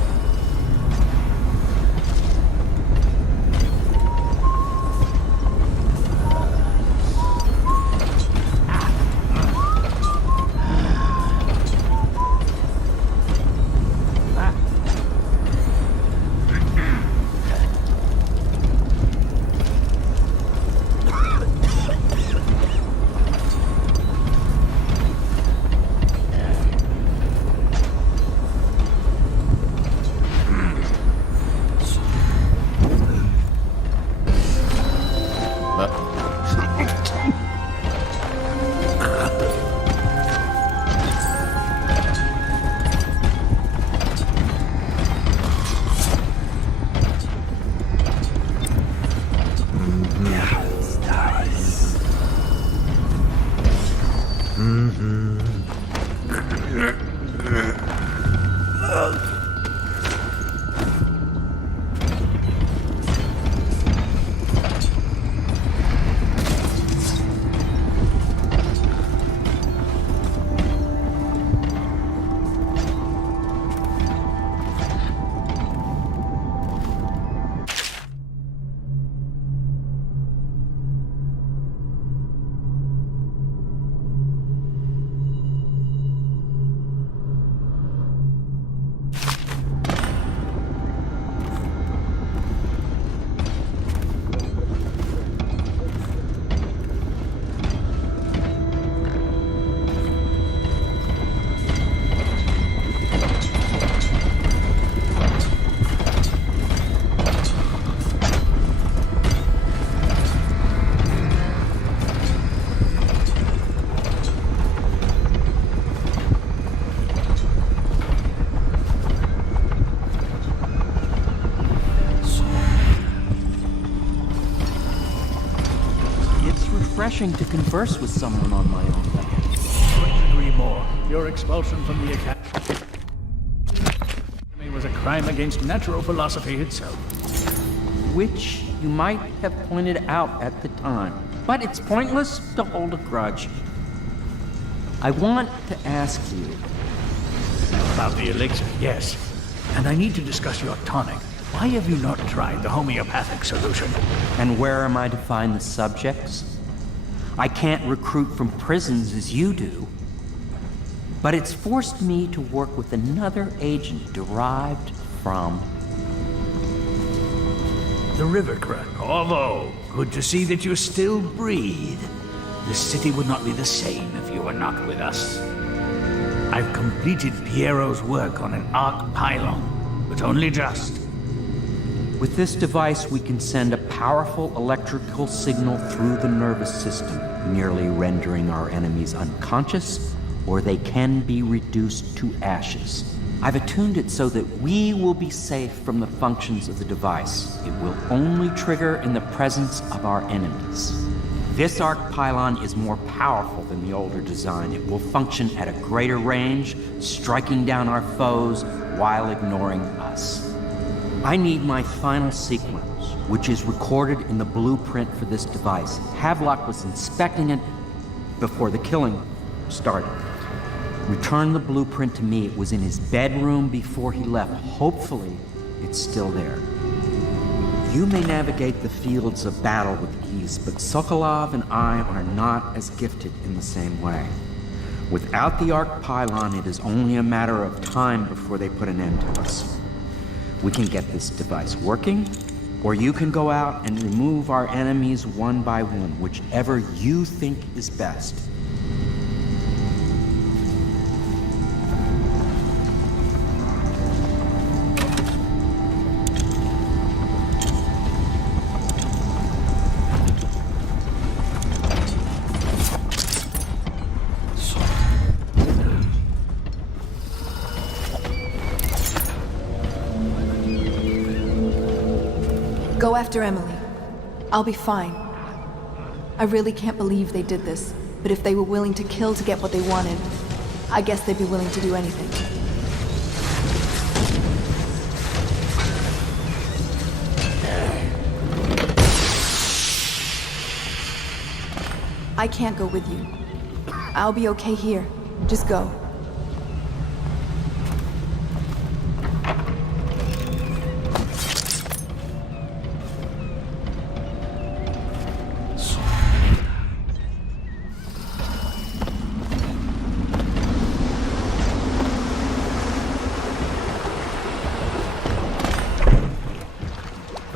Refreshing to converse with someone on my own level. Couldn't agree more. Your expulsion from the academy was a crime against natural philosophy itself. Which you might have pointed out at the time. But it's pointless to hold a grudge. I want to ask you... About the elixir, yes. And I need to discuss your tonic. Why have you not tried the homeopathic solution? And where am I to find the subjects? I can't recruit from prisons as you do, but it's forced me to work with another agent derived from... the River Crun. Although, good to see that you still breathe. This city would not be the same if you were not with us. I've completed Piero's work on an arc pylon, but only just. With this device, we can send a powerful electrical signal through the nervous system, nearly rendering our enemies unconscious, or they can be reduced to ashes. I've attuned it so that we will be safe from the functions of the device. It will only trigger in the presence of our enemies. This arc pylon is more powerful than the older design. It will function at a greater range, striking down our foes while ignoring us. I need my final sequence, which is recorded in the blueprint for this device. Havelock was inspecting it before the killing started. Return the blueprint to me. It was in his bedroom before he left. Hopefully, it's still there. You may navigate the fields of battle with ease, but Sokolov and I are not as gifted in the same way. Without the arc pylon, it is only a matter of time before they put an end to us. We can get this device working, or you can go out and remove our enemies one by one, whichever you think is best. Go after Emily. I'll be fine. I really can't believe they did this, but if they were willing to kill to get what they wanted, I guess they'd be willing to do anything. I can't go with you. I'll be okay here. Just go.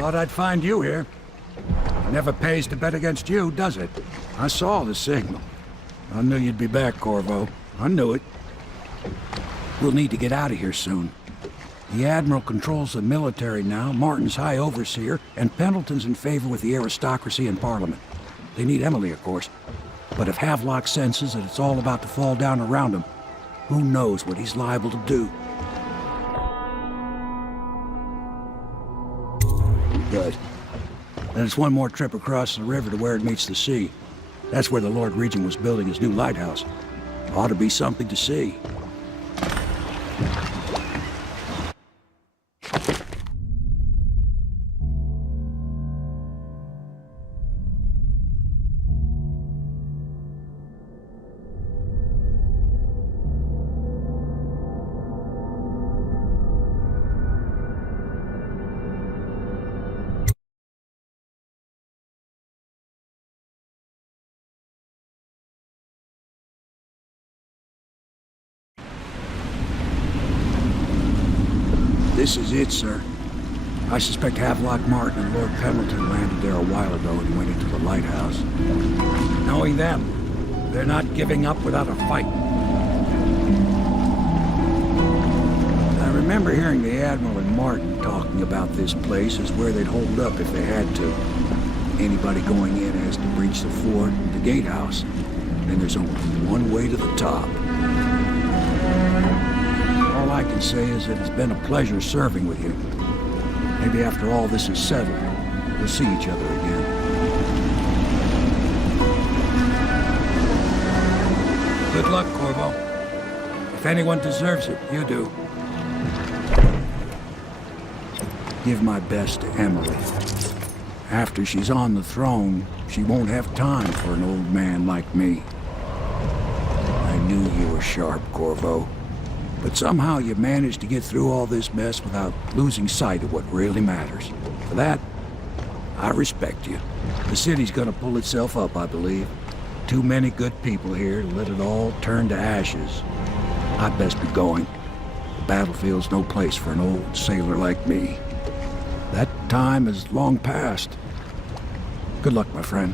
thought I'd find you here. It never pays to bet against you, does it? I saw the signal. I knew you'd be back, Corvo. I knew it. We'll need to get out of here soon. The Admiral controls the military now, Martin's High Overseer, and Pendleton's in favor with the aristocracy and Parliament. They need Emily, of course. But if Havelock senses that it's all about to fall down around him, who knows what he's liable to do? Good. Then it's one more trip across the river to where it meets the sea. That's where the Lord Regent was building his new lighthouse. Ought to be something to see. This is it, sir. I suspect Havelock Martin and Lord Pendleton landed there a while ago and went into the lighthouse. Knowing them, they're not giving up without a fight. I remember hearing the Admiral and Martin talking about this place as where they'd hold up if they had to. Anybody going in has to breach the fort and the gatehouse. Then there's only one way to the top. All I can say is that it's been a pleasure serving with you. Maybe after all this is settled, we'll see each other again. Good luck, Corvo. If anyone deserves it, you do. Give my best to Emily. After she's on the throne, she won't have time for an old man like me. I knew you were sharp, Corvo. But somehow you managed to get through all this mess without losing sight of what really matters. For that, I respect you. The city's gonna pull itself up, I believe. Too many good people here to let it all turn to ashes. I'd best be going. The battlefield's no place for an old sailor like me. That time is long past. Good luck, my friend.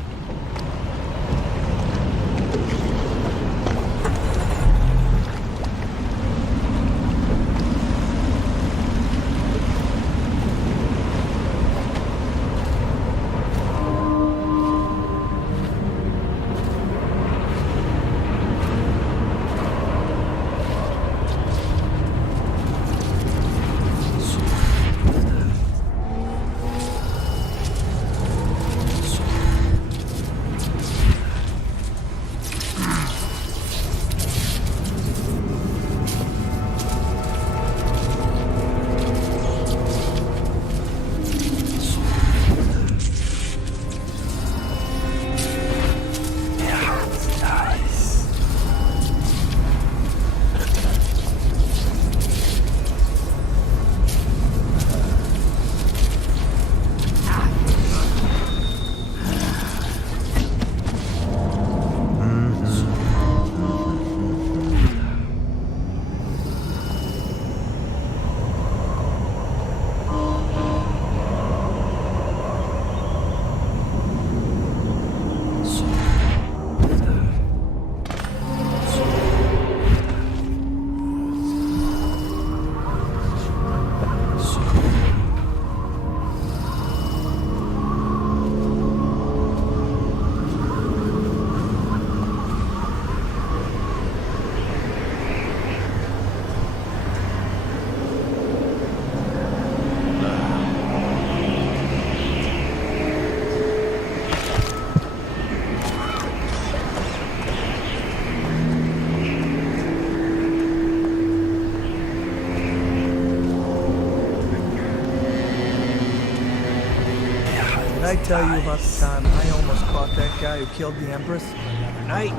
Did I tell you about the time I almost caught that guy who killed the Empress? Another night,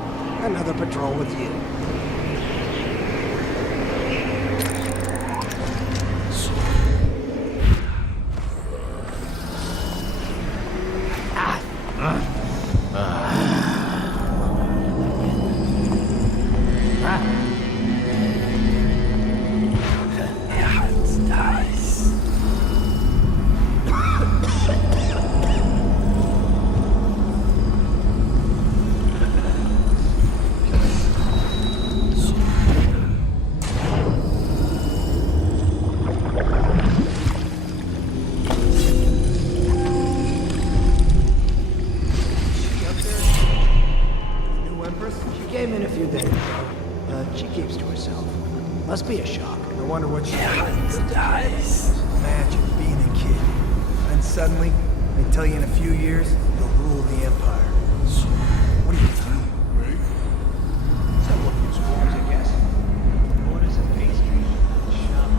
another patrol with you. came in a few days ago, but she keeps to herself. Must be a shock. I wonder what she Nice. Imagine being a kid, and suddenly, they tell you in a few years, you'll rule the Empire. What do you do? Some looking scores, I guess. Orders of pastry. Shop.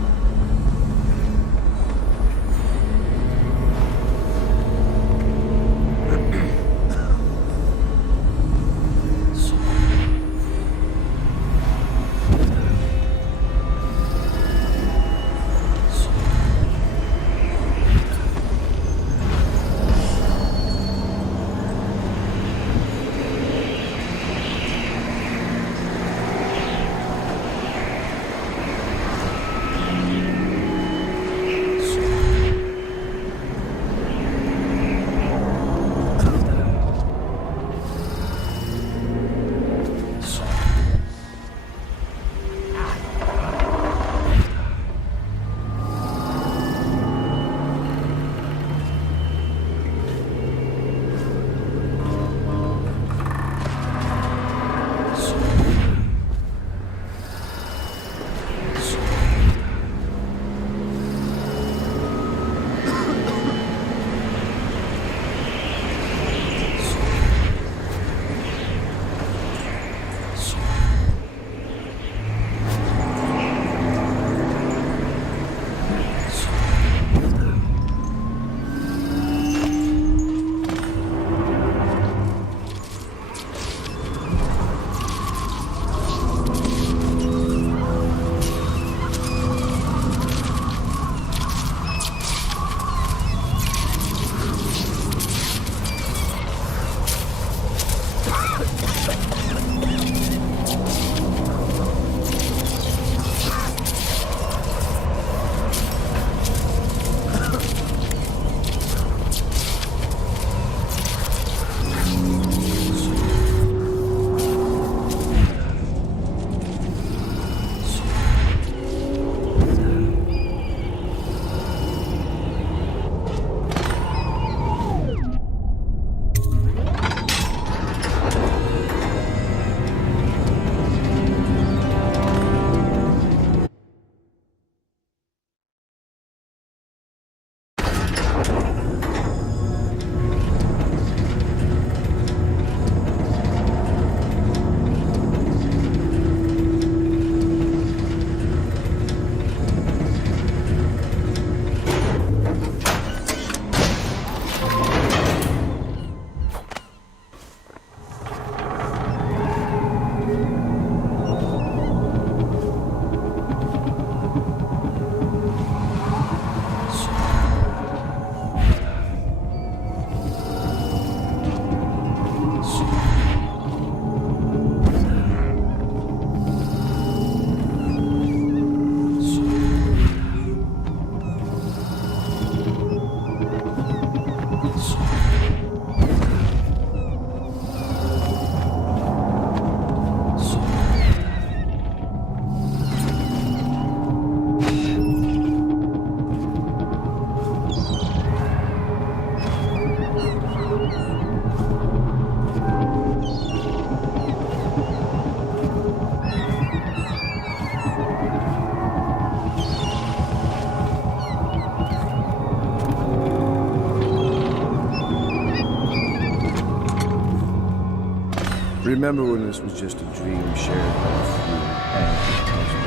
Remember when this was just a dream shared by a few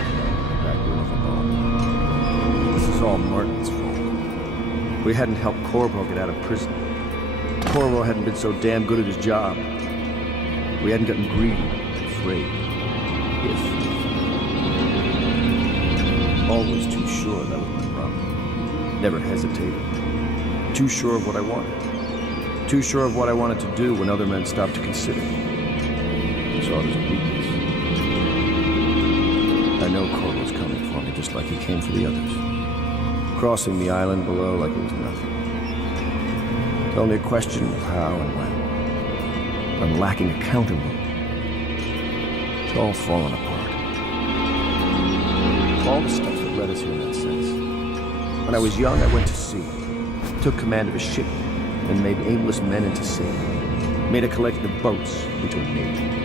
and back room of a bar? This is all Martin's fault. We hadn't helped Corvo get out of prison. Corvo hadn't been so damn good at his job. We hadn't gotten greedy, afraid. Always too sure that was my problem. Never hesitated. Too sure of what I wanted. Too sure of what I wanted to do when other men stopped to consider me. Saw it as a weakness. I know Corvo's coming for me just like he came for the others. Crossing the island below like it was nothing. It's only a question of how and when. I'm lacking a countermove. It's all fallen apart. All the stuff that led us here in that sense. When I was young, I went to sea. Took command of a ship, and made aimless men into sailors. Made a collection of boats into a navy.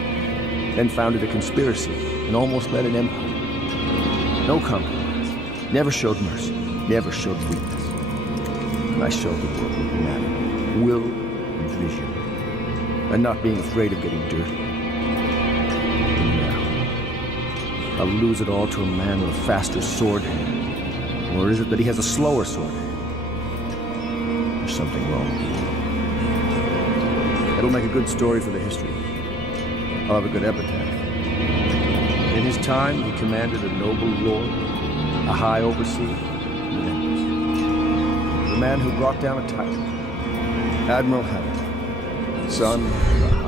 then founded a conspiracy and almost led an empire. No compromise, never showed mercy, never showed weakness. And I showed the world what mattered: will and vision, and not being afraid of getting dirty. And now, I'll lose it all to a man with a faster sword hand. Or is it that he has a slower sword hand? There's something wrong with you. It'll make a good story for the history. I'll have a good epitaph. In his time, he commanded a noble lord, a high overseer, and an empress. The man who brought down a tyrant, Admiral Hound, son of the Hound.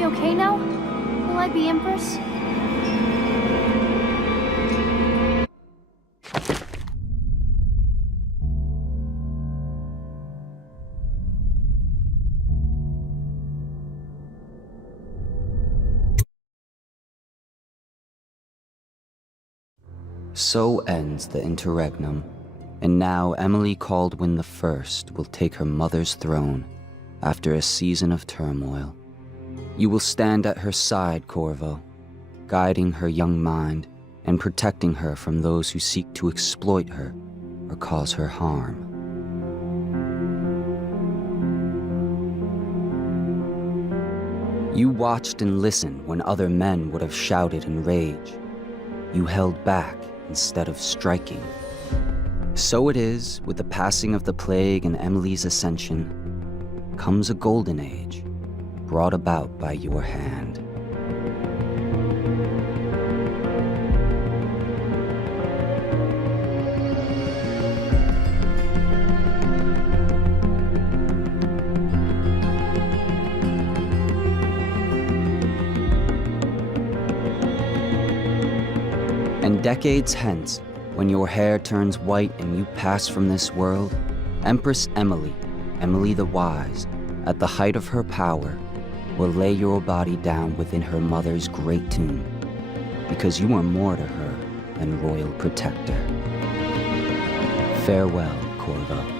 Okay now? Will I be Empress? So ends the interregnum, and now Emily Caldwin I will take her mother's throne after a season of turmoil. You will stand at her side, Corvo, guiding her young mind and protecting her from those who seek to exploit her or cause her harm. You watched and listened when other men would have shouted in rage. You held back instead of striking. So it is, with the passing of the plague and Emily's ascension, comes a golden age, brought about by your hand. And decades hence, when your hair turns white and you pass from this world, Empress Emily, Emily the Wise, at the height of her power, will lay your body down within her mother's great tomb, because you are more to her than royal protector. Farewell, Corvo.